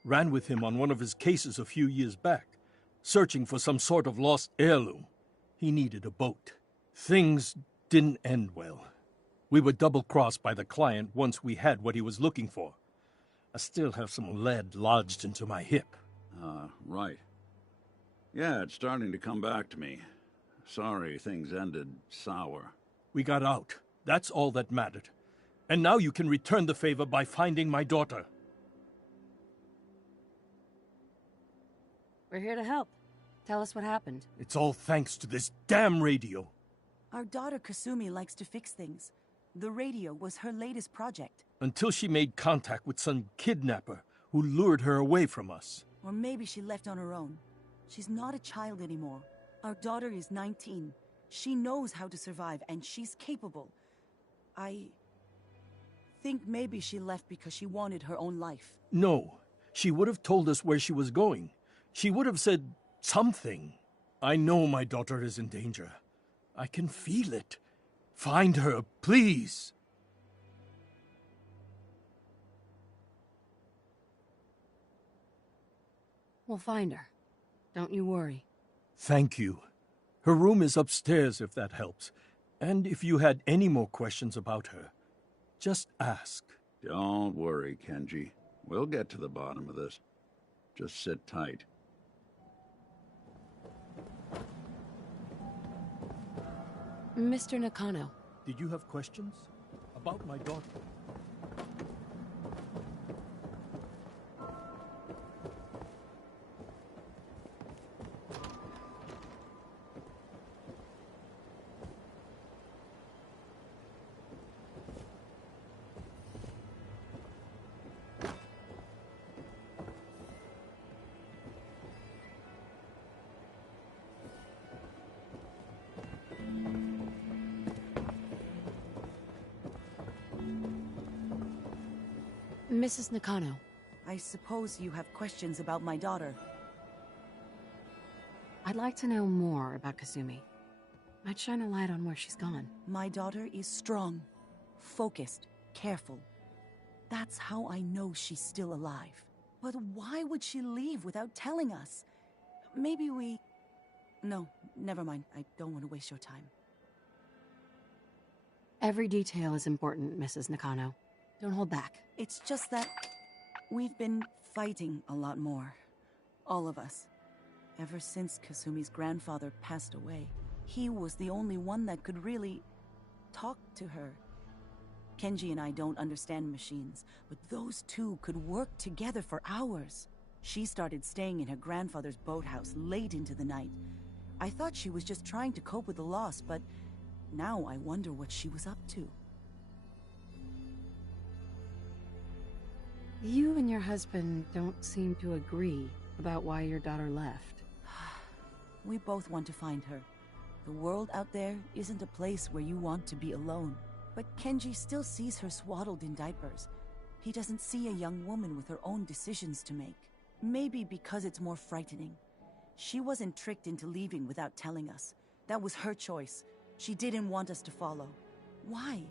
Ran with him on one of his cases a few years back, searching for some sort of lost heirloom. He needed a boat. Things didn't end well. We were double-crossed by the client once we had what he was looking for. I still have some lead lodged into my hip. Right. Yeah, it's starting to come back to me. Sorry things ended sour. We got out. That's all that mattered. And now you can return the favor by finding my daughter. We're here to help. Tell us what happened. It's all thanks to this damn radio. Our daughter Kasumi likes to fix things. The radio was her latest project. Until she made contact with some kidnapper who lured her away from us. Or maybe she left on her own. She's not a child anymore. Our daughter is 19. She knows how to survive, and she's capable. I think maybe she left because she wanted her own life. No, she would have told us where she was going. She would have said something. I know my daughter is in danger. I can feel it. Find her, please. We'll find her. Don't you worry. Thank you. Her room is upstairs if that helps. And if you had any more questions about her, just ask. Don't worry, Kenji. We'll get to the bottom of this. Just sit tight. Mr. Nakano. Did you have questions about my daughter? Mrs. Nakano. I suppose you have questions about my daughter. I'd like to know more about Kasumi. Might shine a light on where she's gone. My daughter is strong, focused, careful. That's how I know she's still alive. But why would she leave without telling us? Maybe we... No, never mind. I don't want to waste your time. Every detail is important, Mrs. Nakano. Don't hold back. It's just that we've been fighting a lot more. All of us. Ever since Kasumi's grandfather passed away. He was the only one that could really talk to her. Kenji and I don't understand machines, but those two could work together for hours. She started staying in her grandfather's boathouse late into the night. I thought she was just trying to cope with the loss, but now I wonder what she was up to. You and your husband don't seem to agree about why your daughter left. We both want to find her. The world out there isn't a place where you want to be alone. But Kenji still sees her swaddled in diapers. He doesn't see a young woman with her own decisions to make. Maybe because it's more frightening. She wasn't tricked into leaving without telling us. That was her choice. She didn't want us to follow. Why?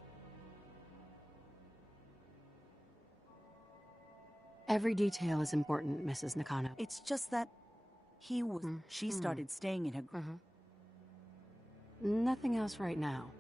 Every detail is important, Mrs. Nakano. It's just that she started staying in her Nothing else right now.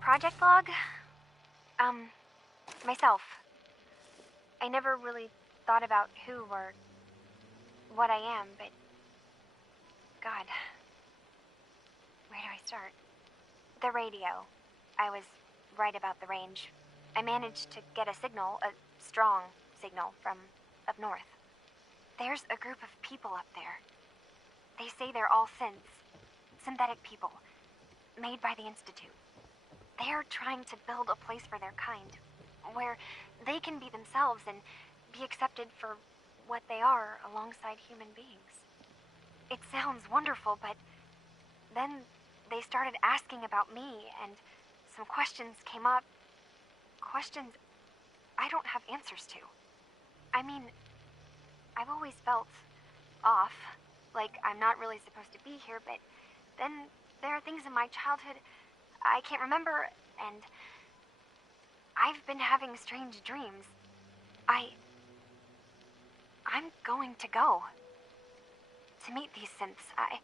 Project log? Myself. I never really thought about who or what I am, but... God. Where do I start? The radio. I was right about the range. I managed to get a signal, a strong signal, from up north. There's a group of people up there. They say they're all synthetic people, made by the Institute. They're trying to build a place for their kind, where they can be themselves and be accepted for what they are alongside human beings. It sounds wonderful, but then they started asking about me, and some questions came up. Questions I don't have answers to. I mean, I've always felt off, like I'm not really supposed to be here, but then there are things in my childhood I can't remember, and I've been having strange dreams. I'm going to go to meet these synths. I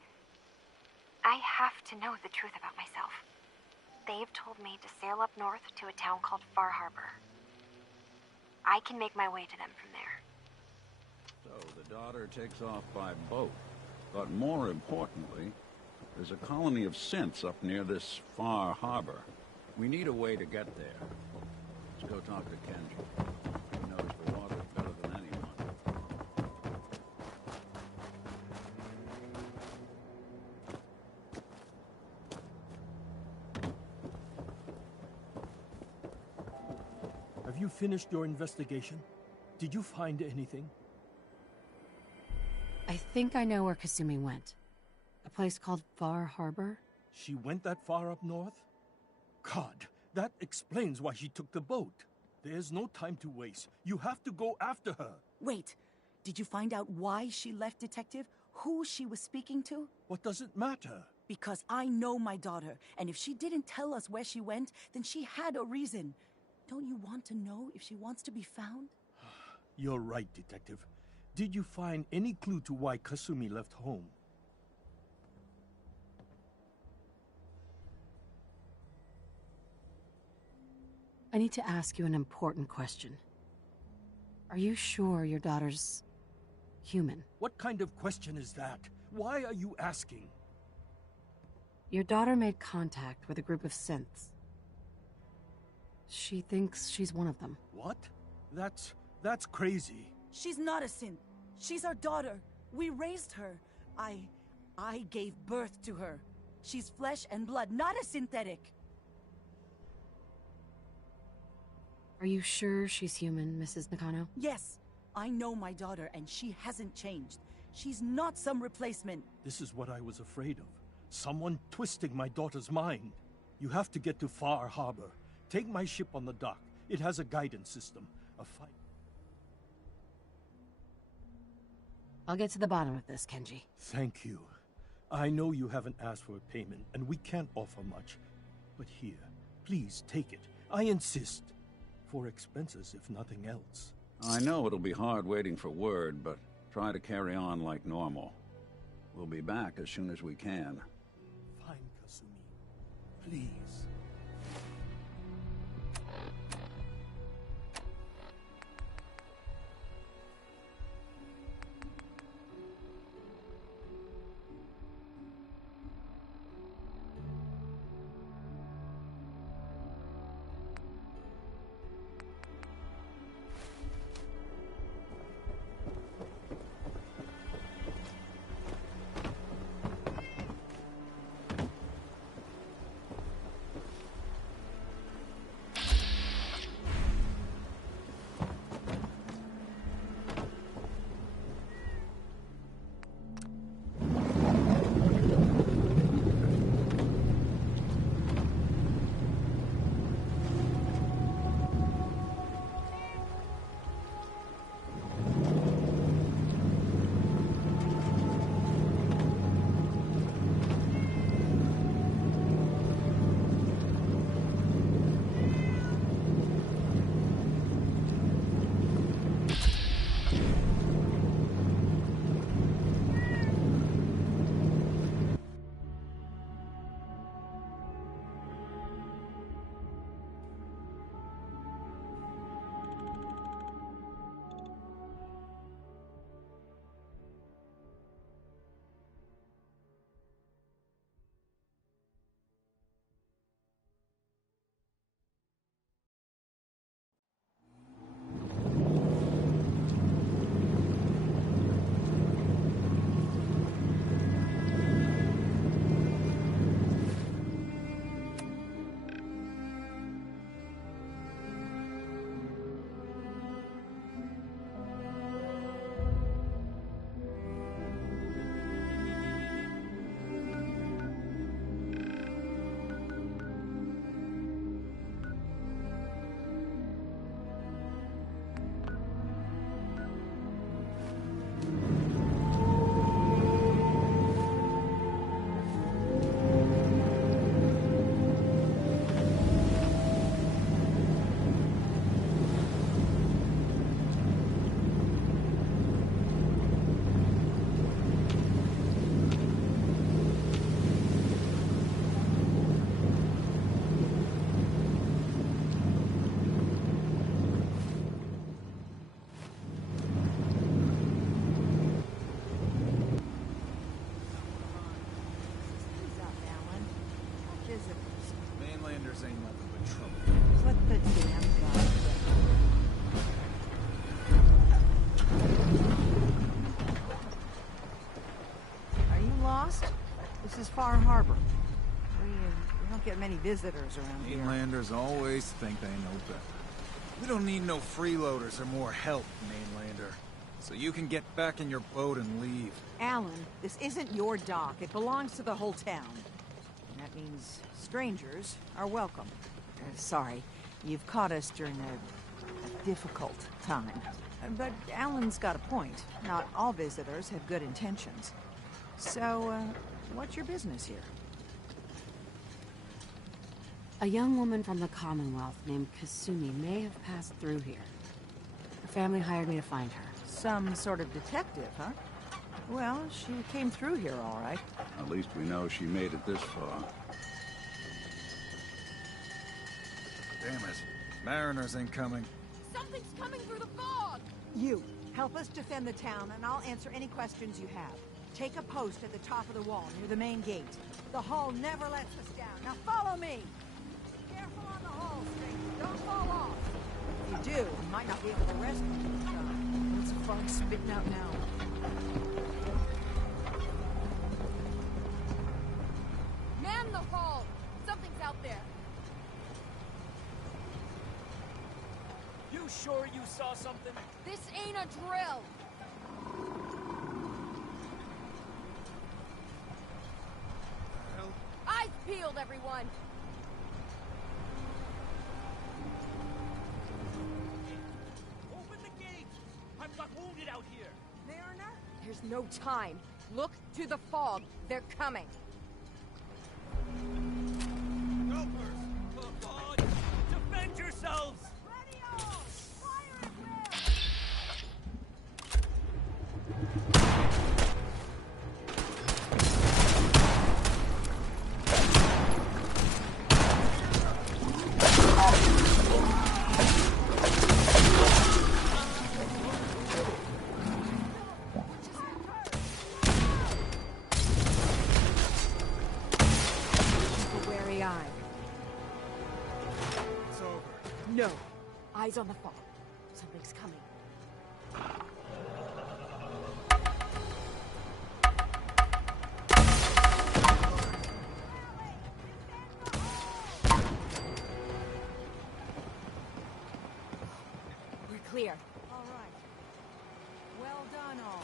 have to know the truth about myself. They've told me to sail up north to a town called Far Harbor. I can make my way to them from there. So the daughter takes off by boat. But more importantly, there's a colony of synths up near this Far Harbor. We need a way to get there. Let's go talk to Kenji. He knows the water better than anyone. Have you finished your investigation? Did you find anything? I think I know where Kasumi went. A place called Far Harbor? She went that far up north? God, that explains why she took the boat. There's no time to waste. You have to go after her. Wait, did you find out why she left, Detective? Who she was speaking to? What does it matter? Because I know my daughter, and if she didn't tell us where she went, then she had a reason. Don't you want to know if she wants to be found? You're right, Detective. Did you find any clue to why Kasumi left home? I I need to ask you an important question. Are you sure your daughter's human? What kind of question is that? Why are you asking? Your daughter made contact with a group of synths. She thinks she's one of them. What? That's crazy. She's not a synth. She's our daughter. We raised her. I gave birth to her. She's flesh and blood, not a synthetic. Are you sure she's human, Mrs. Nakano? Yes. I know my daughter, and she hasn't changed. She's not some replacement. This is what I was afraid of. Someone twisting my daughter's mind. You have to get to Far Harbor. Take my ship on the dock. It has a guidance system. A fight. I'll get to the bottom of this, Kenji. Thank you. I know you haven't asked for a payment, and we can't offer much. But here, please take it. I insist. For expenses, if nothing else. I know it'll be hard waiting for word, but try to carry on like normal. We'll be back as soon as we can. Fine, Kasumi. Please. This is Far Harbor. We don't get many visitors around here. Mainlanders always think they know better. We don't need no freeloaders or more help, Mainlander. So you can get back in your boat and leave. Alan, this isn't your dock. It belongs to the whole town. And that means strangers are welcome. Sorry, you've caught us during a difficult time. But Alan's got a point. Not all visitors have good intentions. So, what's your business here? A young woman from the Commonwealth named Kasumi may have passed through here. Her family hired me to find her. Some sort of detective, huh? Well, she came through here all right. At least we know she made it this far. Damn it. Mariners ain't coming. Something's coming through the fog! You, help us defend the town, and I'll answer any questions you have. Take a post at the top of the wall, near the main gate. The Hall never lets us down. Now follow me! Careful on the Hall, stranger. Don't fall off. If you do, you might not be able to rescue me. What's the fog spitting out now? Man the Hall! Something's out there. You sure you saw something? This ain't a drill! Eyes peeled, everyone! Open the gate! I've got wounded out here! Mariner? There's no time. Look to the fog. They're coming. Helpers! For God! Defend yourselves! No. Eyes on the fog. Something's coming. We're clear. All right. Well done, all.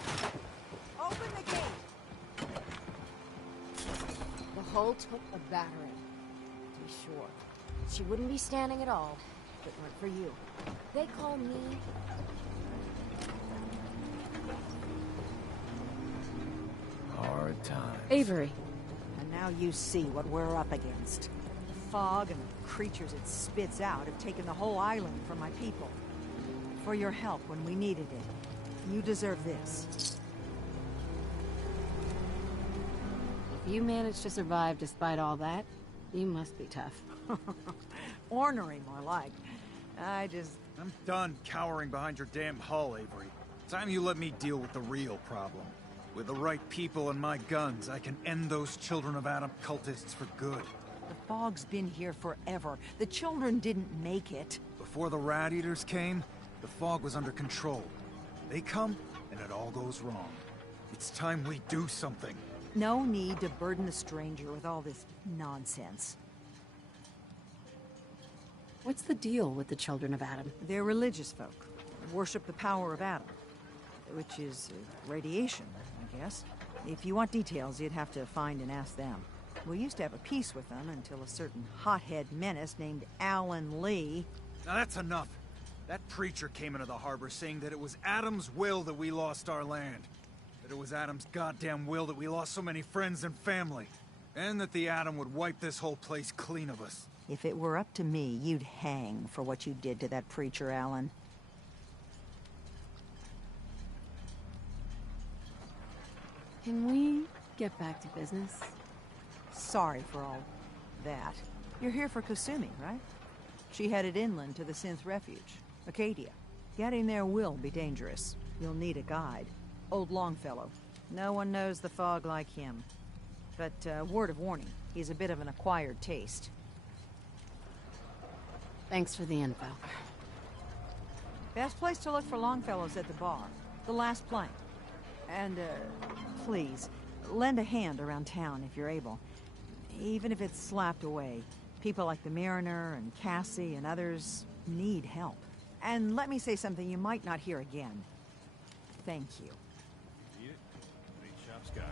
Open the gate! The hull took a battering. To be sure. She wouldn't be standing at all if it weren't for you. They call me... Hard time. Avery. And now you see what we're up against. The fog and the creatures it spits out have taken the whole island from my people. For your help when we needed it. You deserve this. If you managed to survive despite all that, you must be tough. Ornery, more like. I'm done cowering behind your damn hull, Avery. Time you let me deal with the real problem. With the right people and my guns, I can end those Children of Adam cultists for good. The fog's been here forever. The children didn't make it. Before the Rat Eaters came, the fog was under control. They come, and it all goes wrong. It's time we do something. No need to burden the stranger with all this nonsense. What's the deal with the Children of Adam? They're religious folk. Worship the power of Adam. Which is radiation, I guess. If you want details, you'd have to find and ask them. We used to have a peace with them until a certain hothead menace named Alan Lee... Now that's enough. That preacher came into the harbor saying that it was Adam's will that we lost our land. That it was Adam's goddamn will that we lost so many friends and family. And that the Atom would wipe this whole place clean of us. If it were up to me, you'd hang for what you did to that preacher, Alan. Can we get back to business? Sorry for all that. You're here for Kasumi, right? She headed inland to the Synth Refuge, Acadia. Getting there will be dangerous. You'll need a guide. Old Longfellow. No one knows the fog like him. But, word of warning, he's a bit of an acquired taste. Thanks for the info. Best place to look for Longfellow's at the bar. The last plank. And, please, lend a hand around town if you're able. Even if it's slapped away. People like the Mariner and Cassie and others need help. And let me say something you might not hear again. Thank you. Eat it. Eat Shopscotch.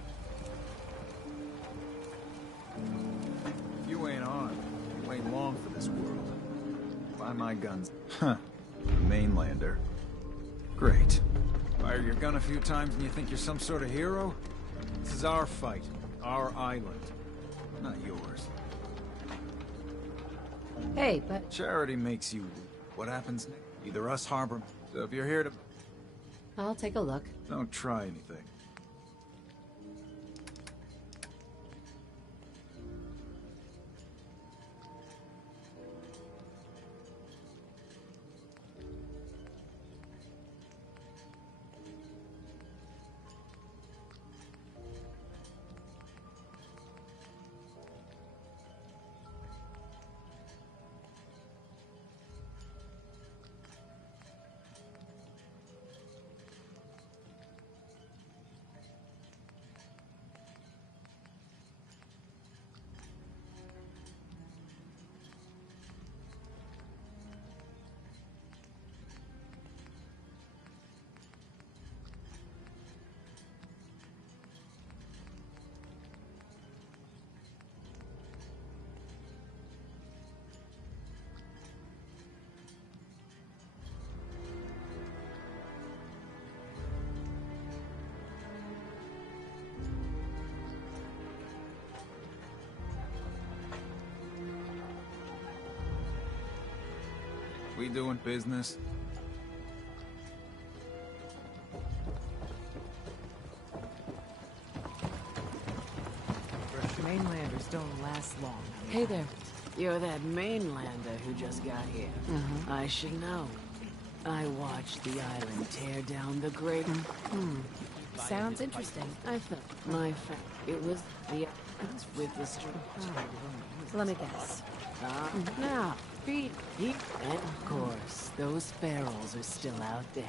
If you ain't on, you ain't long for this world. Buy my guns. Huh. Mainlander. Great. Fire your gun a few times and you think you're some sort of hero? This is our fight. Our island. Not yours. Hey, but... Charity makes you... What happens next? Either us harbor... So if you're here to... I'll take a look. Don't try anything. We doing business? Mainlanders don't last long. Hey there. You're that mainlander who just got here. I should know. I watched the island tear down the great... Sounds interesting. I felt my it was the with the street. Let me guess. Now, feed. And of course, those ferals are still out there,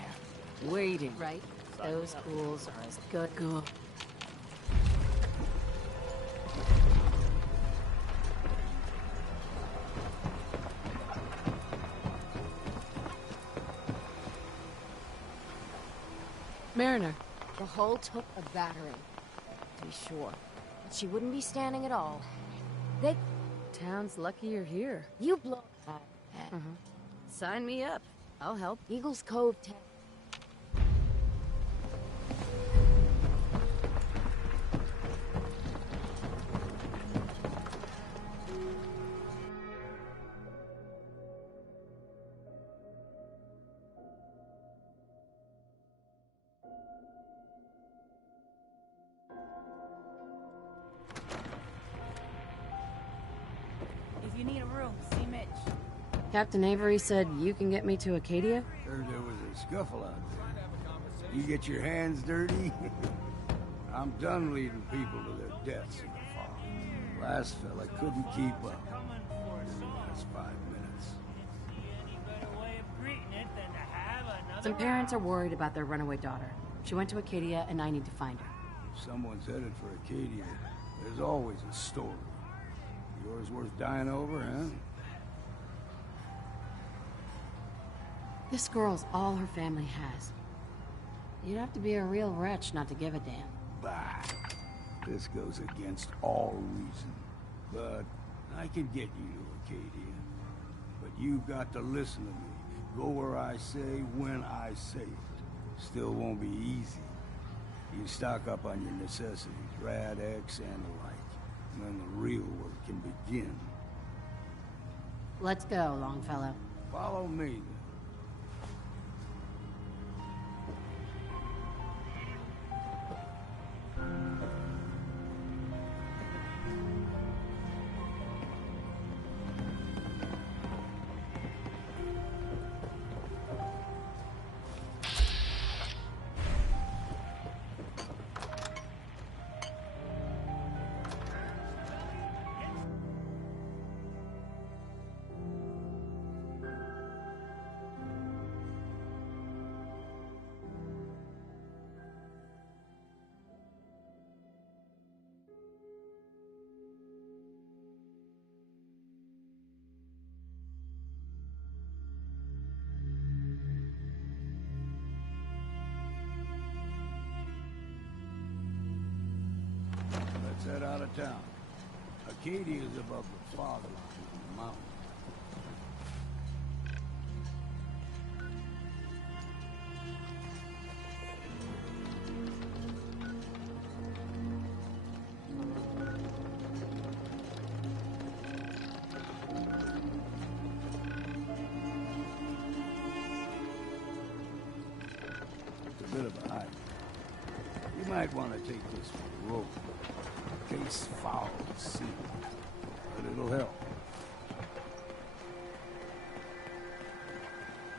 waiting. Right. Those ghouls are as good. Good. Mariner. The hull took a battering, to be sure. But she wouldn't be standing at all. They... Town's lucky you're here. You blow... Sign me up. I'll help. Eagles Cove town. If you need a room, see Mitch. Captain Avery said you can get me to Acadia? Heard there was a scuffle out there. You get your hands dirty? I'm done leading people to their deaths in the fog. Last fella couldn't keep up. In the last 5 minutes. Some parents are worried about their runaway daughter. She went to Acadia, and I need to find her. If someone's headed for Acadia, there's always a story. Yours worth dying over, huh? This girl's all her family has. You'd have to be a real wretch not to give a damn. Bah. This goes against all reason. But I can get you to Acadia. But you've got to listen to me. Go where I say, when I say it. Still won't be easy. You stock up on your necessities, Rad-X and the like. And then the real work can begin. Let's go, Longfellow. Follow me, then. Let's head out of town. Acadia's above the fog line in the mountains. It's a bit of a hike. You might want to take this rope. Case foul at sea, but it'll help.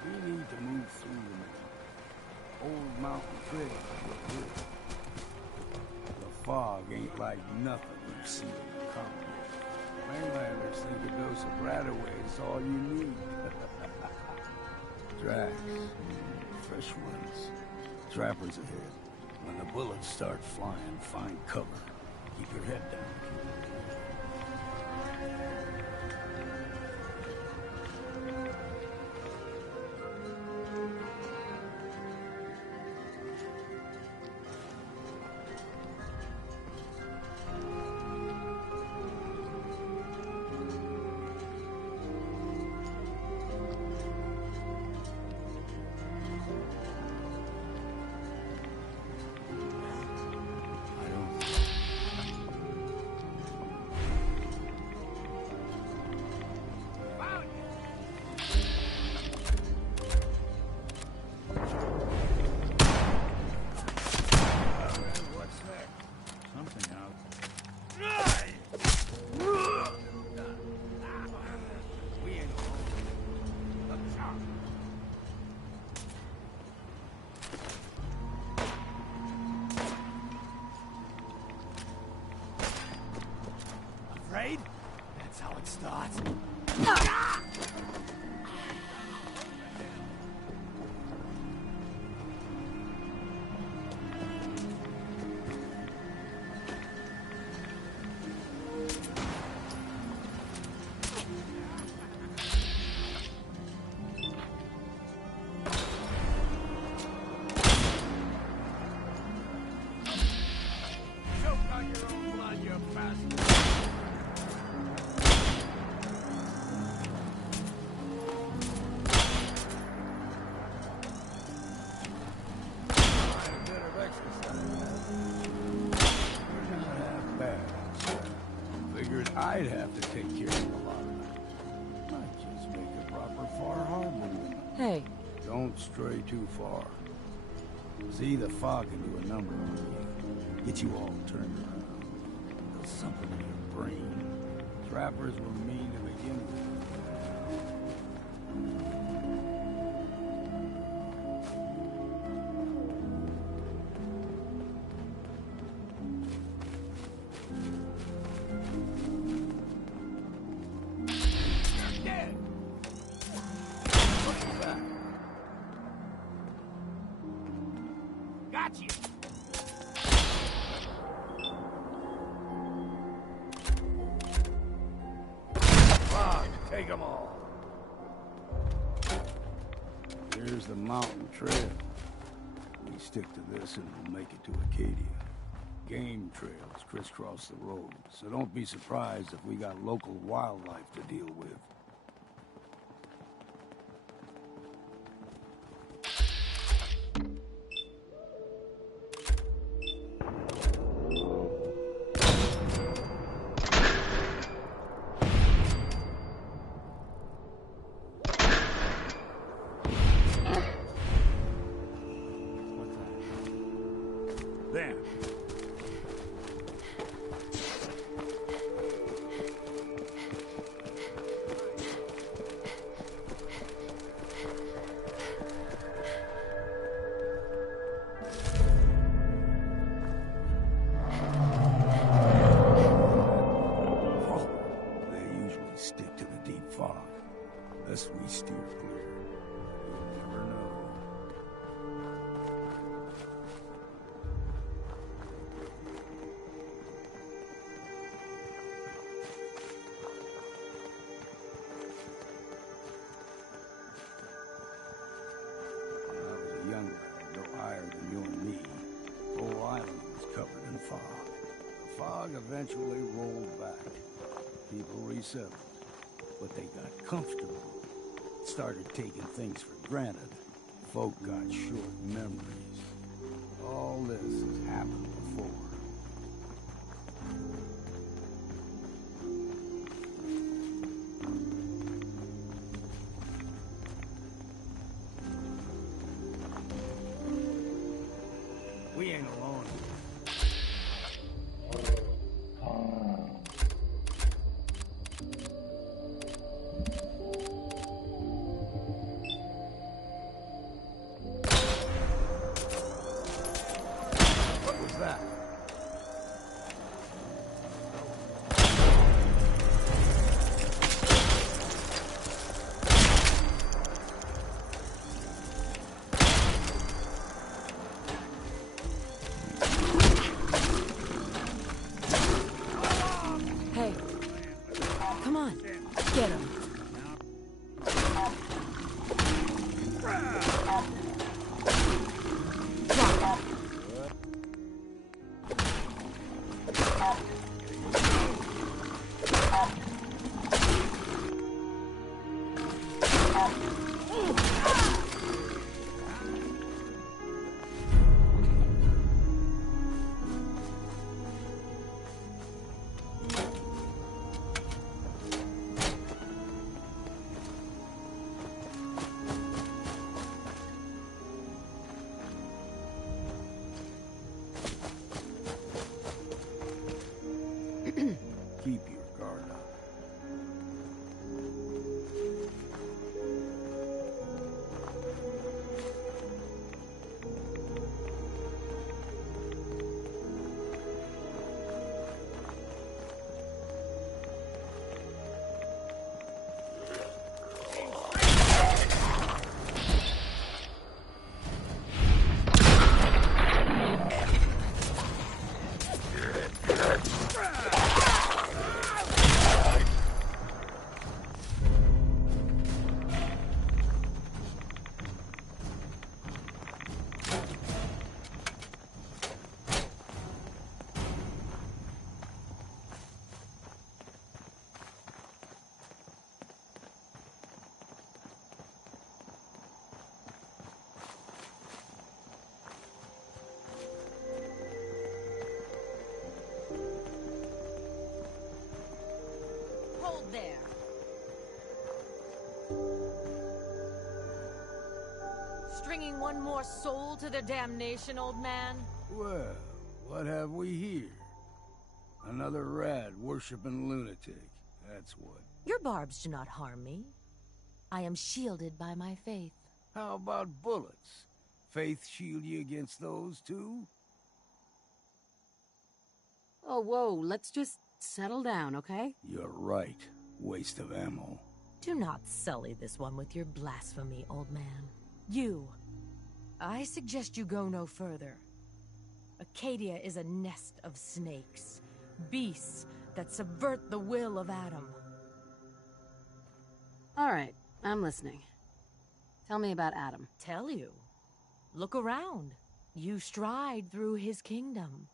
We need to move through the old mountain trail to here. The fog ain't like nothing you've seen in the common. Mainlanders think a dose of Bradaway is all you need. Drags, fresh ones, trappers ahead. When the bullets start flying, find cover. Keep your head down. start. I'd have to take care of a lot of it. Might just make a proper Far Harbor. Hey. Don't stray too far. See, the fog can do a number on you. Get you all turned around. There's something in your brain. Trappers were mean to begin with. Got you! Fuck, take them all. Here's the mountain trail. We stick to this and we'll make it to Acadia. Game trails crisscross the road, so don't be surprised if we got local wildlife to deal with. There. They usually stick to the deep fog. Thus we steer clear. You never know. When I was a young lad, no higher than you and me, the whole island was covered in fog. The fog eventually rolled back. People resettled, but they got comfortable. Started taking things for granted. Folk got short memories. All this has happened before. We ain't alone. What was that? Hey. Come on. Get him. Keep your guard up. Stringing one more soul to their damnation, old man? Well, what have we here? Another rad worshipping lunatic. That's what. Your barbs do not harm me. I am shielded by my faith. How about bullets? Faith shield you against those too? Oh, whoa, let's just settle down, okay? You're right. Waste of ammo. Do not sully this one with your blasphemy, old man. You. I suggest you go no further. Acadia is a nest of snakes. Beasts that subvert the will of Adam. All right, I'm listening. Tell me about Adam. Tell you? Look around. You stride through his kingdom.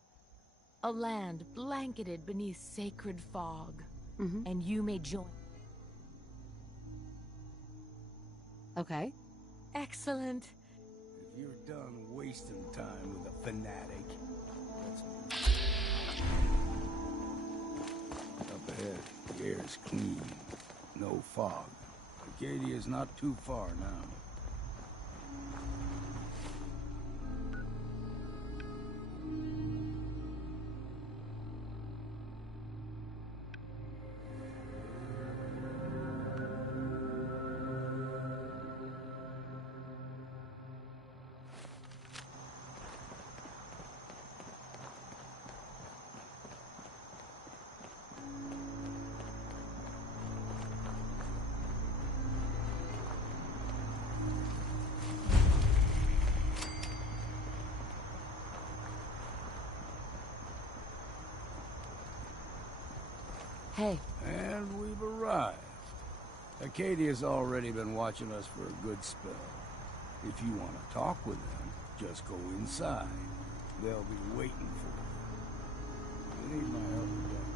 A land blanketed beneath sacred fog. And you may join. Okay. Excellent. If you're done wasting time with a fanatic, let's up ahead, the air's clean. No fog. Acadia's not too far now. Hey. And we've arrived. Acadia's already been watching us for a good spell. If you want to talk with them, just go inside. They'll be waiting for you. You need my help again.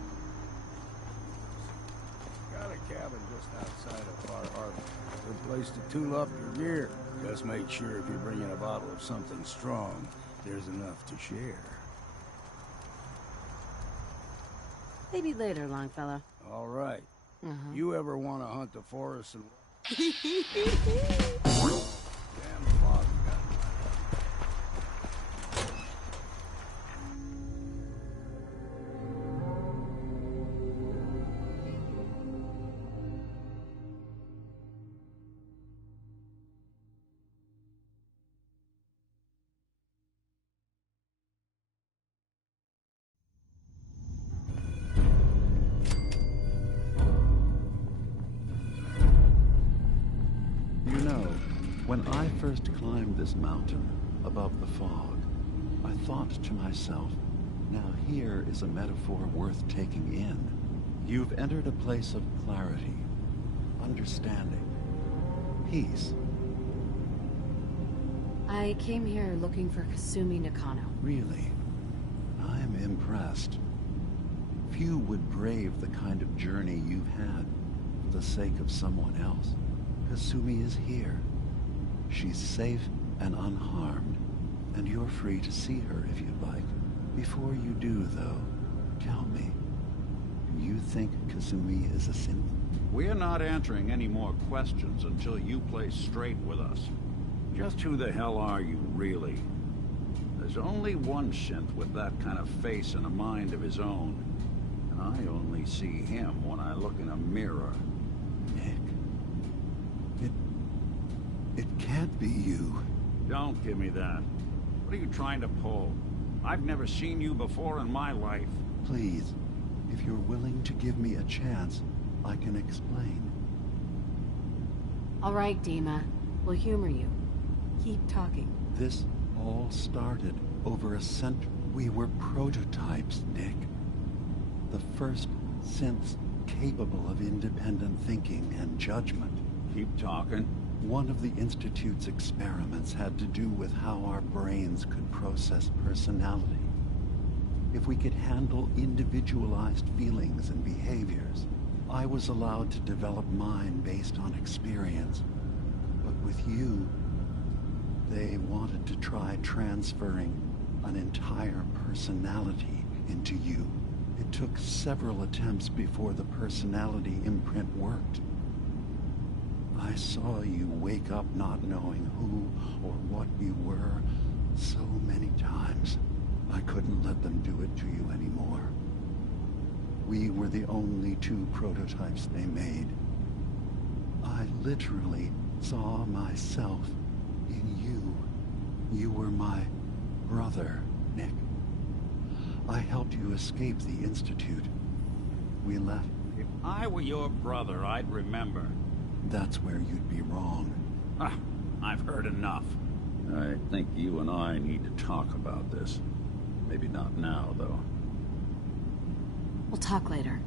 Got a cabin just outside of Far Harbor. Good place to tool up your gear. Just make sure if you're bringing a bottle of something strong, there's enough to share. Maybe later, Longfellow. All right. You ever want to hunt the forest and... Damn fog got When I first climbed this mountain above the fog, I thought to myself, now here is a metaphor worth taking in. You've entered a place of clarity, understanding, peace. I came here looking for Kasumi Nakano. Really? I'm impressed. Few would brave the kind of journey you've had for the sake of someone else. Kasumi is here. She's safe and unharmed, and you're free to see her if you'd like. Before you do, though, tell me, do you think Kasumi is a synth? We're not answering any more questions until you play straight with us. Just who the hell are you, really? There's only one synth with that kind of face and a mind of his own, and I only see him when I look in a mirror. It can't be you. Don't give me that. What are you trying to pull? I've never seen you before in my life. Please, if you're willing to give me a chance, I can explain. All right, Dima. We'll humor you. Keep talking. This all started over a century. We were prototypes, Nick. The first synths capable of independent thinking and judgment. Keep talking. One of the Institute's experiments had to do with how our brains could process personality. If we could handle individualized feelings and behaviors, I was allowed to develop mine based on experience. But with you, they wanted to try transferring an entire personality into you. It took several attempts before the personality imprint worked. I saw you wake up not knowing who or what you were so many times. I couldn't let them do it to you anymore. We were the only 2 prototypes they made. I literally saw myself in you. You were my brother, Nick. I helped you escape the Institute. We left. If I were your brother, I'd remember. That's where you'd be wrong. Ah, I've heard enough. I think you and I need to talk about this. Maybe not now, though. We'll talk later.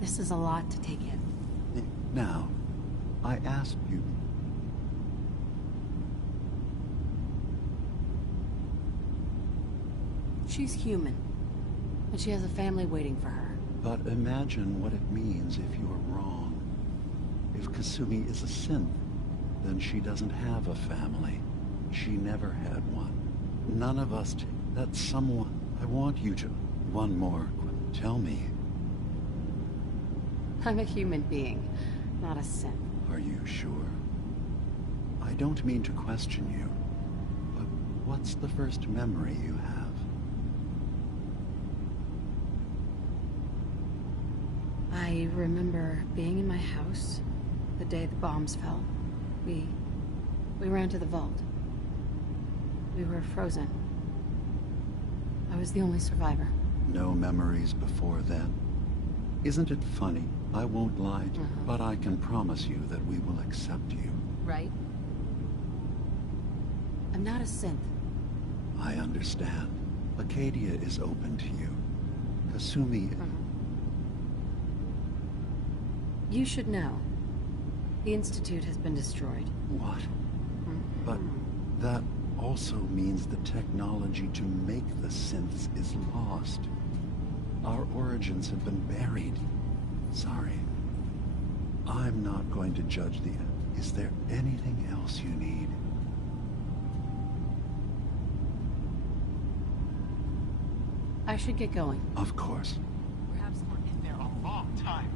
This is a lot to take in. Now, I asked you... She's human, and she has a family waiting for her. But imagine what it means if you're wrong. If Kasumi is a synth, then she doesn't have a family. She never had one. None of us... That's someone... I want you to... One more. Tell me. I'm a human being, not a synth. Are you sure? I don't mean to question you, but what's the first memory you have? I remember being in my house the day the bombs fell. We ran to the vault. We were frozen. I was the only survivor. No memories before then? Isn't it funny? I won't lie, but I can promise you that we will accept you. Right? I'm not a synth. I understand. Acadia is open to you. Kasumi... You should know. The Institute has been destroyed. What? But that also means the technology to make the synths is lost. Our origins have been buried. Sorry. I'm not going to judge the end. Is there anything else you need? I should get going. Of course. Perhaps we're in there a long time.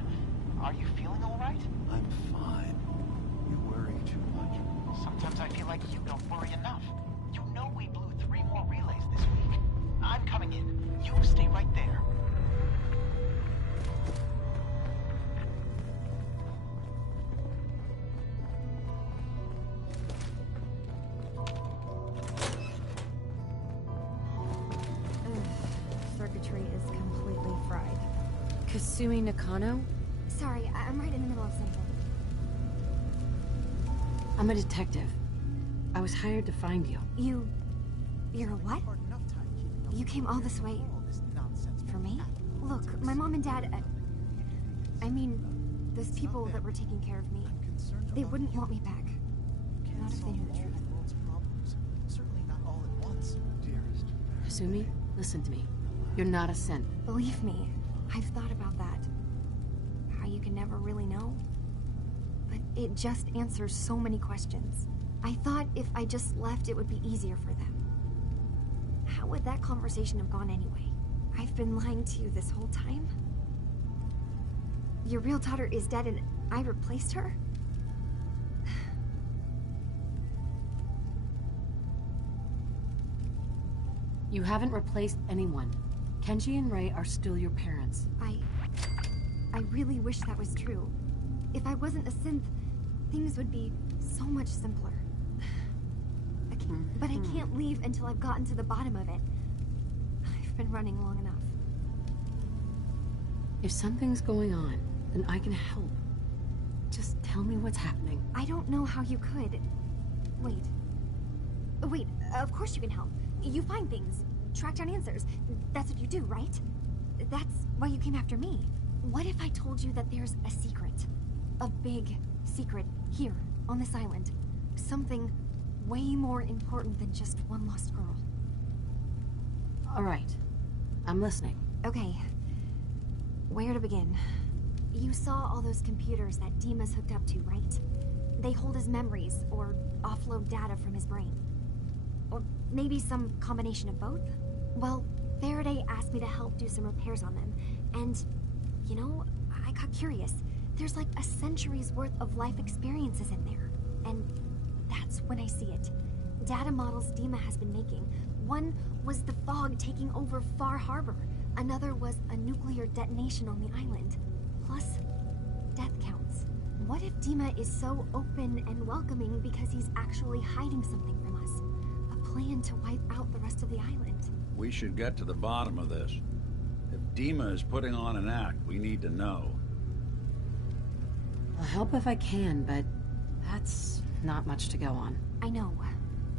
Are you feeling all right? I'm fine. You worry too much. Sometimes I feel like you don't worry enough. You know we blew 3 more relays this week. I'm coming in. You stay right there. Circuitry is completely fried. Kasumi Nakano? Sorry, I'm right in the middle of something. I'm a detective. I was hired to find you. You're a what? You came all this way for me? Look, my mom and dad... I mean, those people that were taking care of me, they wouldn't want me back. Not if they knew the truth. Certainly not all at once, dearest. Kasumi, listen to me. You're not a synth. Believe me, I've thought about that. How you can never really know. But it just answers so many questions. I thought if I just left, it would be easier for them. How would that conversation have gone anyway? I've been lying to you this whole time? Your real daughter is dead and I replaced her? You haven't replaced anyone. Kenji and Ray are still your parents. I really wish that was true. If I wasn't a synth, things would be so much simpler. But I can't leave until I've gotten to the bottom of it. I've been running long enough. If something's going on, then I can help. Just tell me what's happening. I don't know how you could. Wait, of course you can help. You find things, track down answers. That's what you do, right? That's why you came after me. What if I told you that there's a secret? A big secret here, on this island. Something way more important than just one lost girl. All right. I'm listening. Okay. Where to begin? You saw all those computers that Dima's hooked up to, right? They hold his memories, or offload data from his brain. Or maybe some combination of both? Well, Faraday asked me to help do some repairs on them, and, you know, I got curious. There's like a century's worth of life experiences in there. And that's when I see it. Data models Dima has been making. One was the fog taking over Far Harbor. Another was a nuclear detonation on the island. Plus, death counts. What if Dima is so open and welcoming because he's actually hiding something from us? A plan to wipe out the rest of the island. We should get to the bottom of this. If Dima is putting on an act, we need to know. I'll help if I can, but that's not much to go on. I know.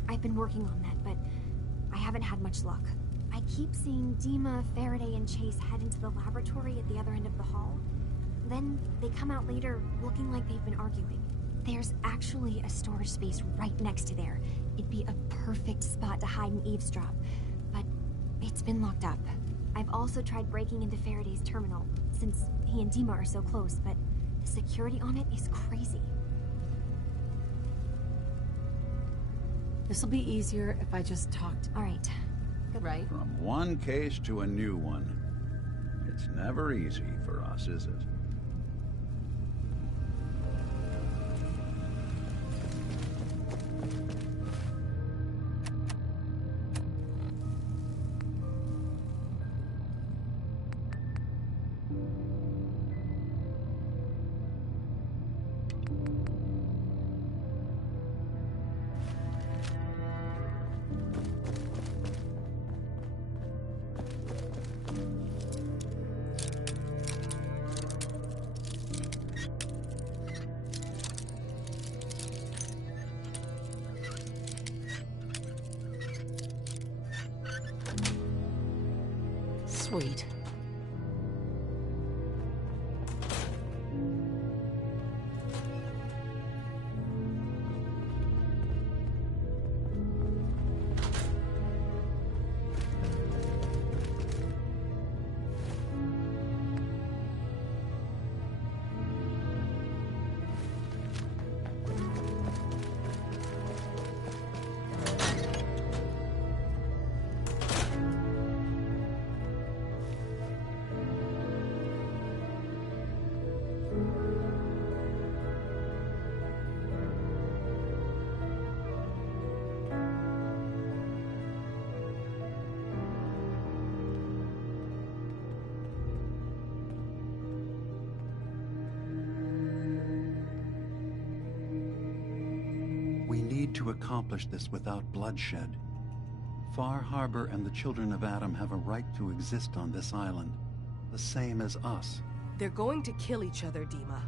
I've been working on that, but I haven't had much luck. I keep seeing Dima, Faraday, and Chase head into the laboratory at the other end of the hall. Then they come out later looking like they've been arguing. There's actually a storage space right next to there. It'd be a perfect spot to hide and eavesdrop, but it's been locked up. I've also tried breaking into Faraday's terminal, since he and Dima are so close, but the security on it is crazy. This'll be easier if I just talked. All right. Good. Right? From one case to a new one. It's never easy for us, is it? Sweet. We need to accomplish this without bloodshed. Far Harbor and the Children of Adam have a right to exist on this island, the same as us. They're going to kill each other, Dima.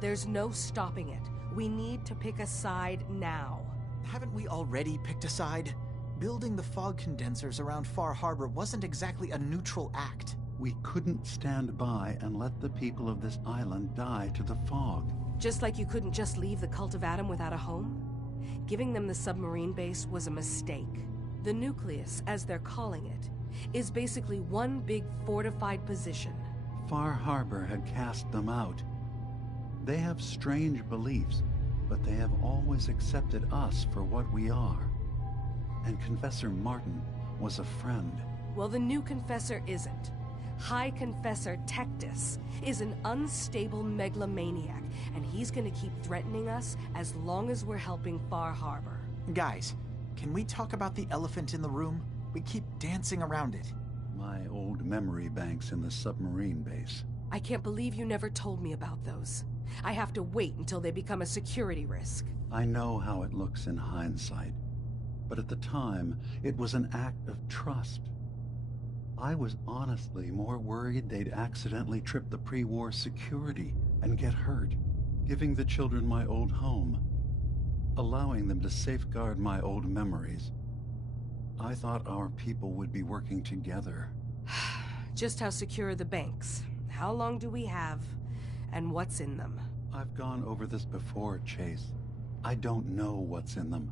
There's no stopping it. We need to pick a side now. Haven't we already picked a side? Building the fog condensers around Far Harbor wasn't exactly a neutral act. We couldn't stand by and let the people of this island die to the fog. Just like you couldn't just leave the Cult of Adam without a home? Giving them the submarine base was a mistake. The nucleus, as they're calling it, is basically one big fortified position. Far Harbor had cast them out. They have strange beliefs, but they have always accepted us for what we are. And Confessor Martin was a friend. Well, the new Confessor isn't. High Confessor Tectus is an unstable megalomaniac, and he's gonna keep threatening us as long as we're helping Far Harbor. Guys, can we talk about the elephant in the room? We keep dancing around it. My old memory banks in the submarine base. I can't believe you never told me about those. I have to wait until they become a security risk. I know how it looks in hindsight, but at the time, it was an act of trust. I was honestly more worried they'd accidentally trip the pre-war security and get hurt, giving the children my old home, allowing them to safeguard my old memories. I thought our people would be working together. Just how secure are the banks? How long do we have? And what's in them? I've gone over this before, Chase. I don't know what's in them.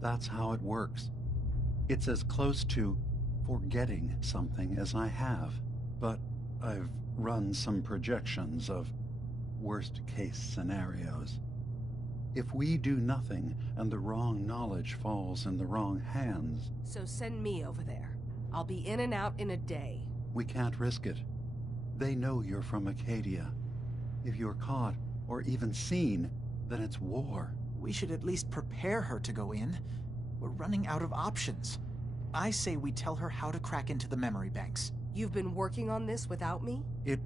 That's how it works. It's as close to forgetting something as I have, but I've run some projections of worst-case scenarios. If we do nothing and the wrong knowledge falls in the wrong hands... So send me over there. I'll be in and out in a day. We can't risk it. They know you're from Acadia. If you're caught, or even seen, then it's war. We should at least prepare her to go in. We're running out of options. I say we tell her how to crack into the memory banks. You've been working on this without me? It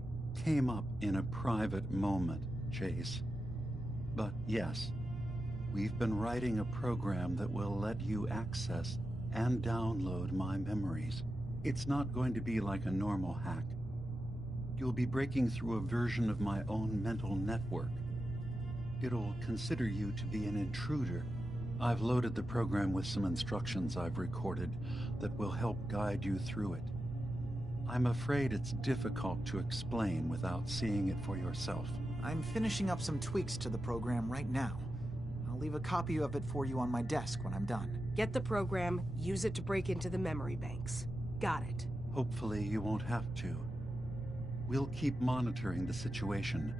came up in a private moment, Chase. But yes, we've been writing a program that will let you access and download my memories. It's not going to be like a normal hack. You'll be breaking through a version of my own mental network. It'll consider you to be an intruder. I've loaded the program with some instructions I've recorded that will help guide you through it. I'm afraid it's difficult to explain without seeing it for yourself. I'm finishing up some tweaks to the program right now. I'll leave a copy of it for you on my desk when I'm done. Get the program, use it to break into the memory banks. Got it. Hopefully you won't have to. We'll keep monitoring the situation.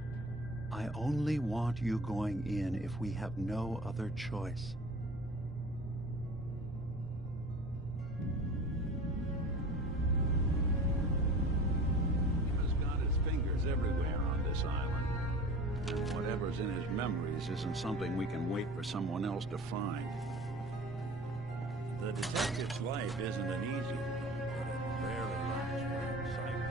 I only want you going in if we have no other choice. He's got his fingers everywhere on this island. And whatever's in his memories isn't something we can wait for someone else to find. The detective's life isn't an easy one, but it rarely lasts for excitement.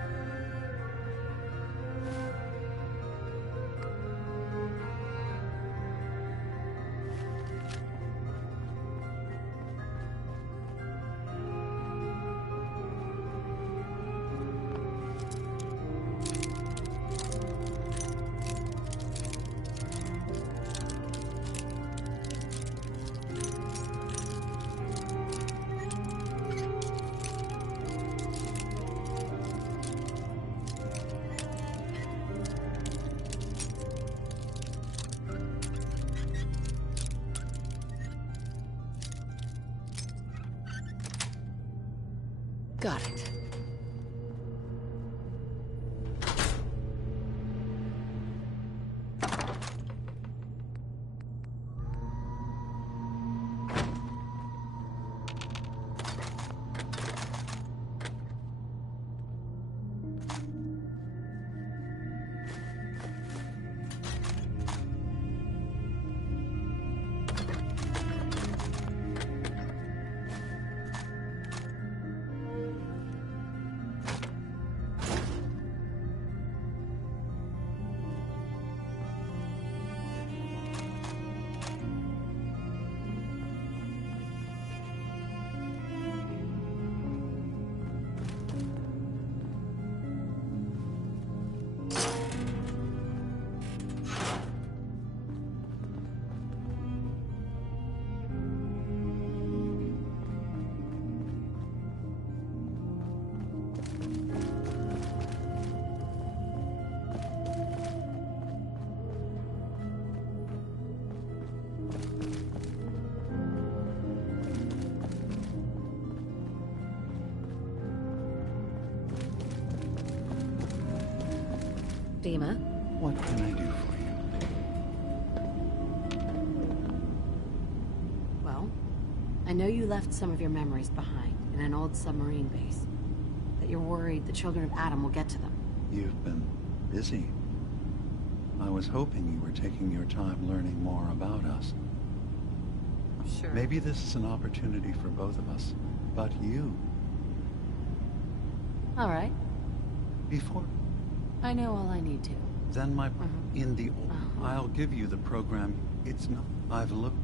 Got it. Dima? What can I do for you? Well, I know you left some of your memories behind in an old submarine base. That you're worried the children of Adam will get to them. You've been busy. I was hoping you were taking your time learning more about us. Sure. Maybe this is an opportunity for both of us. But you... All right. Before... I know all I need to. Then in the... I'll give you the program. It's not... I've looked...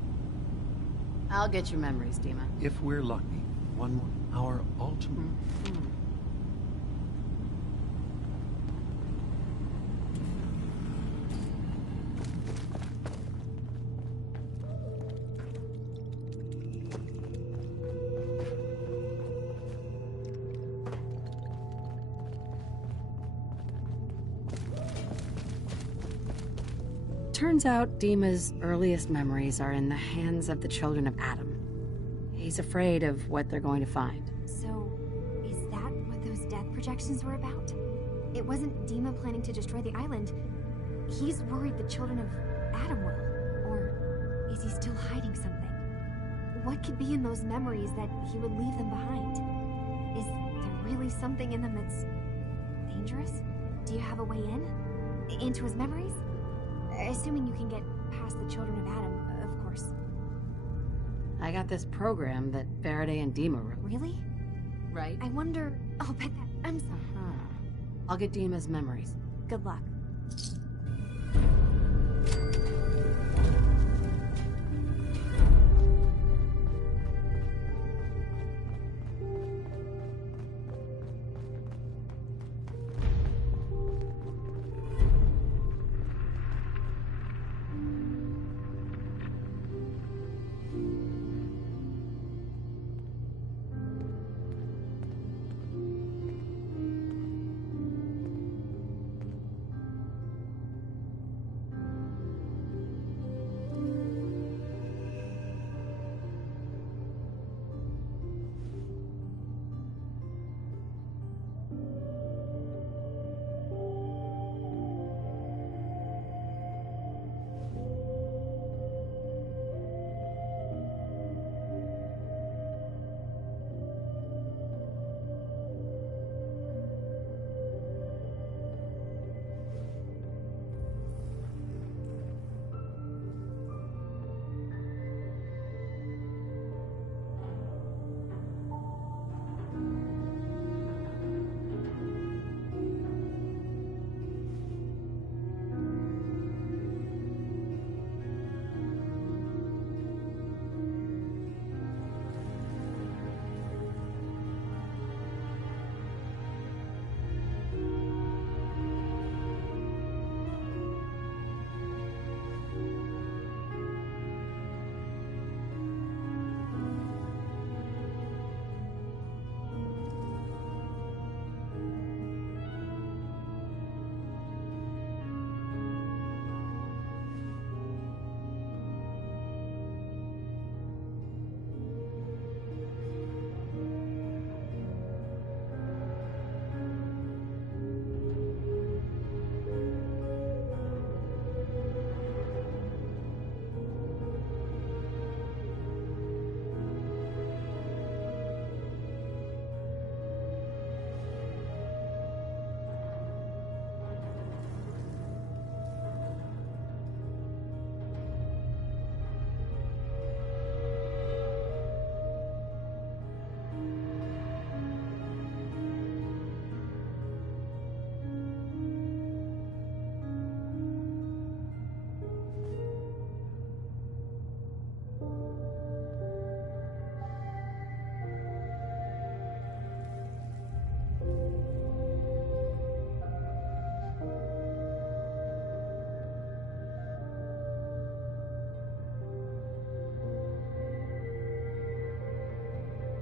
I'll get your memories, Dima. If we're lucky, one more... Our ultimate... Turns out Dima's earliest memories are in the hands of the children of Adam. He's afraid of what they're going to find. So, is that what those death projections were about? It wasn't Dima planning to destroy the island. He's worried the children of Adam will. Or is he still hiding something? What could be in those memories that he would leave them behind? Is there really something in them that's dangerous? Do you have a way in? Into his memories? Assuming you can get past the Children of Adam, of course. I got this program that Faraday and Dima wrote. Really? Right? I wonder... I'll bet that... I'm sorry. I'll get Dima's memories. Good luck.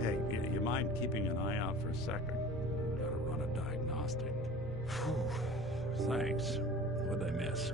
Hey, you mind keeping an eye out for a second? Gotta run a diagnostic. Whew. Thanks. What'd I miss?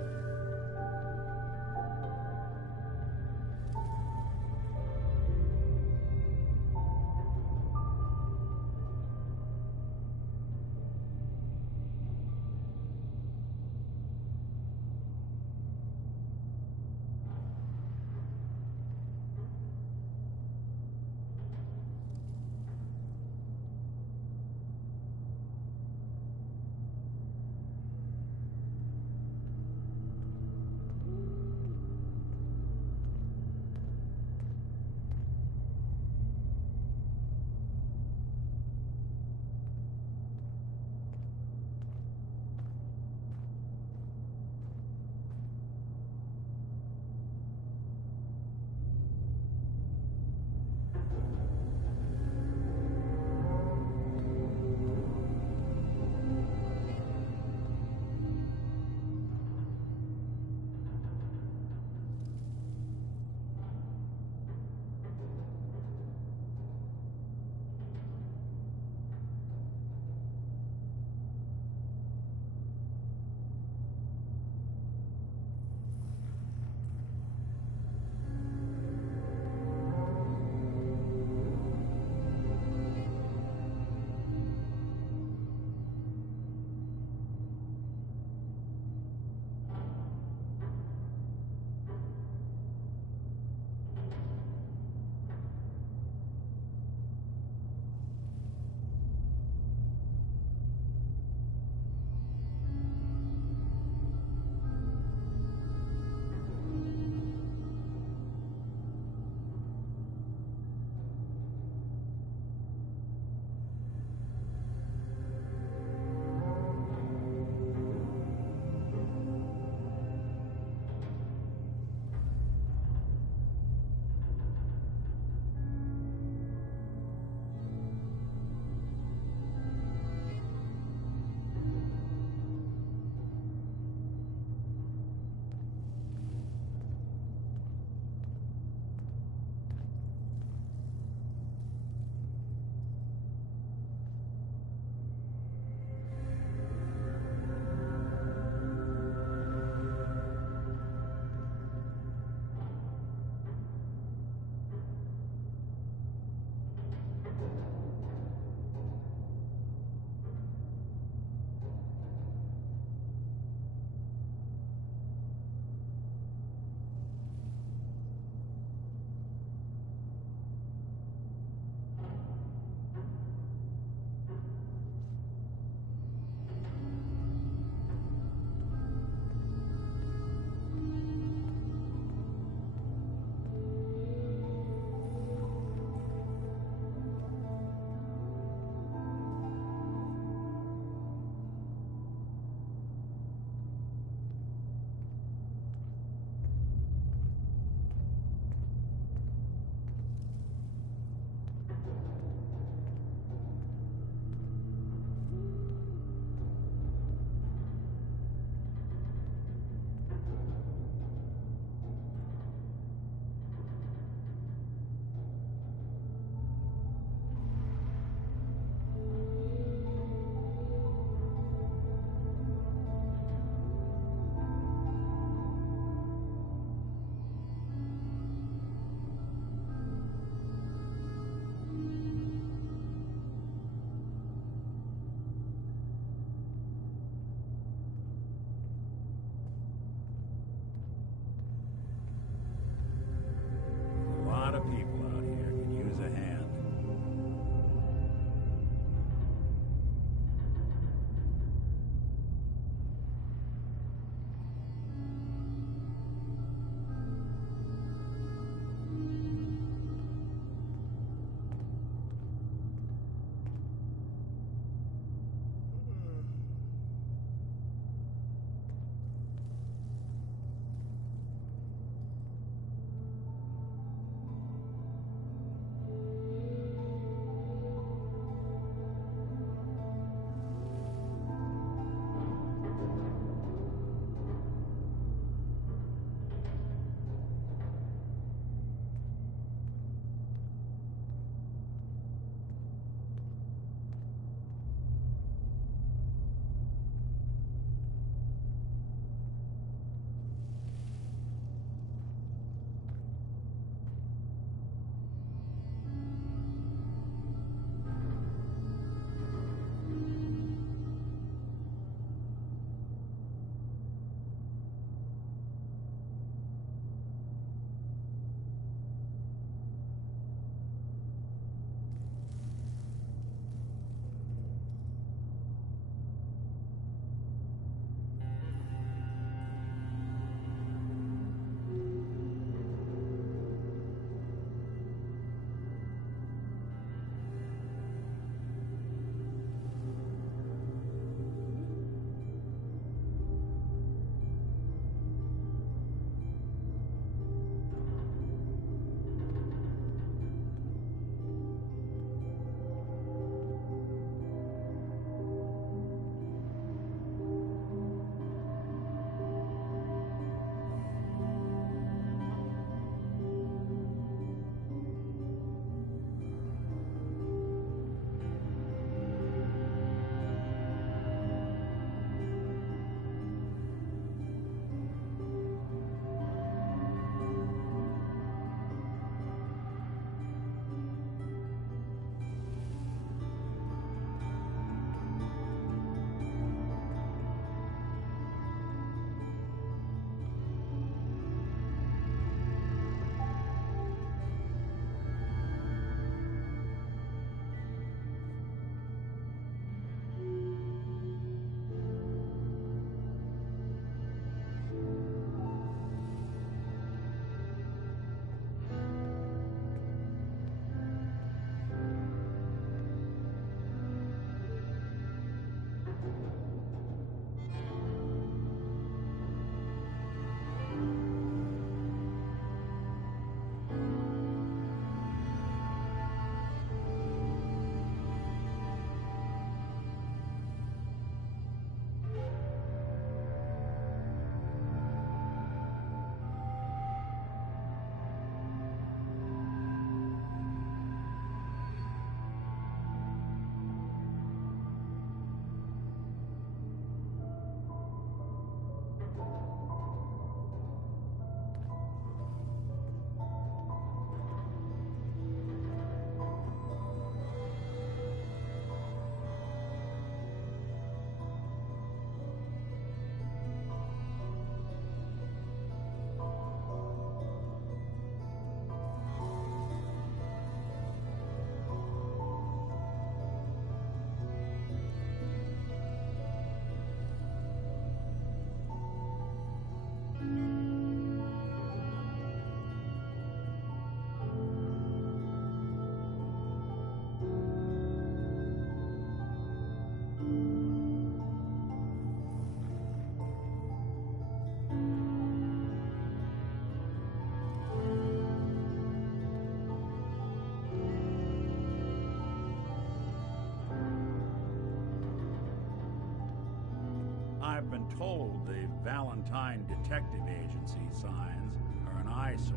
told the Valentine Detective Agency signs are an eyesore.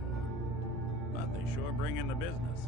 But they sure bring in the business.